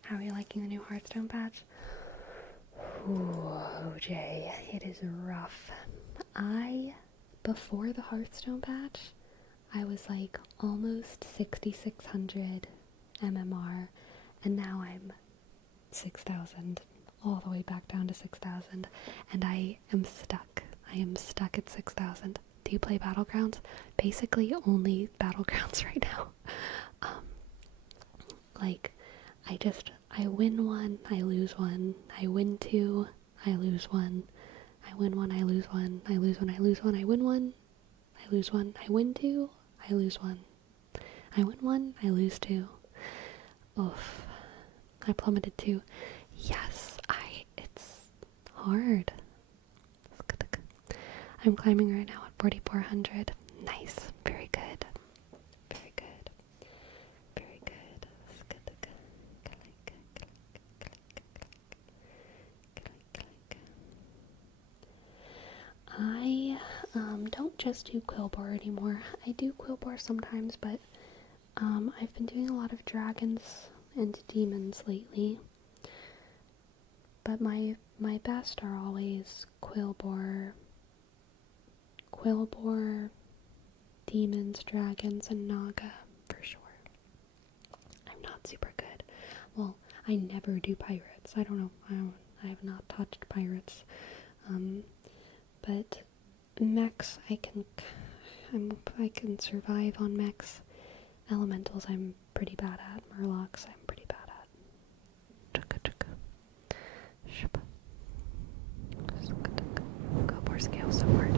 How are you liking the new Hearthstone patch? Ooh, OJ, it is rough. Before the Hearthstone patch, I was like almost 6,600 MMR, and now I'm 6,000, all the way back down to 6,000, and I am stuck. I am stuck at 6,000. Do you play Battlegrounds? Basically only Battlegrounds right now. Like, I win one, I lose one, I win two, I lose one, I win one, I lose one, I lose one, I lose one, I win one, I lose one, I win two, I lose one, I win one, I lose two. Oof. I plummeted too. Yes, it's hard. I'm climbing right now at 4,400. Nice. Very good. Very good. Very good. I don't just do Quillbore anymore. I do Quillbore sometimes, but I've been doing a lot of dragons and demons lately. But my best are always Quillbore, demons, dragons, and Naga, for sure. I'm not super good. Well, I never do pirates. I don't know. I have not touched pirates. But mechs, I can survive on mechs. Elementals, I'm pretty bad at. Murlocs, I'm pretty bad at. Quillbore scales so hard.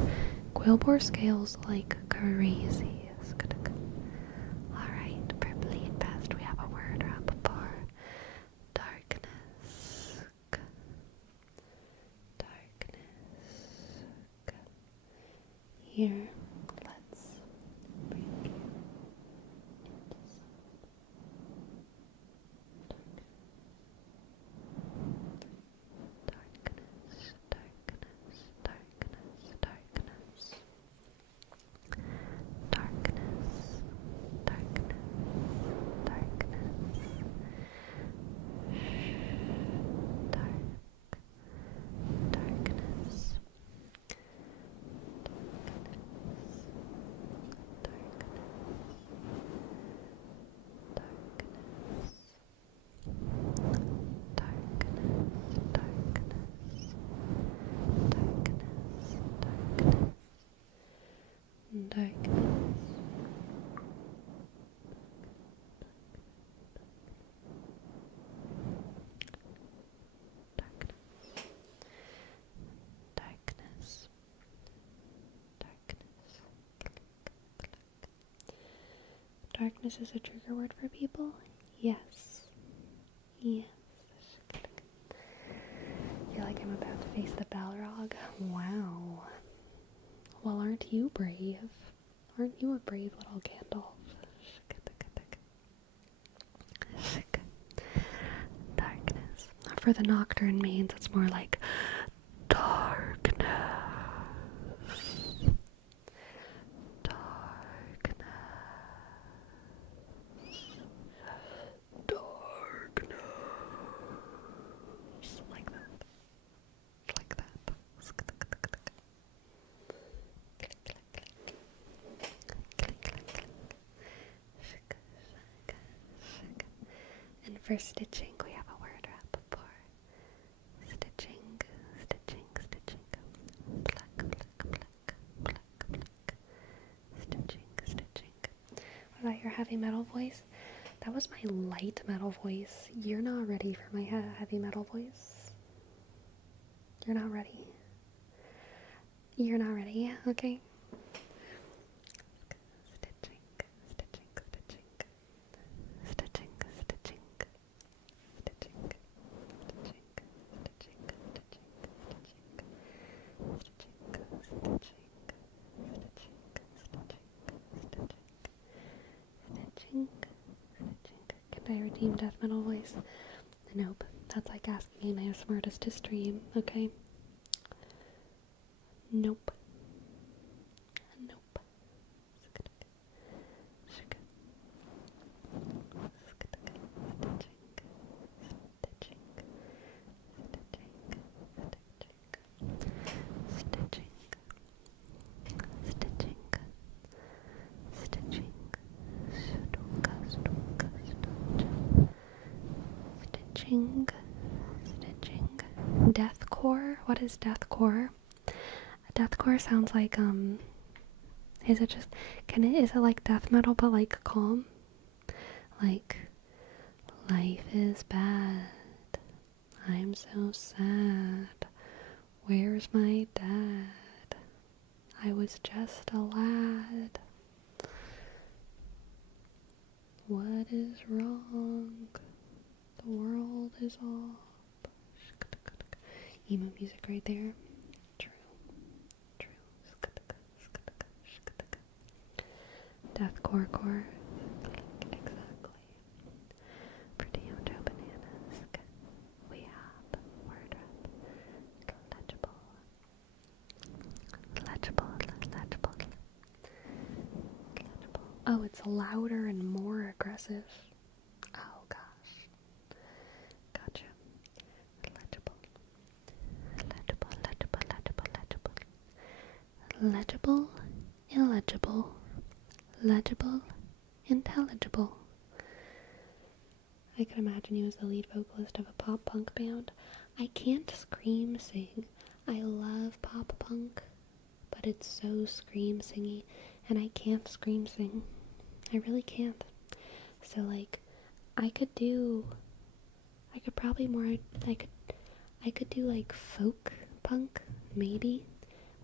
Quillbore scales like crazy. Alright, for Bleed Pest, we have a word wrap for darkness. Here, let's bring you into darkness, darkness, darkness, darkness, darkness, darkness, darkness, dark, darkness. Darkness is a trigger word for people? Yes. Yes. Feel like I'm about to face the Balrog. Wow. Well, aren't you brave? Aren't you a brave little Gandalf? Darkness. For the Nocturne mains, it's more like darkness. Darkness. Darkness. Like that. Like that. And for stitching, we have a word wrap for stitching, stitching, stitching. Pluck, pluck, pluck, pluck, pluck. Stitching, stitching. What about your heavy metal voice? That was my light metal voice. You're not ready for my heavy metal voice. You're not ready. You're not ready, okay? Stitching, stitching, stitching. Stitching, stitching. Stitching, stitching, stitching, stitching, stitching, stitching. Can I redeem death metal voice? Nope. That's like asking my smartest to stream, okay? Nope. Nope. Stitching, stitching. Deathcore? What is deathcore? Deathcore sounds like, is it just, is it like death metal but like calm? Like, life is bad. I'm so sad. Where's my dad? I was just a lad. What is wrong? The world is up. Emo music right there. True. Deathcore core. Exactly. Pretty Hojo bananas. We have word up. Legible. Oh, it's louder and more aggressive. Oh gosh. Gotcha. Legible, illegible, legible, intelligible. I could imagine you as the lead vocalist of a pop punk band. I can't scream sing. I love pop punk, but it's so scream singy, and I can't scream sing. I really can't. So like, I could do like folk punk, maybe,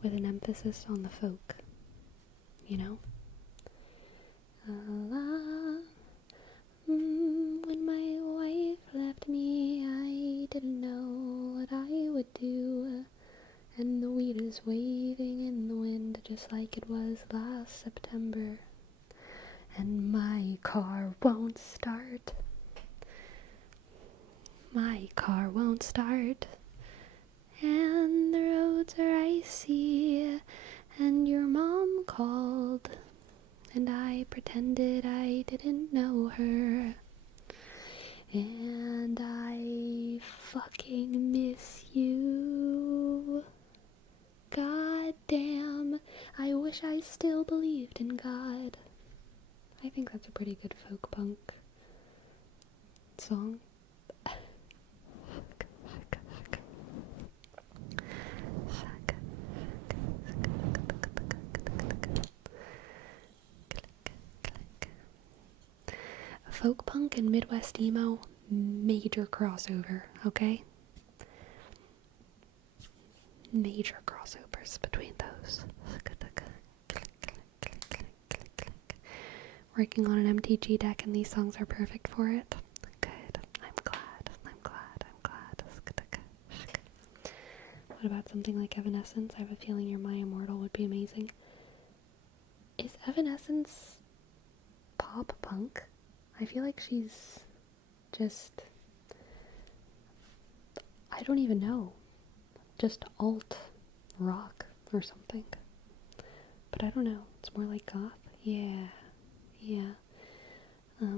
with an emphasis on the folk, you know? When my wife left me, I didn't know what I would do, and the weed is waving in the wind just like it was last September, and my car won't start. My car won't start, and the roads are icy, and your mom called, and I pretended I didn't know her, and I fucking miss you. God damn, I wish I still believed in God. I think that's a pretty good folk punk song. Folk punk and Midwest emo, major crossover, okay? Major crossovers between those. Working on an MTG deck and these songs are perfect for it. Good. I'm glad. What about something like Evanescence? I have a feeling your My Immortal would be amazing. Is Evanescence pop punk? I feel like she's just, I don't even know, just alt rock or something. But I don't know, it's more like goth. Yeah. I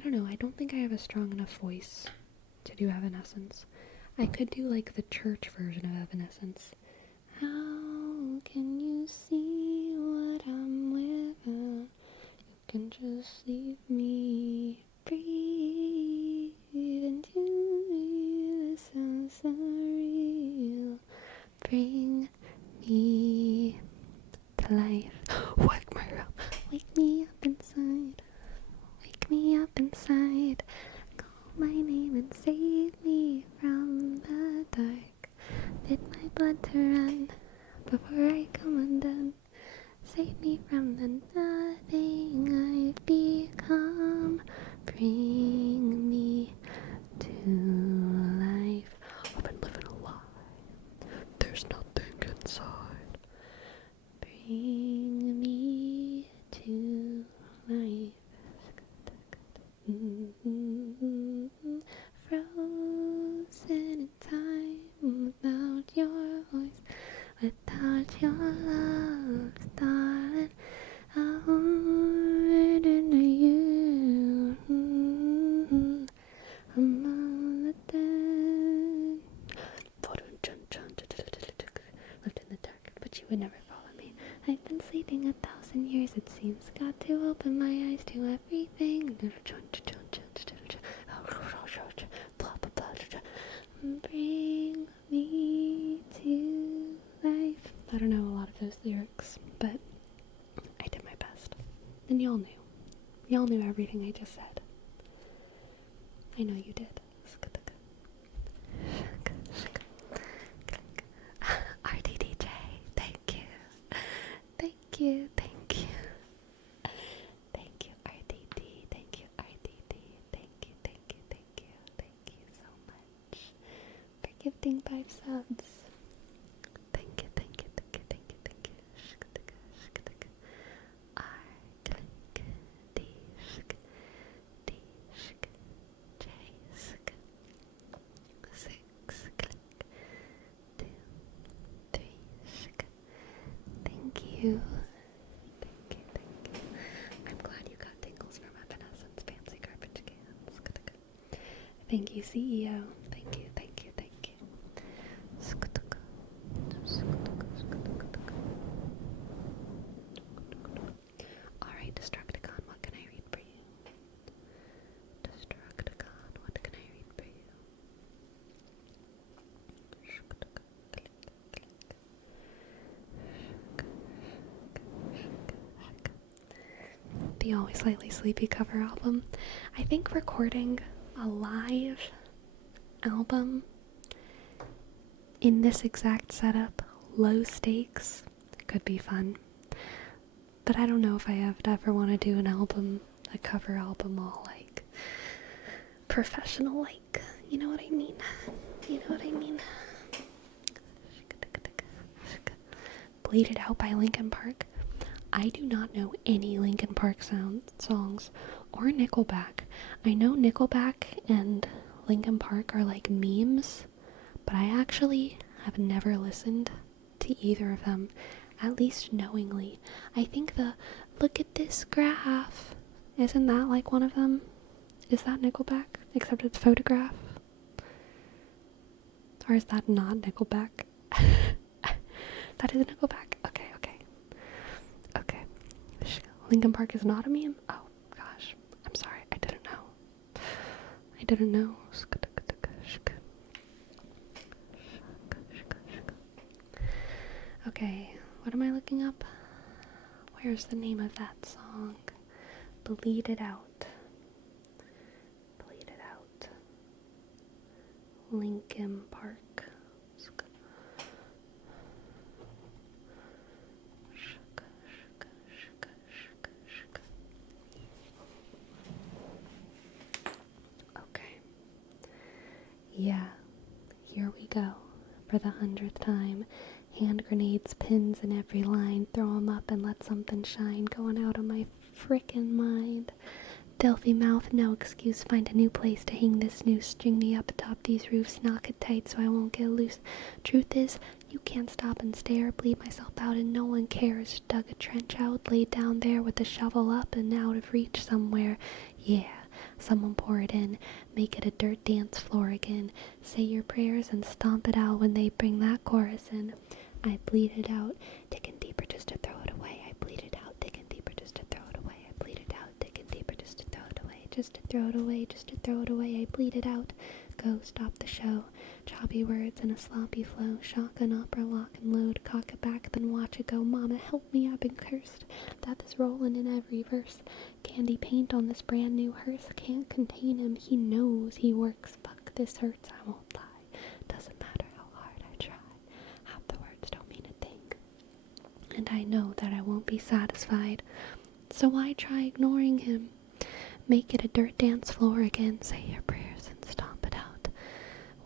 don't know, I don't think I have a strong enough voice to do Evanescence. I could do like the church version of Evanescence. How can you see what I'm without? You can just leave me breathe into me. This sounds surreal. Bring me to life. Wake me up inside. Wake me up inside. Call my name and save me from the dark. Bid my blood to run before I come undone. Save me from the nothing I've become. Bring me to life. I've been living a lie. There's nothing inside. Bring me to life. Frozen in time without your voice, without your love, darling. I wouldn't know you. I'm on the dead. Lived in the dark, but you would never follow me. I've been sleeping 1,000 years, it seems. Got to open my eyes to everything. Bring me to life. I don't know a lot of those lyrics, but I did my best. And y'all knew. Y'all knew everything I just said. I know you did. RDDJ, thank you. Thank you, thank you. Thank you, RDD. Thank you, RDD. Thank you, thank you, thank you. Thank you so much for gifting 5 subs. Thank you, thank you, thank you, thank you, thank you. R, click, D, D, J, 6, click, 2, 3, thank you. Thank you, thank you. I'm glad you got tingles from Evanescence fancy garbage cans. Thank you, CEO. Thank you, thank you, thank you. Alright, Destructicon, what can I read for you? Destructicon, what can I read for you? The Always Slightly Sleepy cover album. I think recording a live album in this exact setup, low stakes, could be fun. But I don't know if I ever want to do an album, a cover album, all like professional, like, you know what I mean? You know what I mean? Bleed It Out by Linkin Park. I do not know any Linkin Park songs or Nickelback. I know Nickelback and Linkin Park are like memes, but I actually have never listened to either of them, at least knowingly. I think the "Look at this graph," isn't that like one of them? Is that Nickelback? Except it's Photograph? Or is that not Nickelback? That is Nickelback. Okay. Linkin Park is not a meme? Oh, gosh. I'm sorry. I didn't know. Okay, what am I looking up? Where's the name of that song? Bleed It Out. Bleed It Out. Linkin Park. Okay. Yeah, here we go. For the 100th time. Hand grenades, pins in every line. Throw 'em up and let something shine. Going out of my frickin' mind. Delphi mouth, no excuse. Find a new place to hang this noose. String me up atop these roofs. Knock it tight so I won't get loose. Truth is, you can't stop and stare. Bleed myself out and no one cares. Dug a trench out, laid down there with the shovel up and out of reach somewhere. Yeah. Someone pour it in, make it a dirt dance floor again. Say your prayers and stomp it out when they bring that chorus in. I bleed it out, digging deeper just to throw it away. I bleed it out, digging deeper just to throw it away. I bleed it out, digging deeper just to throw it away. Just to throw it away, just to throw it away. I bleed it out. Go, stop the show. Choppy words in a sloppy flow. Shotgun opera, lock and load. Cock it back, then watch it go. Mama, help me, I've been cursed. That is rolling in every verse. Candy paint on this brand new hearse. Can't contain him, he knows he works. Fuck, this hurts, I won't lie. Doesn't matter how hard I try. Half the words don't mean a thing. And I know that I won't be satisfied. So why try ignoring him? Make it a dirt dance floor again. Say your prayers and stomp it out.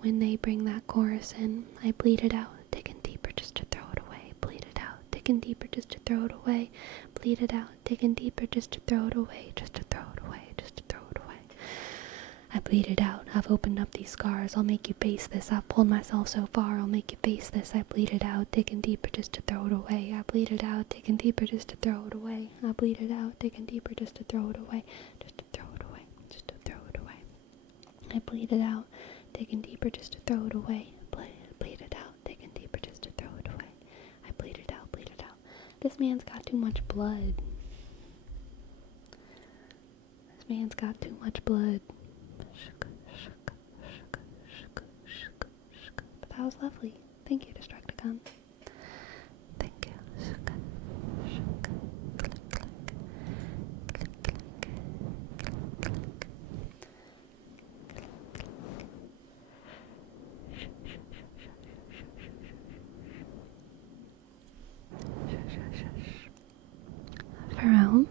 When they bring that chorus in, I bleed it out, digging deeper just to throw it away. Bleed it out, digging deeper just to throw it away. Bleed it out, digging deeper just to throw it away. Just to throw it away, just to throw it away. I bleed it out, I've opened up these scars. I'll make you face this, I've pulled myself so far. I'll make you face this. I bleed it out, digging deeper just to throw it away. I bleed it out, digging deeper just to throw it away. I bleed it out, digging deeper just to throw it away. Just to throw it away, just to throw it away. I bleed it out, digging deeper just to throw it away. Bleed it out, digging deeper just to throw it away. I bleed it out, bleed it out. This man's got too much blood. This man's got too much blood. That was lovely. Thank you, Destructicon. Thank you. Shuka, shuka, click, click, click, click, click, click. Jerome,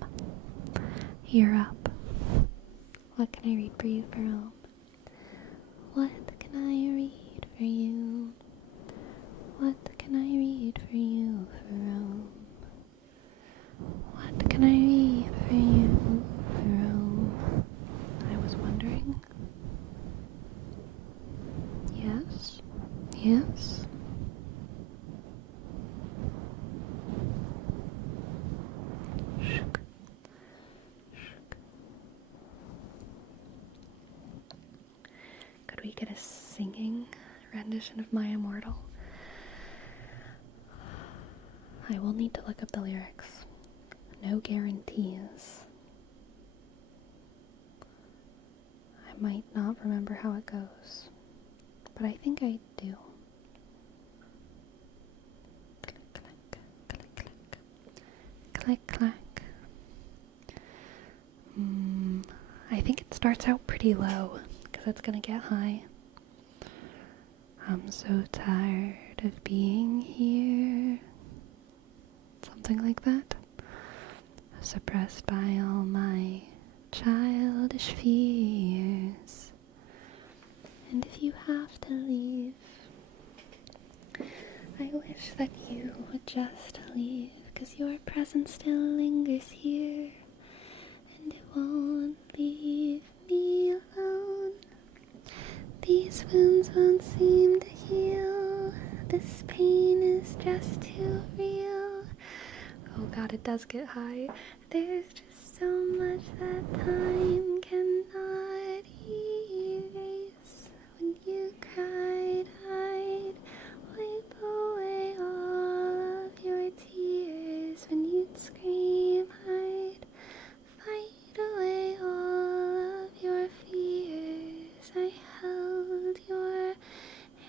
you're up. What can I read for you, Jerome? What can I read for you? What can I read for you, Jerome? What can I read for you, Jerome? I was wondering. Yes? Yes? Shook. Shook. Could we get a singing rendition of My Immortal? I will need to look up the lyrics. No guarantees. I might not remember how it goes, but I think I do. Click, click, click, click. Click, clack. I think it starts out pretty low, because it's gonna get high. I'm so tired of being here. Something like that. Suppressed by all my childish fears. And if you have to leave, I wish that you would just leave, 'cause your presence still lingers here, and it won't leave me alone. These wounds won't seem to heal, this pain is just too real. Oh god, it does get high. There's just so much that time cannot erase. When you cried, I'd wipe away all of your tears. When you'd scream, I'd fight away all of your fears. I held your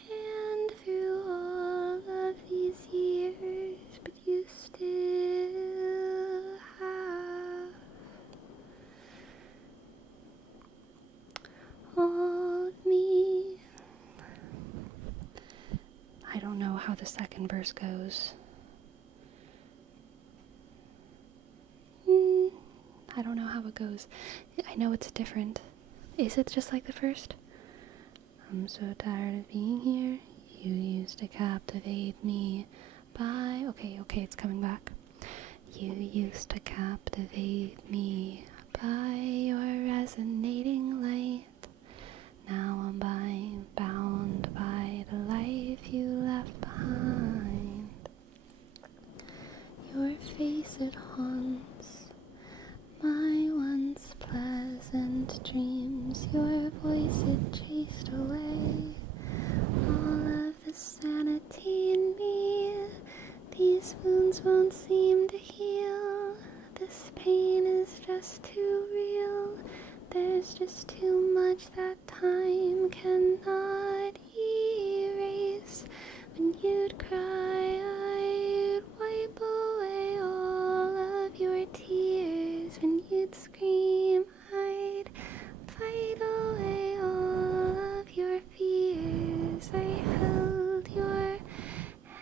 hand through all of these years, but you still have all of me. I don't know how the second verse goes. I don't know how it goes. I know it's different. Is it just like the first? I'm so tired of being here. You used to captivate me by... Okay, it's coming back. You used to captivate me by your resonating light. Now I'm bound by the life you left behind. Your face, it haunts my once pleasant dreams. Your voice, it chased away all of the sanity in me. These wounds won't seem to heal, this pain is just too real. There's just too much that time cannot erase. When you'd cry, I'd wipe away all of your tears. When you'd scream, I'd fight away all of your fears. I held your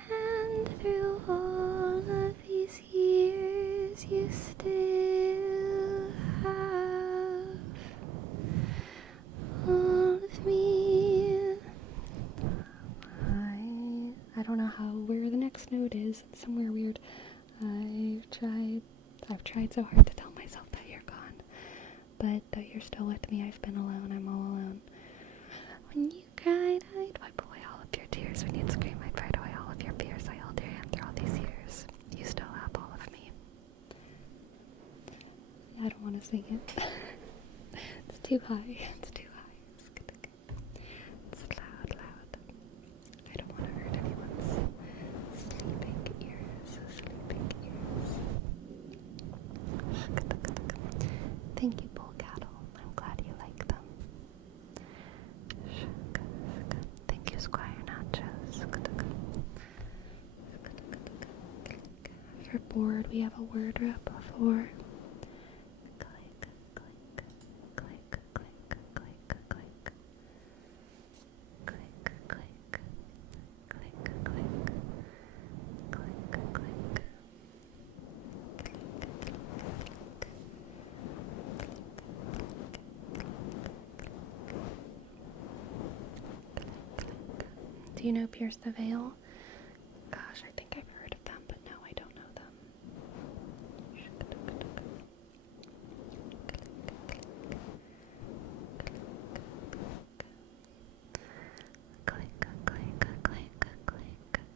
hand through all of these years. You still have all of me. I don't know where the next note is. It's somewhere weird. I've tried so hard to tell myself that you're gone, but though you're still with me, I've been alone. I'm all alone. When you cried, I'd wipe away all of your tears. When you'd scream, I'd fight away all of your fears. I held your hand through all these years. You still have all of me. I don't want to sing it. It's too high. It's too high. It's loud. I don't want to hurt anyone's sleeping ears. Thank you, bull cattle. I'm glad you like them. Thank you, Squire Nachos. For bored, we have a word rep for click, click, click, click, click, click, click, click, click, click, click. Do you know Pierce the Veil? Gosh, I think I've heard of them, but no, I don't know them. Click, click, click, click, click, click, click,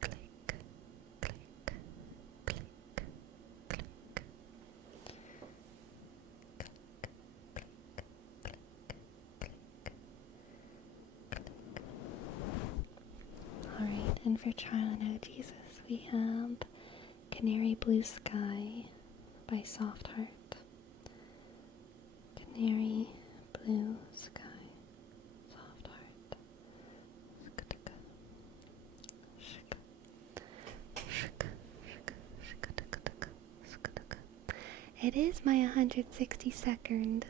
click, click, click, click. Alright, and for Trial and Oh Jesus, we have Canary Blue Sky by Soft Heart. Canary Blue Sky, Soft Heart. It is my 162nd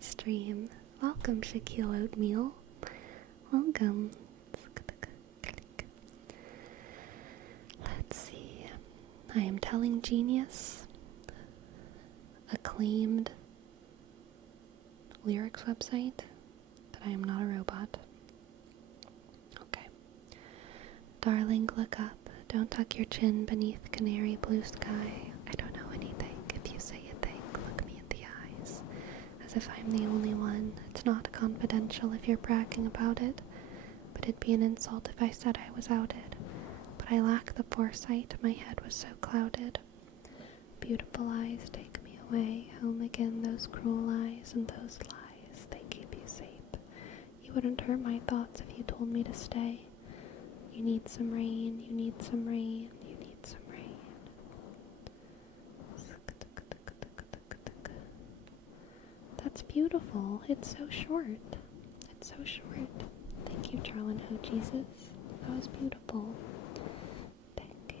stream. Welcome, Shaquille Oatmeal. Welcome. Let's see. I am telling Genius, acclaimed lyrics website, that I am not a robot. Okay. Darling, look up. Don't tuck your chin beneath canary blue sky. I don't know anything. If you say a thing, look me in the eyes. As if I'm the only one. It's not confidential if you're bragging about it, but it'd be an insult if I said I was outed. But I lack the foresight, my head was so clouded. Beautiful eyes take me away, home again, those cruel eyes and those lies, they keep you safe. You wouldn't hurt my thoughts if you told me to stay. You need some rain, you need some rain, you need some rain. That's beautiful. It's so short. It's so short. Thank you, Charlene Ho Jesus. That was beautiful. Thank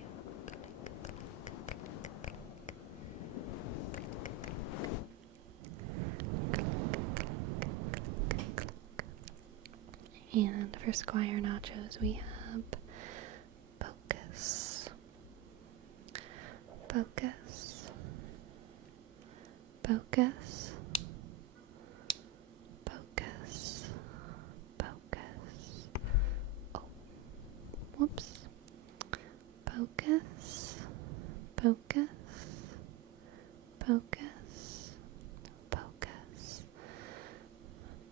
you. And for Squire Nachos, we have Focus. Focus. Focus. Focus. Focus. Oh. Whoops. Focus. Focus. Focus. Focus.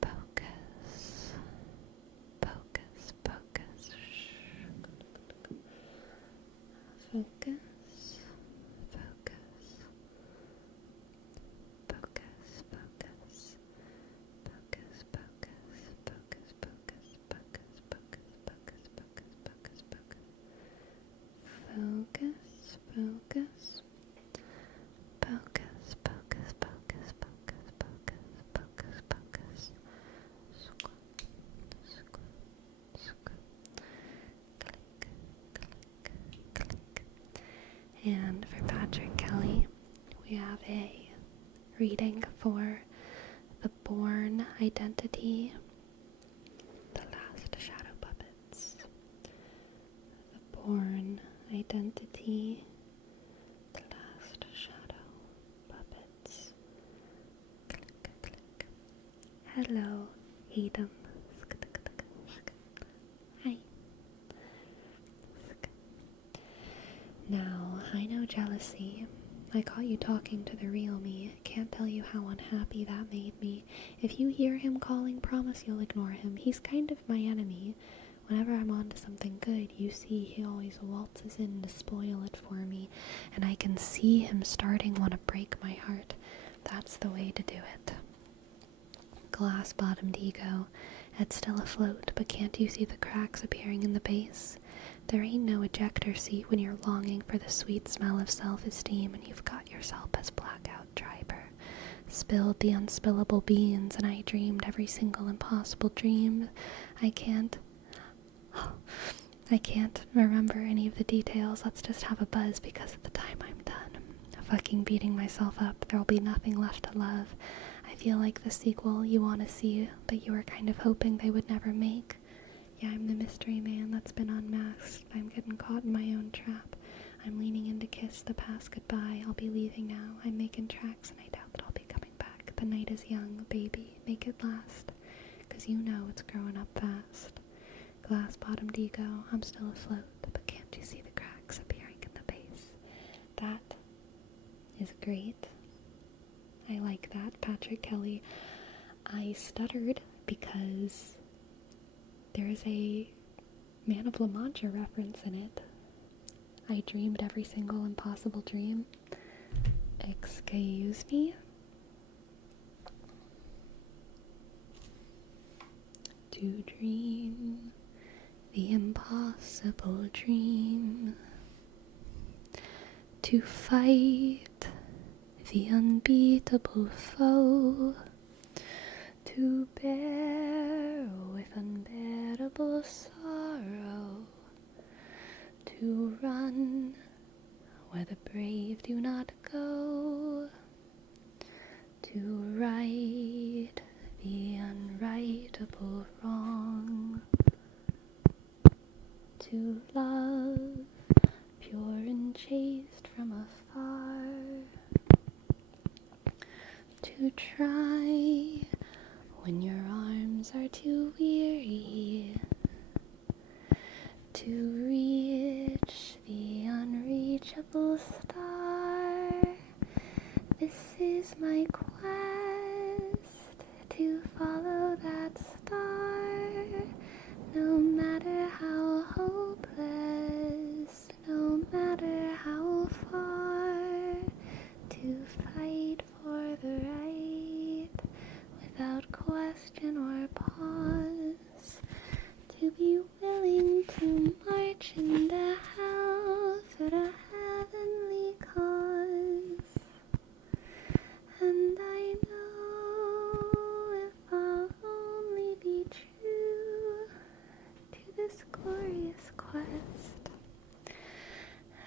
Focus. Focus, focus. Focus. Focus. Focus, focus. Focus, focus. Focus, focus. Focus, focus. Focus, focus. Focus, focus. Focus, focus. Focus, focus, focus, focus, focus, focus, focus. And for Patrick Kelly, we have a reading for The Born Identity, The Last Shadow Puppets. The Born Identity, The Last Shadow Puppets. Click, click. Hello, Adam. Hi. Now, I know jealousy. I caught you talking to the real me. Can't tell you how unhappy that made me. If you hear him calling, promise you'll ignore him. He's kind of my enemy. Whenever I'm onto something good, you see he always waltzes in to spoil it for me, and I can see him starting want to break my heart. That's the way to do it. Glass-bottomed ego, it's still afloat, but can't you see the cracks appearing in the base? There ain't no ejector seat when you're longing for the sweet smell of self-esteem and you've got yourself as blackout driver. Spilled the unspillable beans and I dreamed every single impossible dream. I can't I can't remember any of the details. Let's just have a buzz because at the time I'm done fucking beating myself up, there'll be nothing left to love. I feel like the sequel you want to see, but you were kind of hoping they would never make. Yeah, I'm the mystery man that's been unmasked. I'm getting caught in my own trap. I'm leaning in to kiss the past goodbye. I'll be leaving now. I'm making tracks and I doubt that I'll be coming back. The night is young, baby. Make it last. 'Cause you know it's growing up fast. Glass-bottomed ego, I'm still afloat, but can't you see the cracks appearing in the base? That is great. I like that, Patrick Kelly. I stuttered because there is a Man of La Mancha reference in it. I dreamed every single impossible dream. Excuse me? To dream the impossible dream, to fight the unbeatable foe, to bear with unbearable sorrow, to run where the brave do not go, to right the unrightable wrong, to love pure and chaste from afar, to try when your arms are too weary, to reach the unreachable star. This is my quest, to follow that star, no matter how hopeless, no matter how far, to fight for the right without question or pause, to be willing to march into hell for a heavenly cause. And I know if I'll only be true to this glorious quest,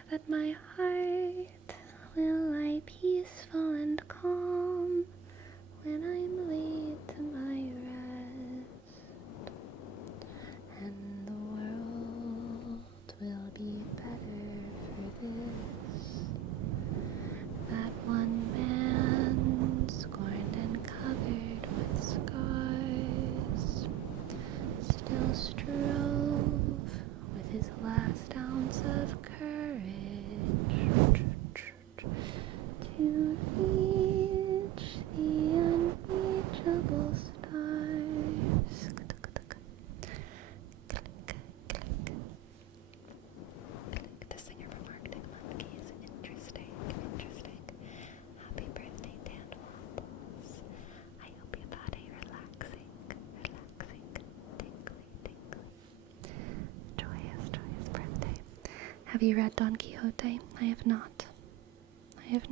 that my heart will lie peaceful and calm when I'm laid to my rest, and the world will be better for this. That one man, scorned and covered with scars, still strove with his last ounce of courage to reach the unreachable stars. Click, click. The singer from Arctic Monkeys. Interesting. Happy birthday, Dan Wobbles. I hope you've had a relaxing, tingly, joyous birthday. Have you read Don Quixote? I have not. I have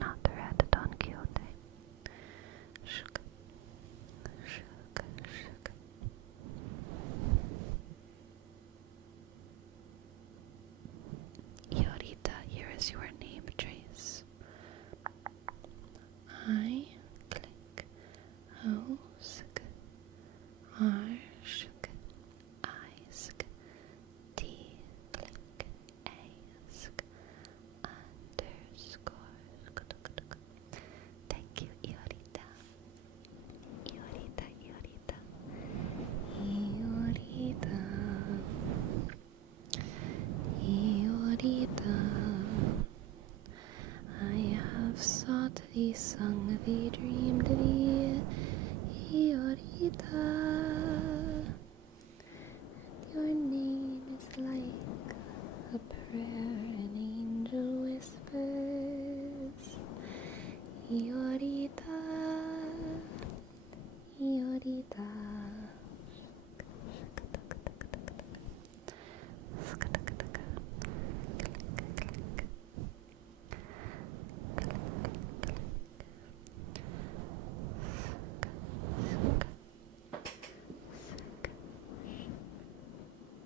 not read Don Quixote. Shook. Yorita, here is your name trace. I click O sk R shk I sk T click A sk and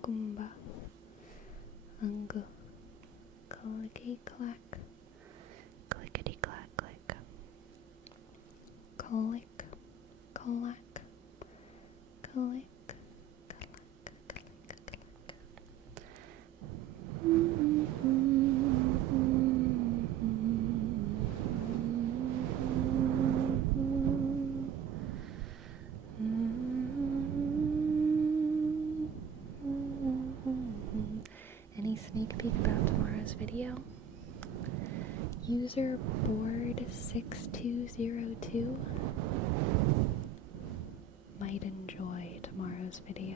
Kumba, Ungu, Clickety clack, clickety clack click, Click, clack, click, clack, click, click. Any sneak peek about tomorrow's video? User board6202 might enjoy tomorrow's video.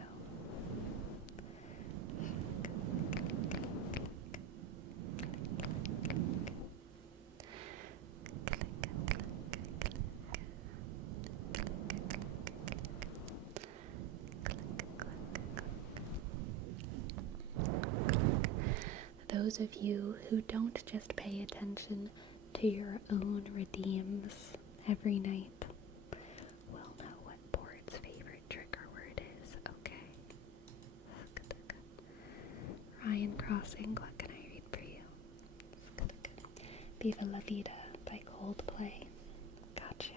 Those of you who don't just pay attention to your own redeems every night will know what board's favorite trigger word is, okay? Ryan Crossing, what can I read for you? Viva La Vida by Coldplay. Gotcha.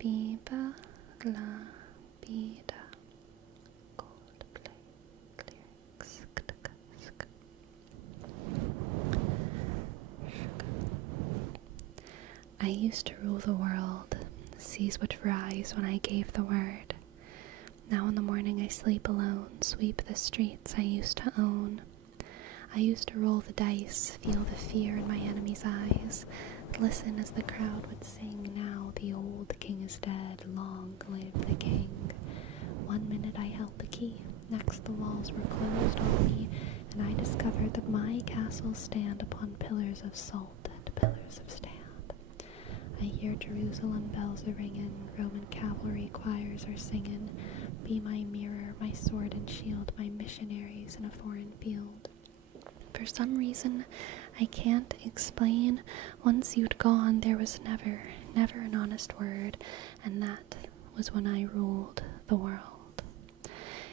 Viva La Vida. Coldplay lyrics. I used to rule the world. Seas would rise when I gave the word. Now in the morning I sleep alone, sweep the streets I used to own. I used to roll the dice, feel the fear in my enemy's eyes, listen as the crowd would sing, now the old king is dead, long live the king. 1 minute I held the key, next the walls were closed on me, and I discovered that my castles stand upon pillars of salt and pillars of stand. I hear Jerusalem bells a-ringin', Roman cavalry choirs are singin', be my mirror, my sword and shield, my missionaries in a foreign field. For some reason I can't explain, once you'd gone there was never an honest word, and that was when I ruled the world.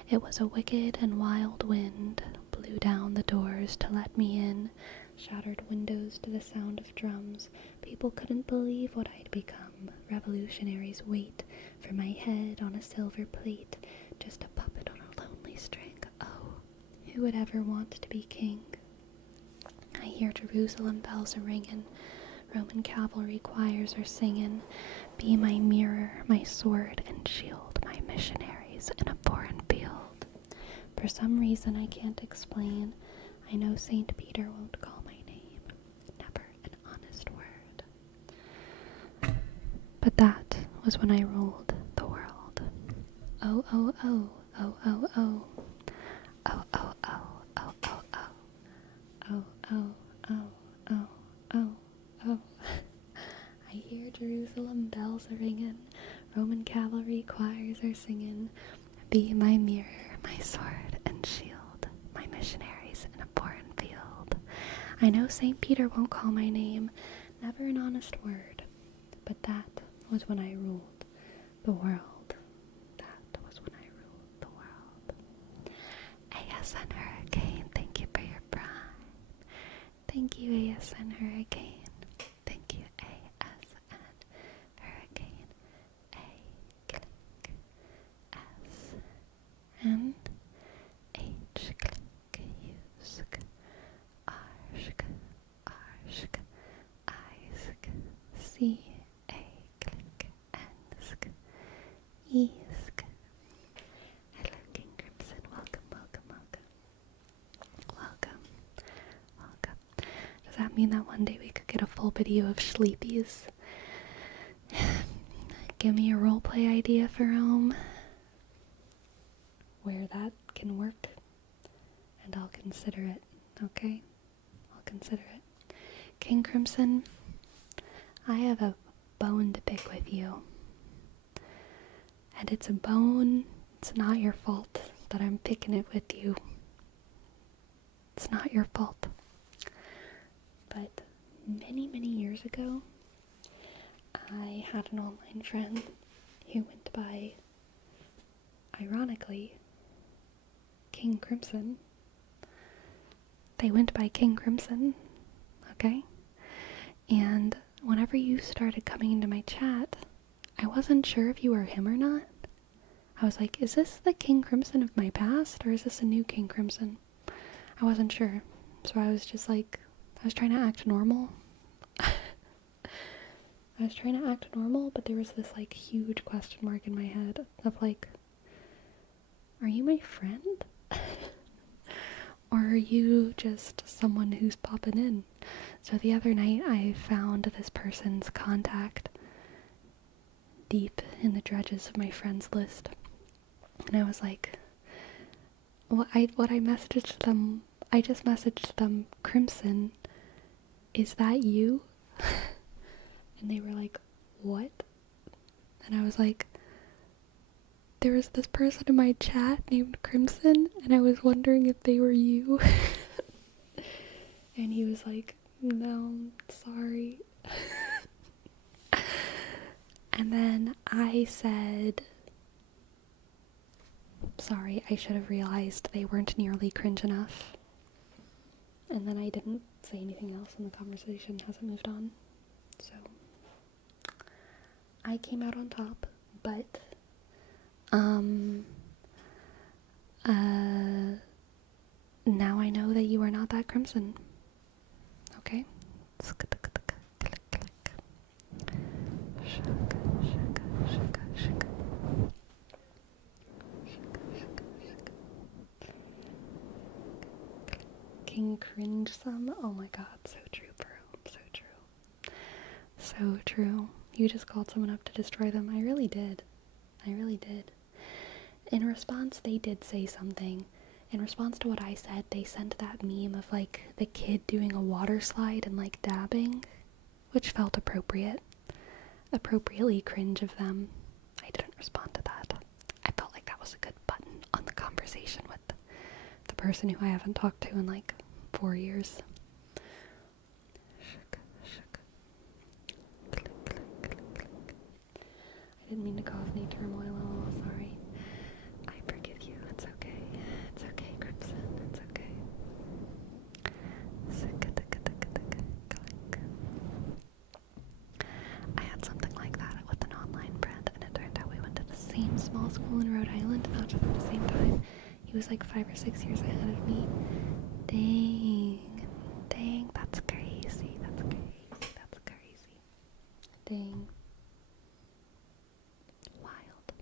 It was a wicked and wild wind, blew down the doors to let me in, shattered windows to the sound of drums. People couldn't believe what I'd become. Revolutionaries wait for my head on a silver plate, just a puppet on a lonely string. Oh, who would ever want to be king? I hear Jerusalem bells a-ringin', Roman cavalry choirs are singin', be my mirror, my sword and shield, my missionaries in a foreign field. For some reason I can't explain, I know St. Peter won't call my name, never an honest word. But that was when I ruled the world. Oh, oh, oh, oh, oh, oh. Oh, oh, oh, oh, oh, oh. Oh, oh, oh, oh, oh, oh. I hear Jerusalem bells a-ringin', Roman cavalry choirs are singin', be my mirror, my sword and shield, my missionaries in a foreign field. I know St. Peter won't call my name, never an honest word, but that was when I ruled the world. That was when I ruled the world. ASN Hurricane, thank you for your prime. Thank you, ASN Hurricane. Thank you, ASN Hurricane. A click S N H click Usk Arshk Arshk Isk C A click Ensk Esk. Hello, King Crimson. Welcome. Does that mean that one day we could get a full video of Sleepies? Give me a roleplay idea for home where that can work, and I'll consider it, okay? I'll consider it. King Crimson, I have a bone to pick with you. And it's a bone, it's not your fault that I'm picking it with you. It's not your fault. But many years ago, I had an online friend who went by, ironically, King Crimson. They went by King Crimson, okay? And whenever you started coming into my chat, I wasn't sure if you were him or not. I was like, is this the King Crimson of my past, or is this a new King Crimson? I wasn't sure. So I was just like, I was trying to act normal. But there was this like huge question mark in my head of like, are you my friend? Or are you just someone who's popping in? So the other night I found this person's contact deep in the dredges of my friends list. And I was like, I just messaged them, Crimson, is that you? And they were like, what? And I was like, there was this person in my chat named Crimson, and I was wondering if they were you. And he was like, no, sorry. And then I said, sorry, I should have realized they weren't nearly cringe enough. And then I didn't say anything else, and the conversation hasn't moved on. So I came out on top, but now I know that you are not that Crimson. Okay? King Cringe some? Oh my god, so true, bro. So true. So true. You just called someone up to destroy them. I really did. In response, they did say something. In response to what I said, they sent that meme of like the kid doing a water slide and like dabbing, which felt appropriate. Appropriately cringe of them. I didn't respond to that. I felt like that was a good button on the conversation with the person who I haven't talked to in like 4 years. I didn't mean to cause any turmoil. Oh, sorry. I forgive you. It's okay. It's okay, Crimson. It's okay. I had something like that with an online friend, and it turned out we went to the same small school in Rhode Island, not just at the same time. He was like 5 or 6 years ahead of me. Dang, that's crazy. Dang. Wild.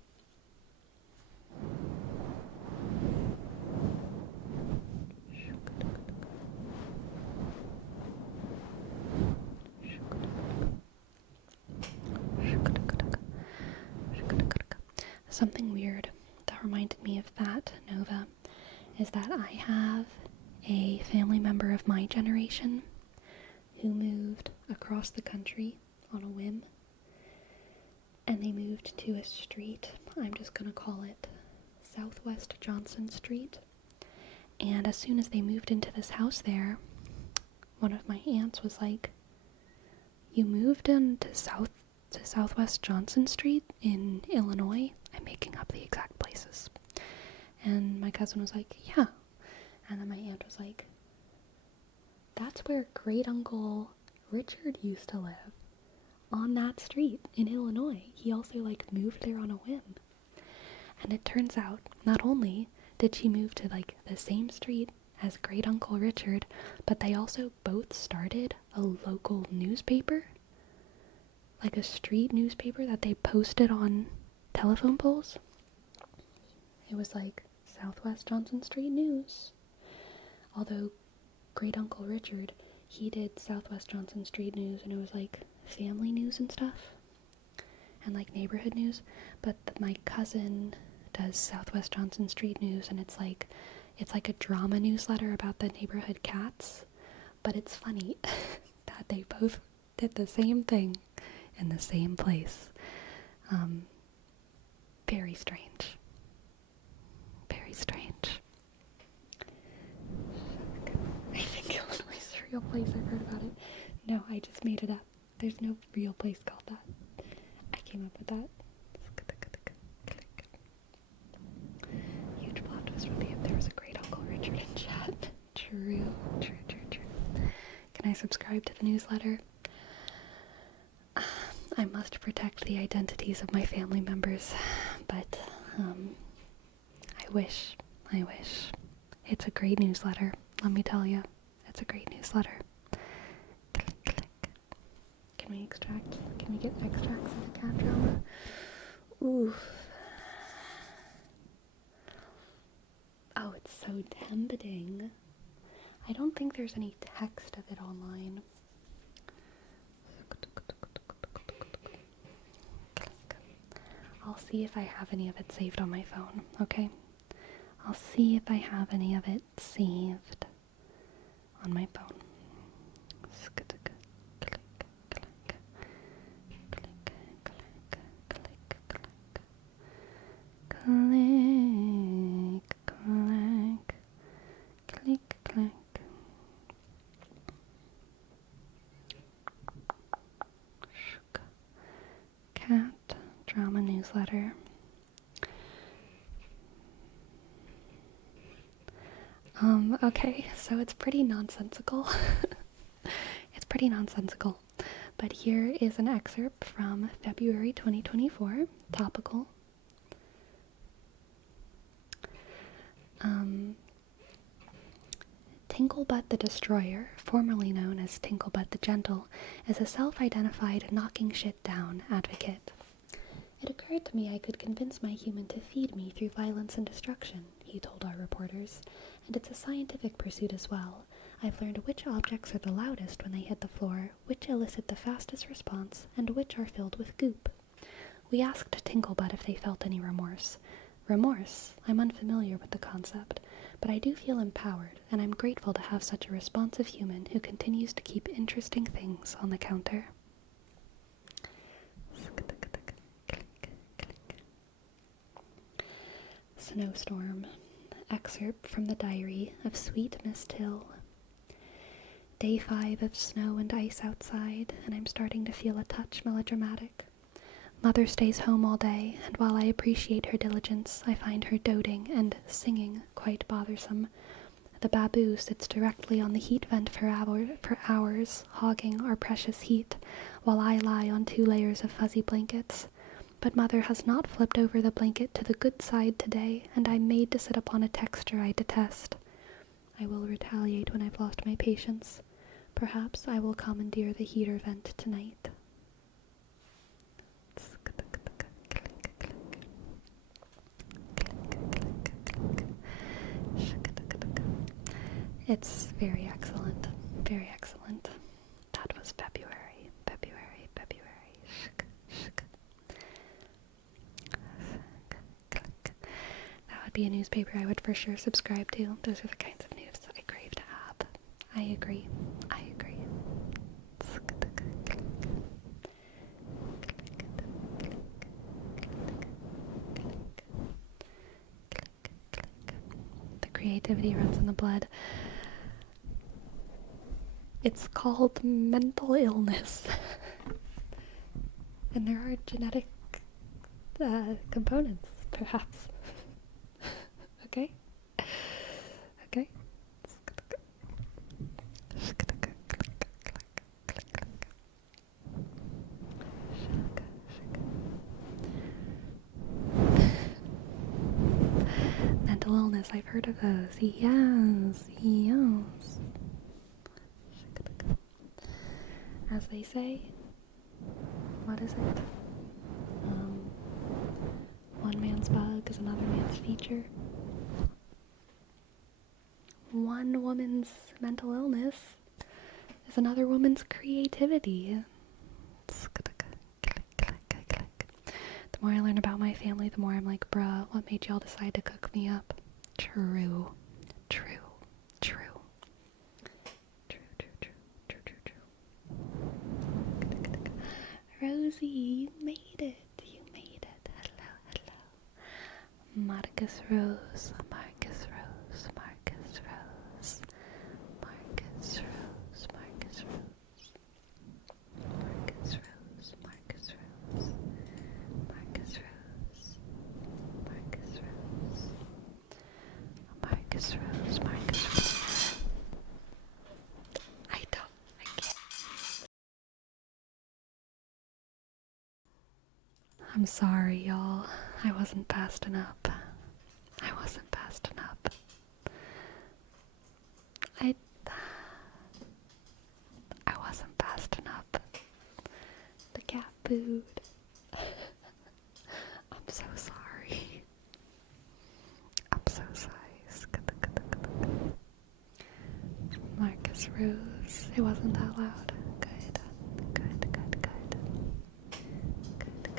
Something weird that reminded me of that, Nova, is that I have a family member of my generation who moved across the country on a whim, and they moved to a street. I'm just gonna call it Southwest Johnson Street. And as soon as they moved into this house there, one of my aunts was like, you moved into Southwest Johnson Street in Illinois? I'm making up the exact places. And my cousin was like, yeah. And then my aunt was like, that's where great uncle Richard used to live, on that street in Illinois. He also like moved there on a whim. And it turns out, not only did she move to like the same street as great uncle Richard, but they also both started a local newspaper, like a street newspaper that they posted on telephone poles. It was like Southwest Johnson Street News. Although great uncle Richard, he did Southwest Johnson Street News, and it was like family news and stuff, and like neighborhood news. But my cousin does Southwest Johnson Street News, and it's like a drama newsletter about the neighborhood cats. But it's funny that they both did the same thing in the same place. Very strange. Very strange. I think Illinois is a real place. I've heard about it. No, I just made it up. There's no real place called that. that. Huge plot twist would be if there was a great Uncle Richard in chat. True. Can I subscribe to the newsletter? I must protect the identities of my family members, but I wish. It's a great newsletter, let me tell you. It's a great newsletter. Click. Can we get extracts of the cat drama? Ooh. Oh, it's so tempting. I don't think there's any text of it online. I'll see if I have any of it saved on my phone, okay? I'll see if I have any of it saved on my phone. Click. Cat drama newsletter. Okay, so it's pretty nonsensical. But here is an excerpt from February 2024, topical. Tinklebutt the Destroyer, formerly known as Tinklebutt the Gentle, is a self-identified knocking shit down advocate. It occurred to me I could convince my human to feed me through violence and destruction, he told our reporters, and it's a scientific pursuit as well. I've learned which objects are the loudest when they hit the floor, which elicit the fastest response, and which are filled with goop. We asked Tinklebutt if they felt any remorse. Remorse? I'm unfamiliar with the concept, but I do feel empowered, and I'm grateful to have such a responsive human who continues to keep interesting things on the counter. Snowstorm. Excerpt from the diary of Sweet Miss Till. Day 5 of snow and ice outside, and I'm starting to feel a touch melodramatic. Mother stays home all day, and while I appreciate her diligence, I find her doting and singing quite bothersome. The baboo sits directly on the heat vent for hours, hogging our precious heat, while I lie on 2 layers of fuzzy blankets. But Mother has not flipped over the blanket to the good side today, and I'm made to sit upon a texture I detest. I will retaliate when I've lost my patience. Perhaps I will commandeer the heater vent tonight. It's very excellent. Very excellent. That was February. That would be a newspaper I would for sure subscribe to. Those are the kinds of news that I crave to have. I agree. The creativity runs in the blood. It's called mental illness. And there are genetic components, perhaps. Okay? Mental illness, I've heard of those. Yes. As they say, what is it? One man's bug is another man's feature. One woman's mental illness is another woman's creativity. The more I learn about my family, the more I'm like, bruh, what made y'all decide to cook me up? True. Rosie, you made it. Hello. Marcus Rose. I'm sorry, y'all. I wasn't fast enough. I wasn't fast enough. I wasn't fast enough. The cat food. I'm so sorry. I'm so sorry. Marcus Rose. It wasn't that loud. Good. Good, good, good. Good, good, good, good.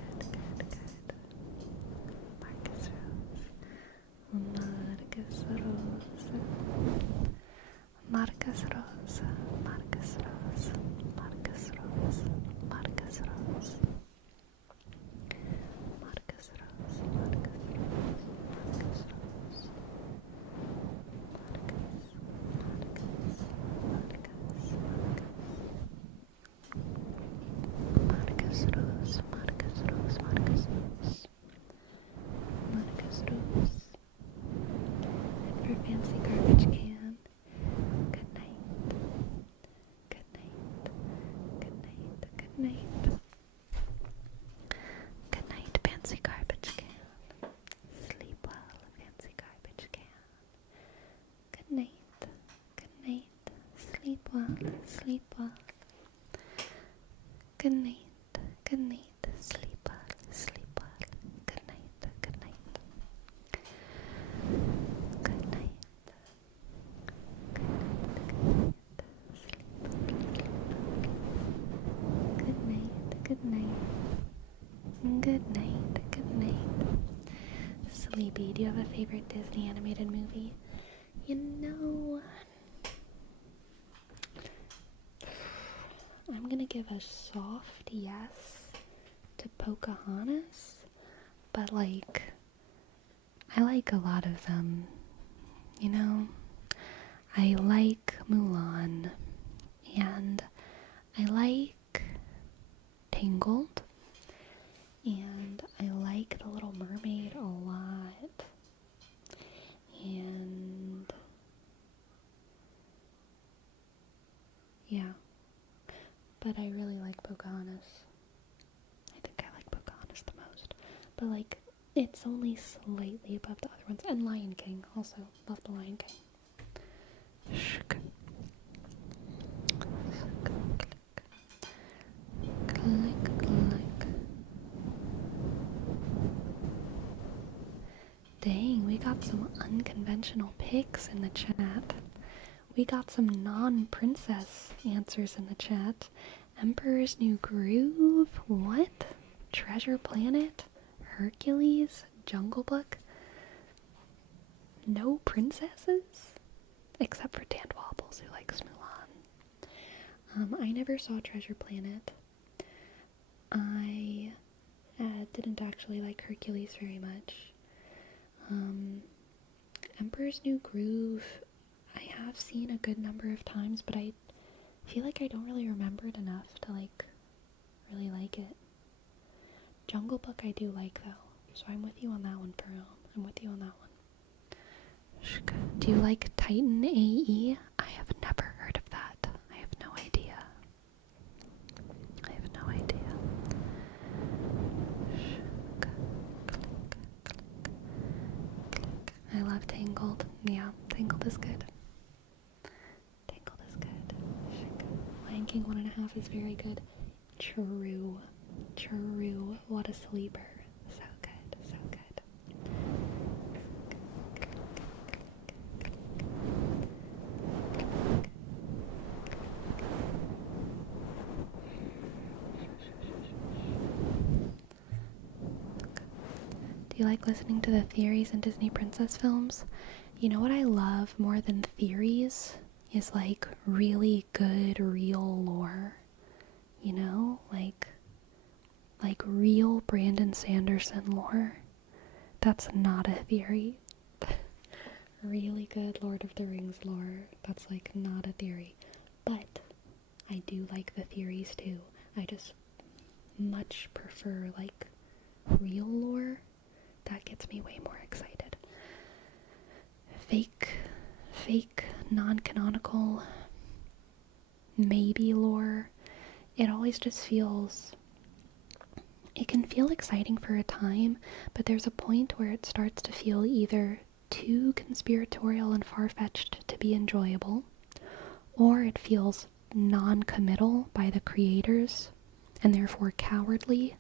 Marcus Rose. Marcus Rose. Marcus Rose. Marcus Rose. Marcus Rose. Marcus Rose. Marcus Rose. Marcus Rose. Marcus Rose. Marcus Rose, Marcus Rose, Marcus Rose, Marcus Rose, and for Fancy Garbage Can, good night, good night, good night, good night, good night, Fancy Garbage Can, sleep well, Fancy Garbage Can, good night, sleep well, good night, sleep well, good night, good night, good night, good night, good night, good night, good night. Sleepy, do you have a favorite Disney animated movie? You know, I'm gonna give a soft yes to Pocahontas, but like, I like a lot of them, you know? I like Mulan, and I like Tangled, and I like The Little Mermaid a lot, and yeah, but I really like Pocahontas. I think I like Pocahontas the most, but like, it's only slightly above the other ones, and Lion King, also, love the Lion King. Click, click. Dang, we got some unconventional picks in the chat. We got some non-princess answers in the chat. Emperor's New Groove? What? Treasure Planet? Hercules? Jungle Book? No princesses? Except for Dan Wobbles, who likes Mulan. I never saw Treasure Planet. I didn't actually like Hercules very much. Emperor's New Groove, I have seen a good number of times, but I feel like I don't really remember it enough to like really like it. Jungle Book I do like though, so I'm with you on that one, Pearl. I'm with you on that one. Do you like Titan AE? I have never heard of that. I have no idea. I have no idea. I love Tangled. Yeah, Tangled is good. Tangled is good. Lion King 1.5 is very good. True. True. What a sleeper. So good. So good. Do you like listening to the theories in Disney princess films? You know what I love more than theories is like really good real lore. You know, like real Brandon Sanderson lore. That's not a theory. Really good Lord of the Rings lore. That's like not a theory. But I do like the theories too. I just much prefer like real lore. That gets me way more excited. Fake, non-canonical, maybe lore. It always just feels it can feel exciting for a time, but there's a point where it starts to feel either too conspiratorial and far-fetched to be enjoyable, or it feels non-committal by the creators, and therefore cowardly,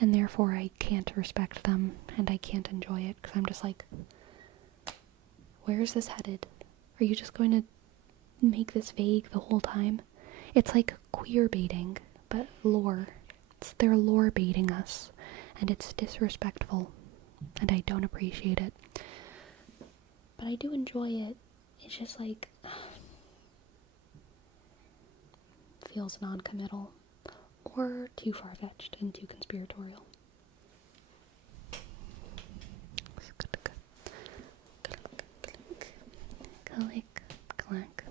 and therefore I can't respect them, and I can't enjoy it, because I'm just like, where is this headed? Are you just going to make this vague the whole time? It's like queer baiting, but lore. They're lore baiting us, and it's disrespectful, and I don't appreciate it. But I do enjoy it. It's just like, feels non-committal, or too far-fetched and too conspiratorial. Click, clack.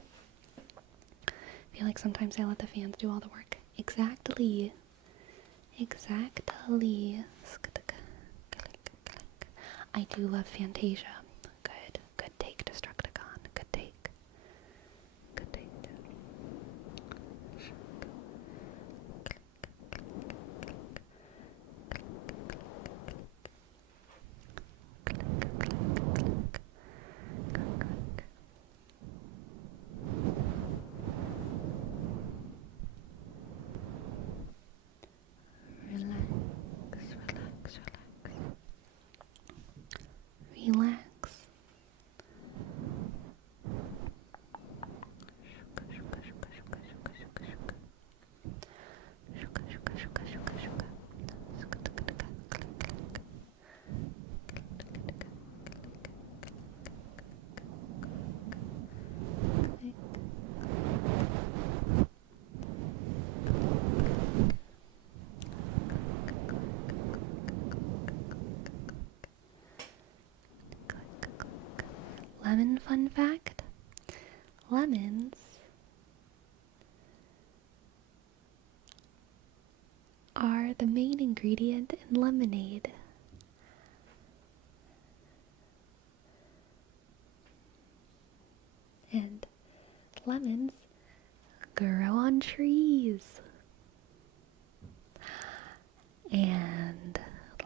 I feel like sometimes I let the fans do all the work. Exactly. Exactly. I do love Fantasia. Good take, Destructicon. Good take. Good take. Relax. Lemon fun fact? Lemons are the main ingredient in lemonade. And lemons grow on trees. And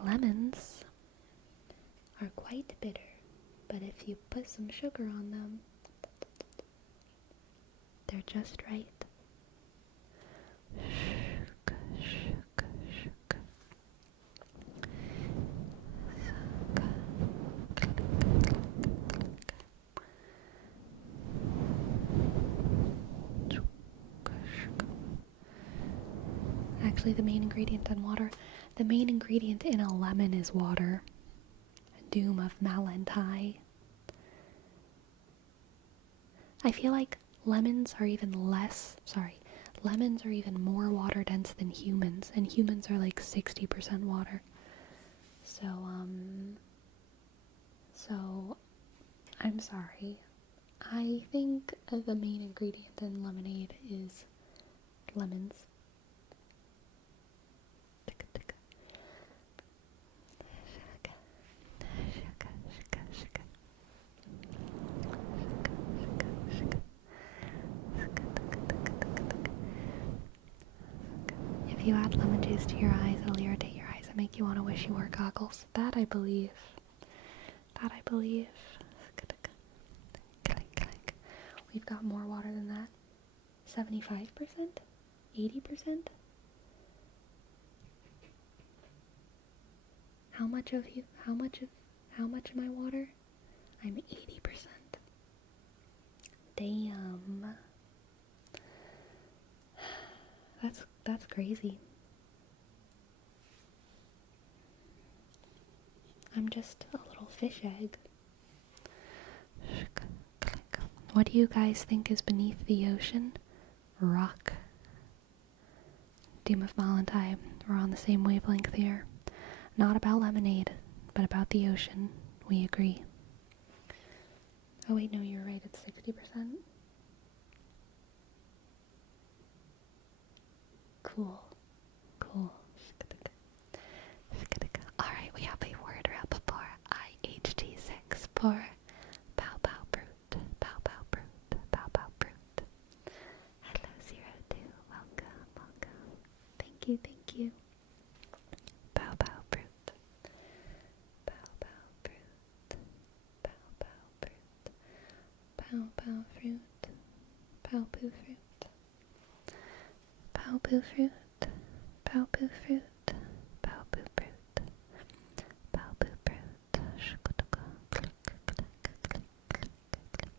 lemons are quite bitter, but if you put some sugar on them, they're just right. Actually, the main ingredient in water, the main ingredient in a lemon is water. Doom of Malantai. I feel like lemons are even more water dense than humans, and humans are like 60% water. So I'm sorry. I think the main ingredient in lemonade is lemons. If you add lemon juice to your eyes, it'll irritate your eyes and make you want to wish you wore goggles. That I believe. We've got more water than that. 75%? 80%? How much am I water? I'm 80%. Damn. That's crazy. I'm just a little fish egg. What do you guys think is beneath the ocean? Rock. Doom of Malantai, we're on the same wavelength here. Not about lemonade, but about the ocean. We agree. Oh wait, no, you're right, it's 60%. Cool. Alright, we have a word rep for IHG6 for Pow Pow Brute. Pow Pow Brute. Pow Pow Brute. Hello, 02. Welcome. Thank you. Pow pow fruit. Pow poo fruit. Pow poo fruit. Pow poo fruit. Pow poo fruit. Pow poo fruit. Shkutuka. Click, click, click, click, click.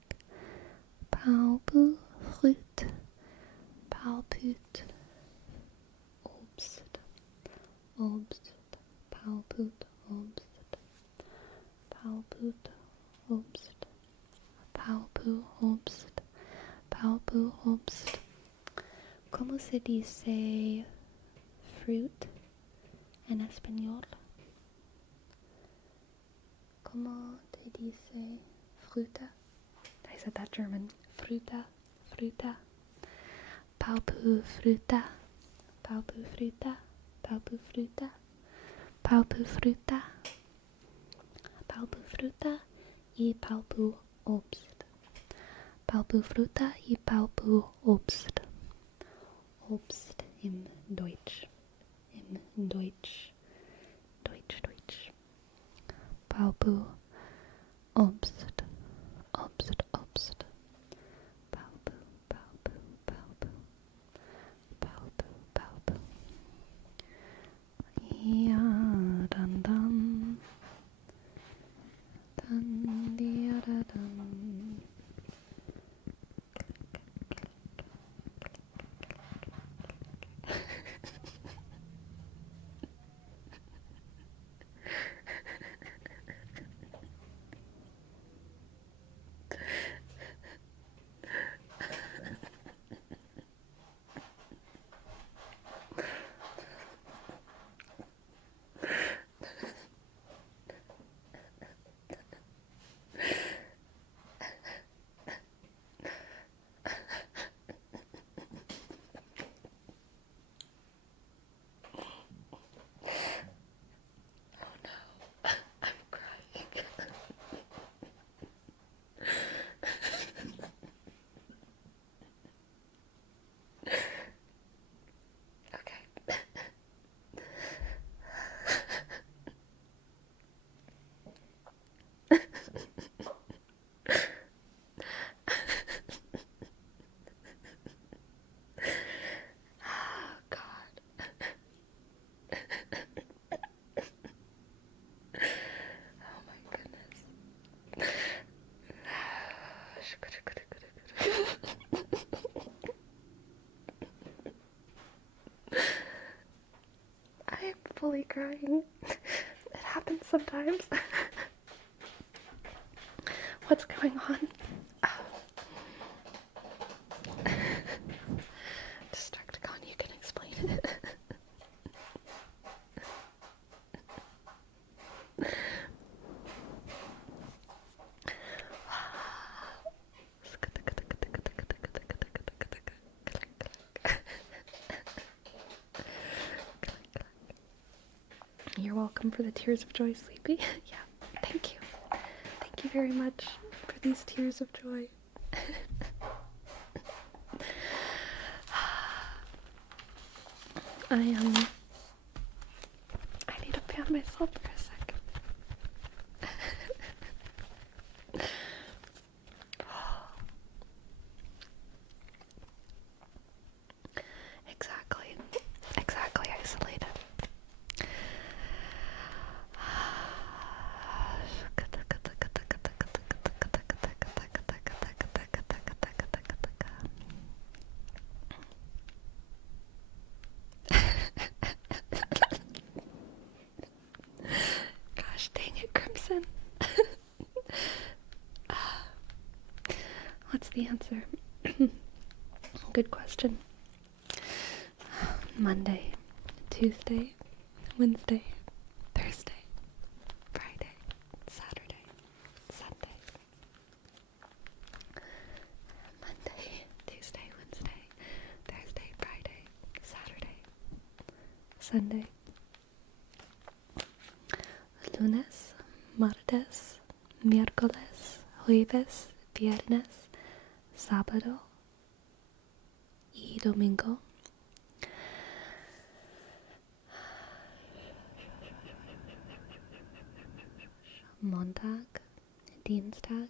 Pow poo fruit. Pow poot. Obst. Obst. Pow poot. Obst. Pow poot. Obst. Pow poo. Obst. Pow poo. Obst. ¿Cómo se dice fruit en español? ¿Cómo te dice fruta? I said that German. Fruta, fruta. Paupu fruta. Paupu fruta. Paupu fruta. Paupu fruta. Paupu fruta y paupu obst. Paupu fruta y paupu obst. Obst im Deutsch. Im Deutsch. Deutsch, Deutsch. Paupu Obst. Obst, Obst. Paupu, paupu, paupu. Paupu, paupu. Ja, dann, dann. Dann, ja, dann. I'm fully crying. It happens sometimes. What's going on? Distracticon, you can explain it. You're welcome for the tears of joy, Sleepy. Yeah, thank you. Thank you very much for these tears of joy. I need to fan myself for a sec. Exactly isolated. Gosh dang it, Crimson. What's the answer? Good question. Monday, Tuesday, Wednesday, Thursday, Friday, Saturday, Sunday. Monday, Tuesday, Wednesday, Thursday, Friday, Saturday, Sunday. Lunes, martes, miércoles, jueves, viernes, sábado y domingo. Montag, Dienstag,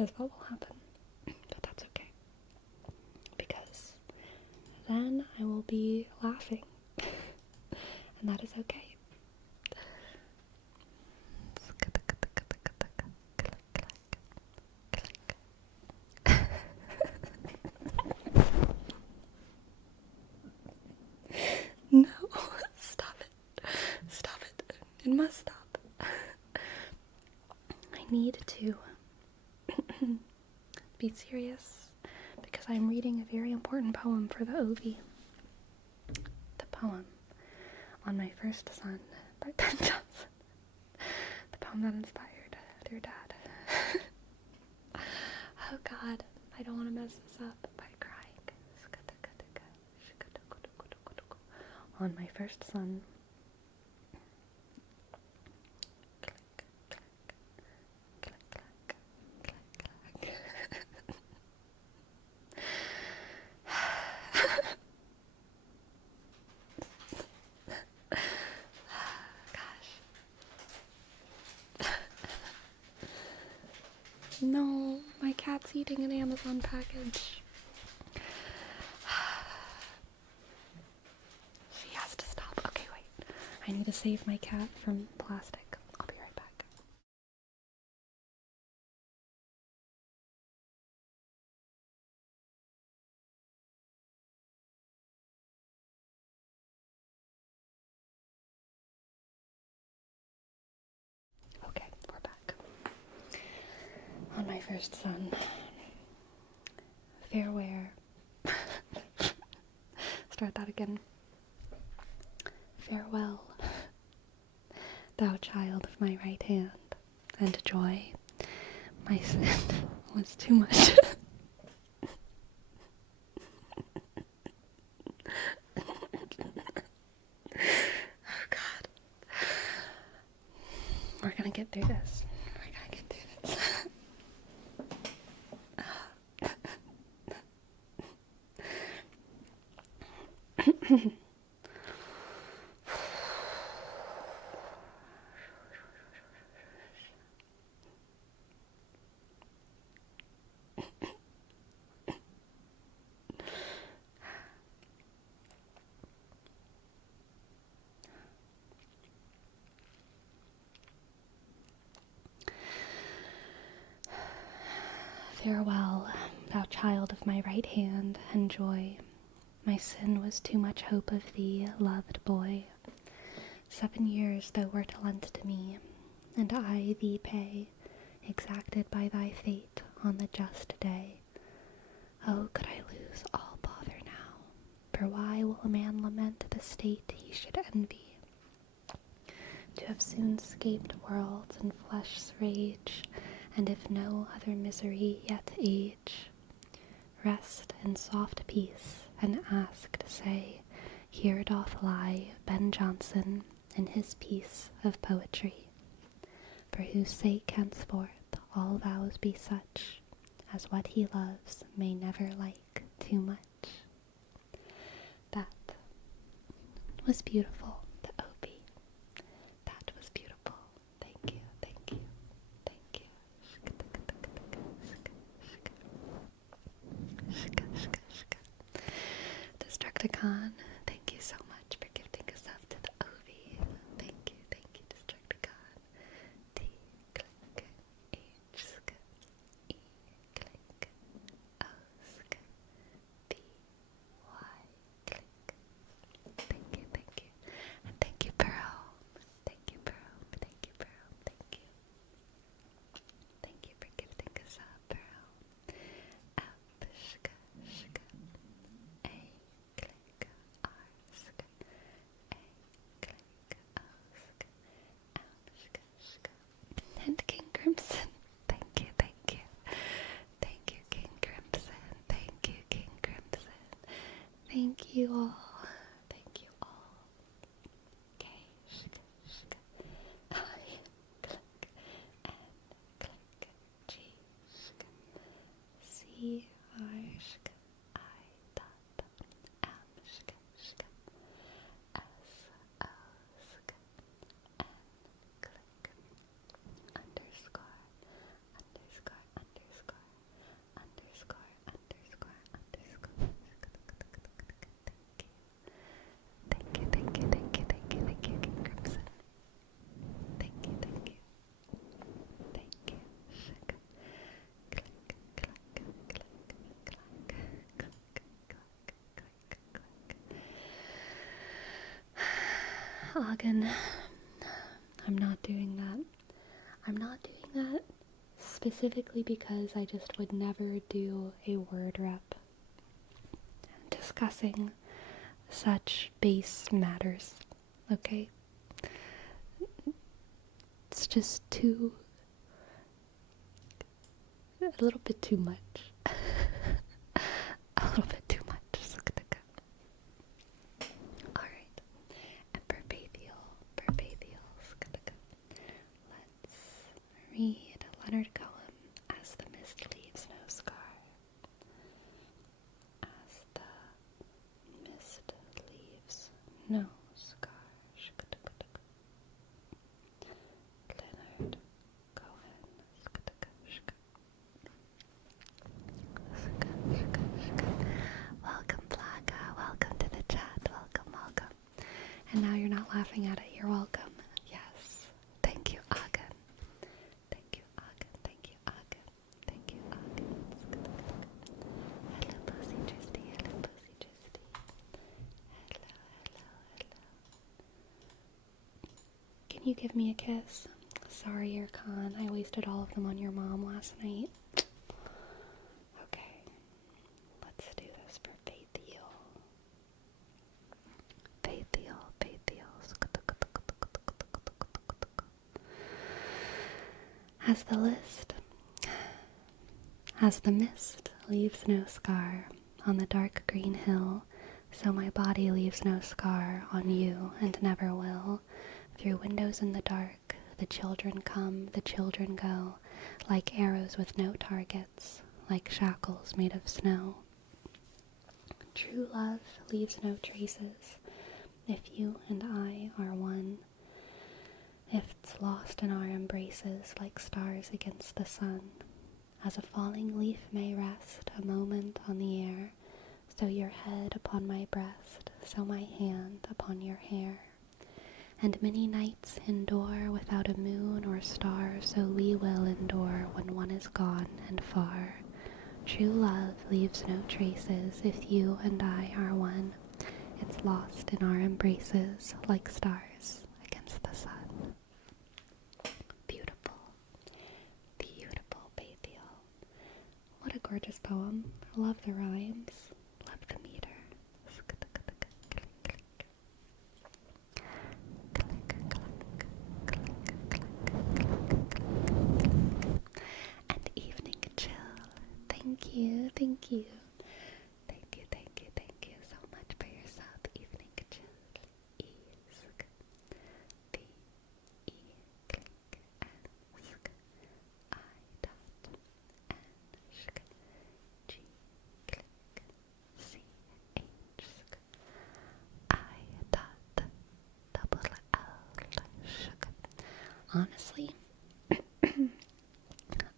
is what will happen. But that's okay. Because then I will be laughing. And that is okay. No, stop it. Stop it. It must stop. I need to be serious because I'm reading a very important poem for the OV. The poem On My First Son by Ben Jonson. The poem that inspired their dad. Oh God, I don't want to mess this up by crying. On my first son. Click, click, click, click, click, click. No, my cat's eating an Amazon package. She has to stop. Okay, wait. I need to save my cat from plastic. I'll be right back. Okay, we're back. On my first son. Fareware. Start that again. Farewell, thou child of my right hand, and joy. My sin was too much. Oh God. We're gonna get through this. We're gonna get through this. Farewell, thou child of my right hand and joy. My sin was too much hope of thee, loved boy. 7 years thou wert lent to me, and I thee pay, exacted by thy fate on the just day. Oh, could I lose all bother now, for why will a man lament the state he should envy? To have soon scaped worlds and flesh's rage, and if no other misery yet age, rest in soft peace, and ask to say, here doth lie Ben Jonson in his piece of poetry, for whose sake henceforth all vows be such, as what he loves may never like too much. That was beautiful, the OP. That was beautiful. Thank you, thank you, thank you. Destructicon, thank you so much for gifting us up to the OV. Thank you, Destructicon. T, click, H, sk, E, click, O, sk, B, Y, click. Thank you. And thank you, Pearl. Thank you, Pearl. Thank you, Pearl. Thank you. Thank you for gifting us up, Pearl. Up, shka, shka. A, click, R, shka. A, click, O, shka. L, shka, shka. And King Crimson. Thank you, thank you. Thank you, King Crimson. Thank you, King Crimson. Thank you all. Thank you all. K, shka, shka. I, click, N, click, G, shka. C, R, shka. I, dot, M, shka, shka. S, O, shka. N, click. Underscore, underscore, underscore. Hagen, I'm not doing that. I'm not doing that specifically because I just would never do a word rep discussing such base matters, okay? It's just a little bit too much. A little bit too much. Alright. And Perpathial. Let's read Leonard Cohen as the mist leaves no scar. As the mist leaves no scar. Leonard Cohen. Welcome, Plaga. Welcome to the chat. Welcome. And now you're not laughing at it. You're welcome. Yes. Thank you, Agan. Thank you, Agan. Hello, Pussy Tristy. Hello. Can you give me a kiss? Sorry, Erkan. I wasted all of them on your mom last night. Okay. Let's do this for Faithiel. As the mist leaves no scar on the dark green hill, so my body leaves no scar on you and never will. Through windows in the dark, the children come, the children go, like arrows with no targets, like shackles made of snow. True love leaves no traces, if you and I are one. If it's lost in our embraces like stars against the sun. As a falling leaf may rest a moment on the air, so your head upon my breast, so my hand upon your hair. And many nights endure without a moon or star, so we will endure when one is gone and far. True love leaves no traces if you and I are one. It's lost in our embraces like stars against the sun. Beautiful, Bathiel. What a gorgeous poem. Love the rhymes. Love the meter. And evening chill. Thank you. Thank you so much for your sub. Evening chill.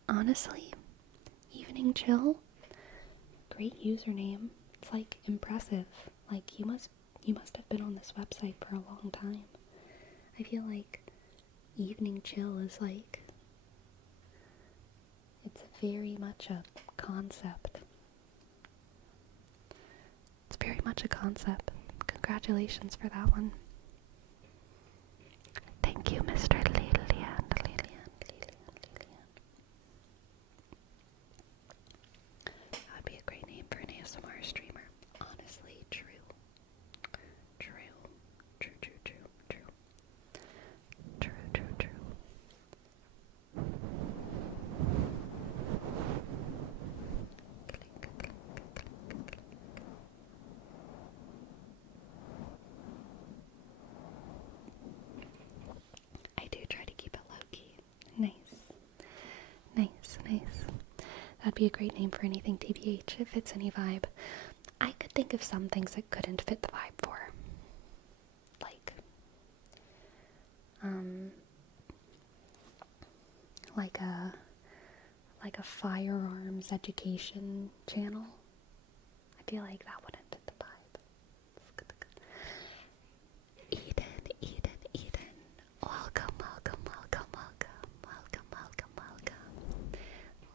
Honestly, Evening Chill, great username. It's like impressive. Like you must have been on this website for a long time. I feel like Evening Chill is like, it's very much a concept. It's very much a concept. Congratulations for that one. Thank you, Mr. Lillian. That would be a great name for an ASMR streamer. Honestly, true. I do try to keep it low-key. Nice. That'd be a great name for anything TBH. It fits any vibe. I could think of some things that couldn't fit the vibe for. Like a firearms education channel. I feel like that wouldn't fit the vibe. Eden. Welcome.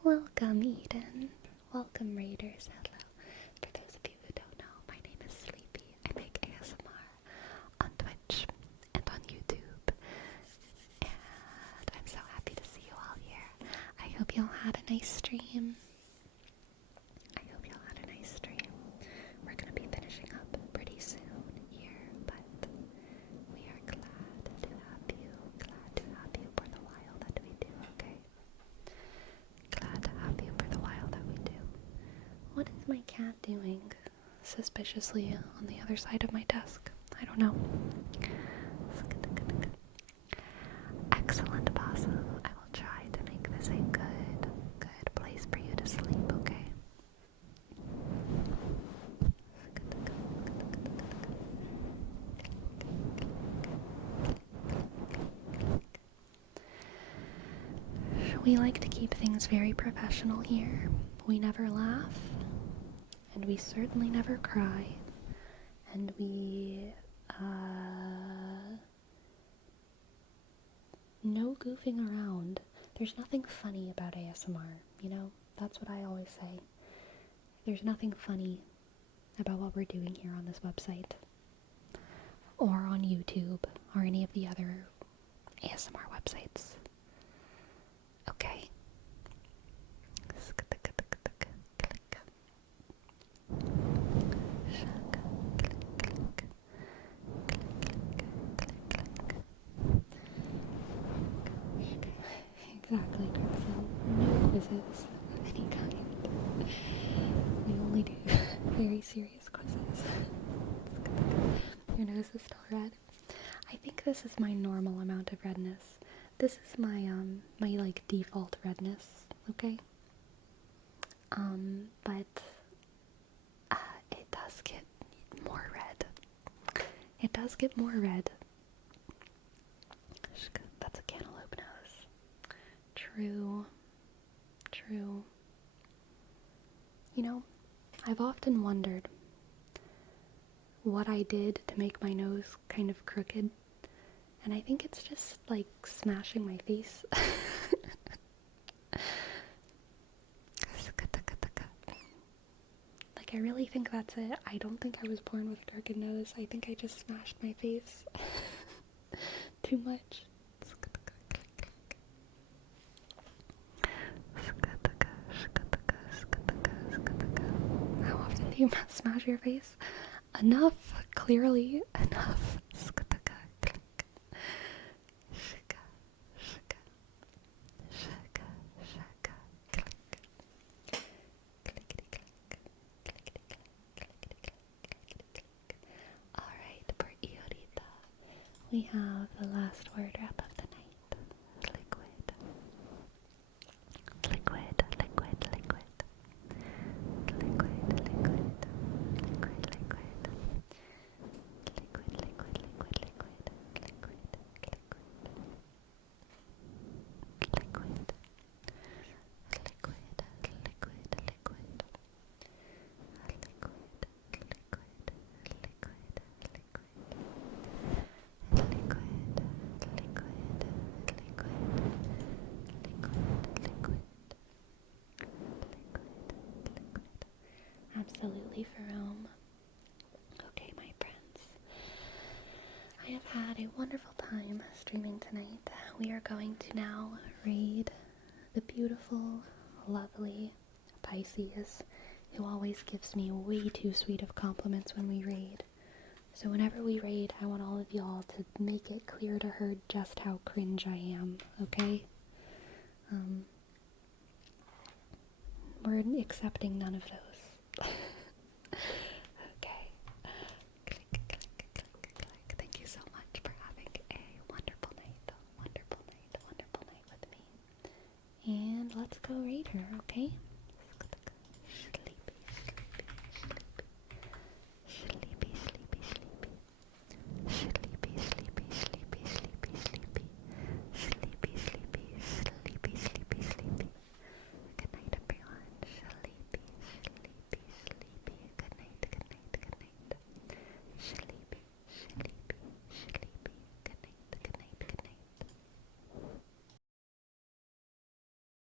Welcome, Eden. Welcome, Raiders. Hello. For those of you who don't know, my name is Sleepy. I make ASMR on Twitch and on nice stream. I hope y'all had a nice stream. We're gonna be finishing up pretty soon here, but we are glad to have you. Glad to have you for the while that we do, okay? Glad to have you for the while that we do. What is my cat doing suspiciously on the other side of my desk? I don't know. Excellent, Basu. I will try to make this a good place for you to sleep, okay? We like to keep things very professional here. We never laugh, and we certainly never cry, and we, no goofing around. There's nothing funny about ASMR, you know? That's what I always say. There's nothing funny about what we're doing here on this website, or on YouTube, or any of the other ASMR websites. Okay. Exactly, Crimson. No quizzes of any kind. We only do very serious quizzes. Your nose is still red. I think this is my normal amount of redness. This is my like default redness, okay? But it does get more red. It does get more red. That's a cantaloupe nose. True. You know, I've often wondered what I did to make my nose kind of crooked, and I think it's just like smashing my face. Like, I really think that's it. I don't think I was born with a crooked nose. I think I just smashed my face too much. How often do you smash your face? Enough, clearly enough. Alright, for Iorita, we have the last word wrap of the night. Liquid. Liquid, liquid, liquid. Liquid, liquid, liquid, liquid. Liquid, liquid, liquid, liquid, liquid, liquid. Liquid. Liquid, liquid, liquid. Liquid, liquid, liquid, liquid. Absolutely, Ferome. Okay, my friends. I have had a wonderful time streaming tonight. We are going to now read the beautiful, lovely Pisces, who always gives me way too sweet of compliments when we raid. So whenever we raid, I want all of y'all to make it clear to her just how cringe I am, okay? We're accepting none of those. Okay. Click, click, click, click. Thank you so much for having a wonderful night with me. And let's go raid her, okay?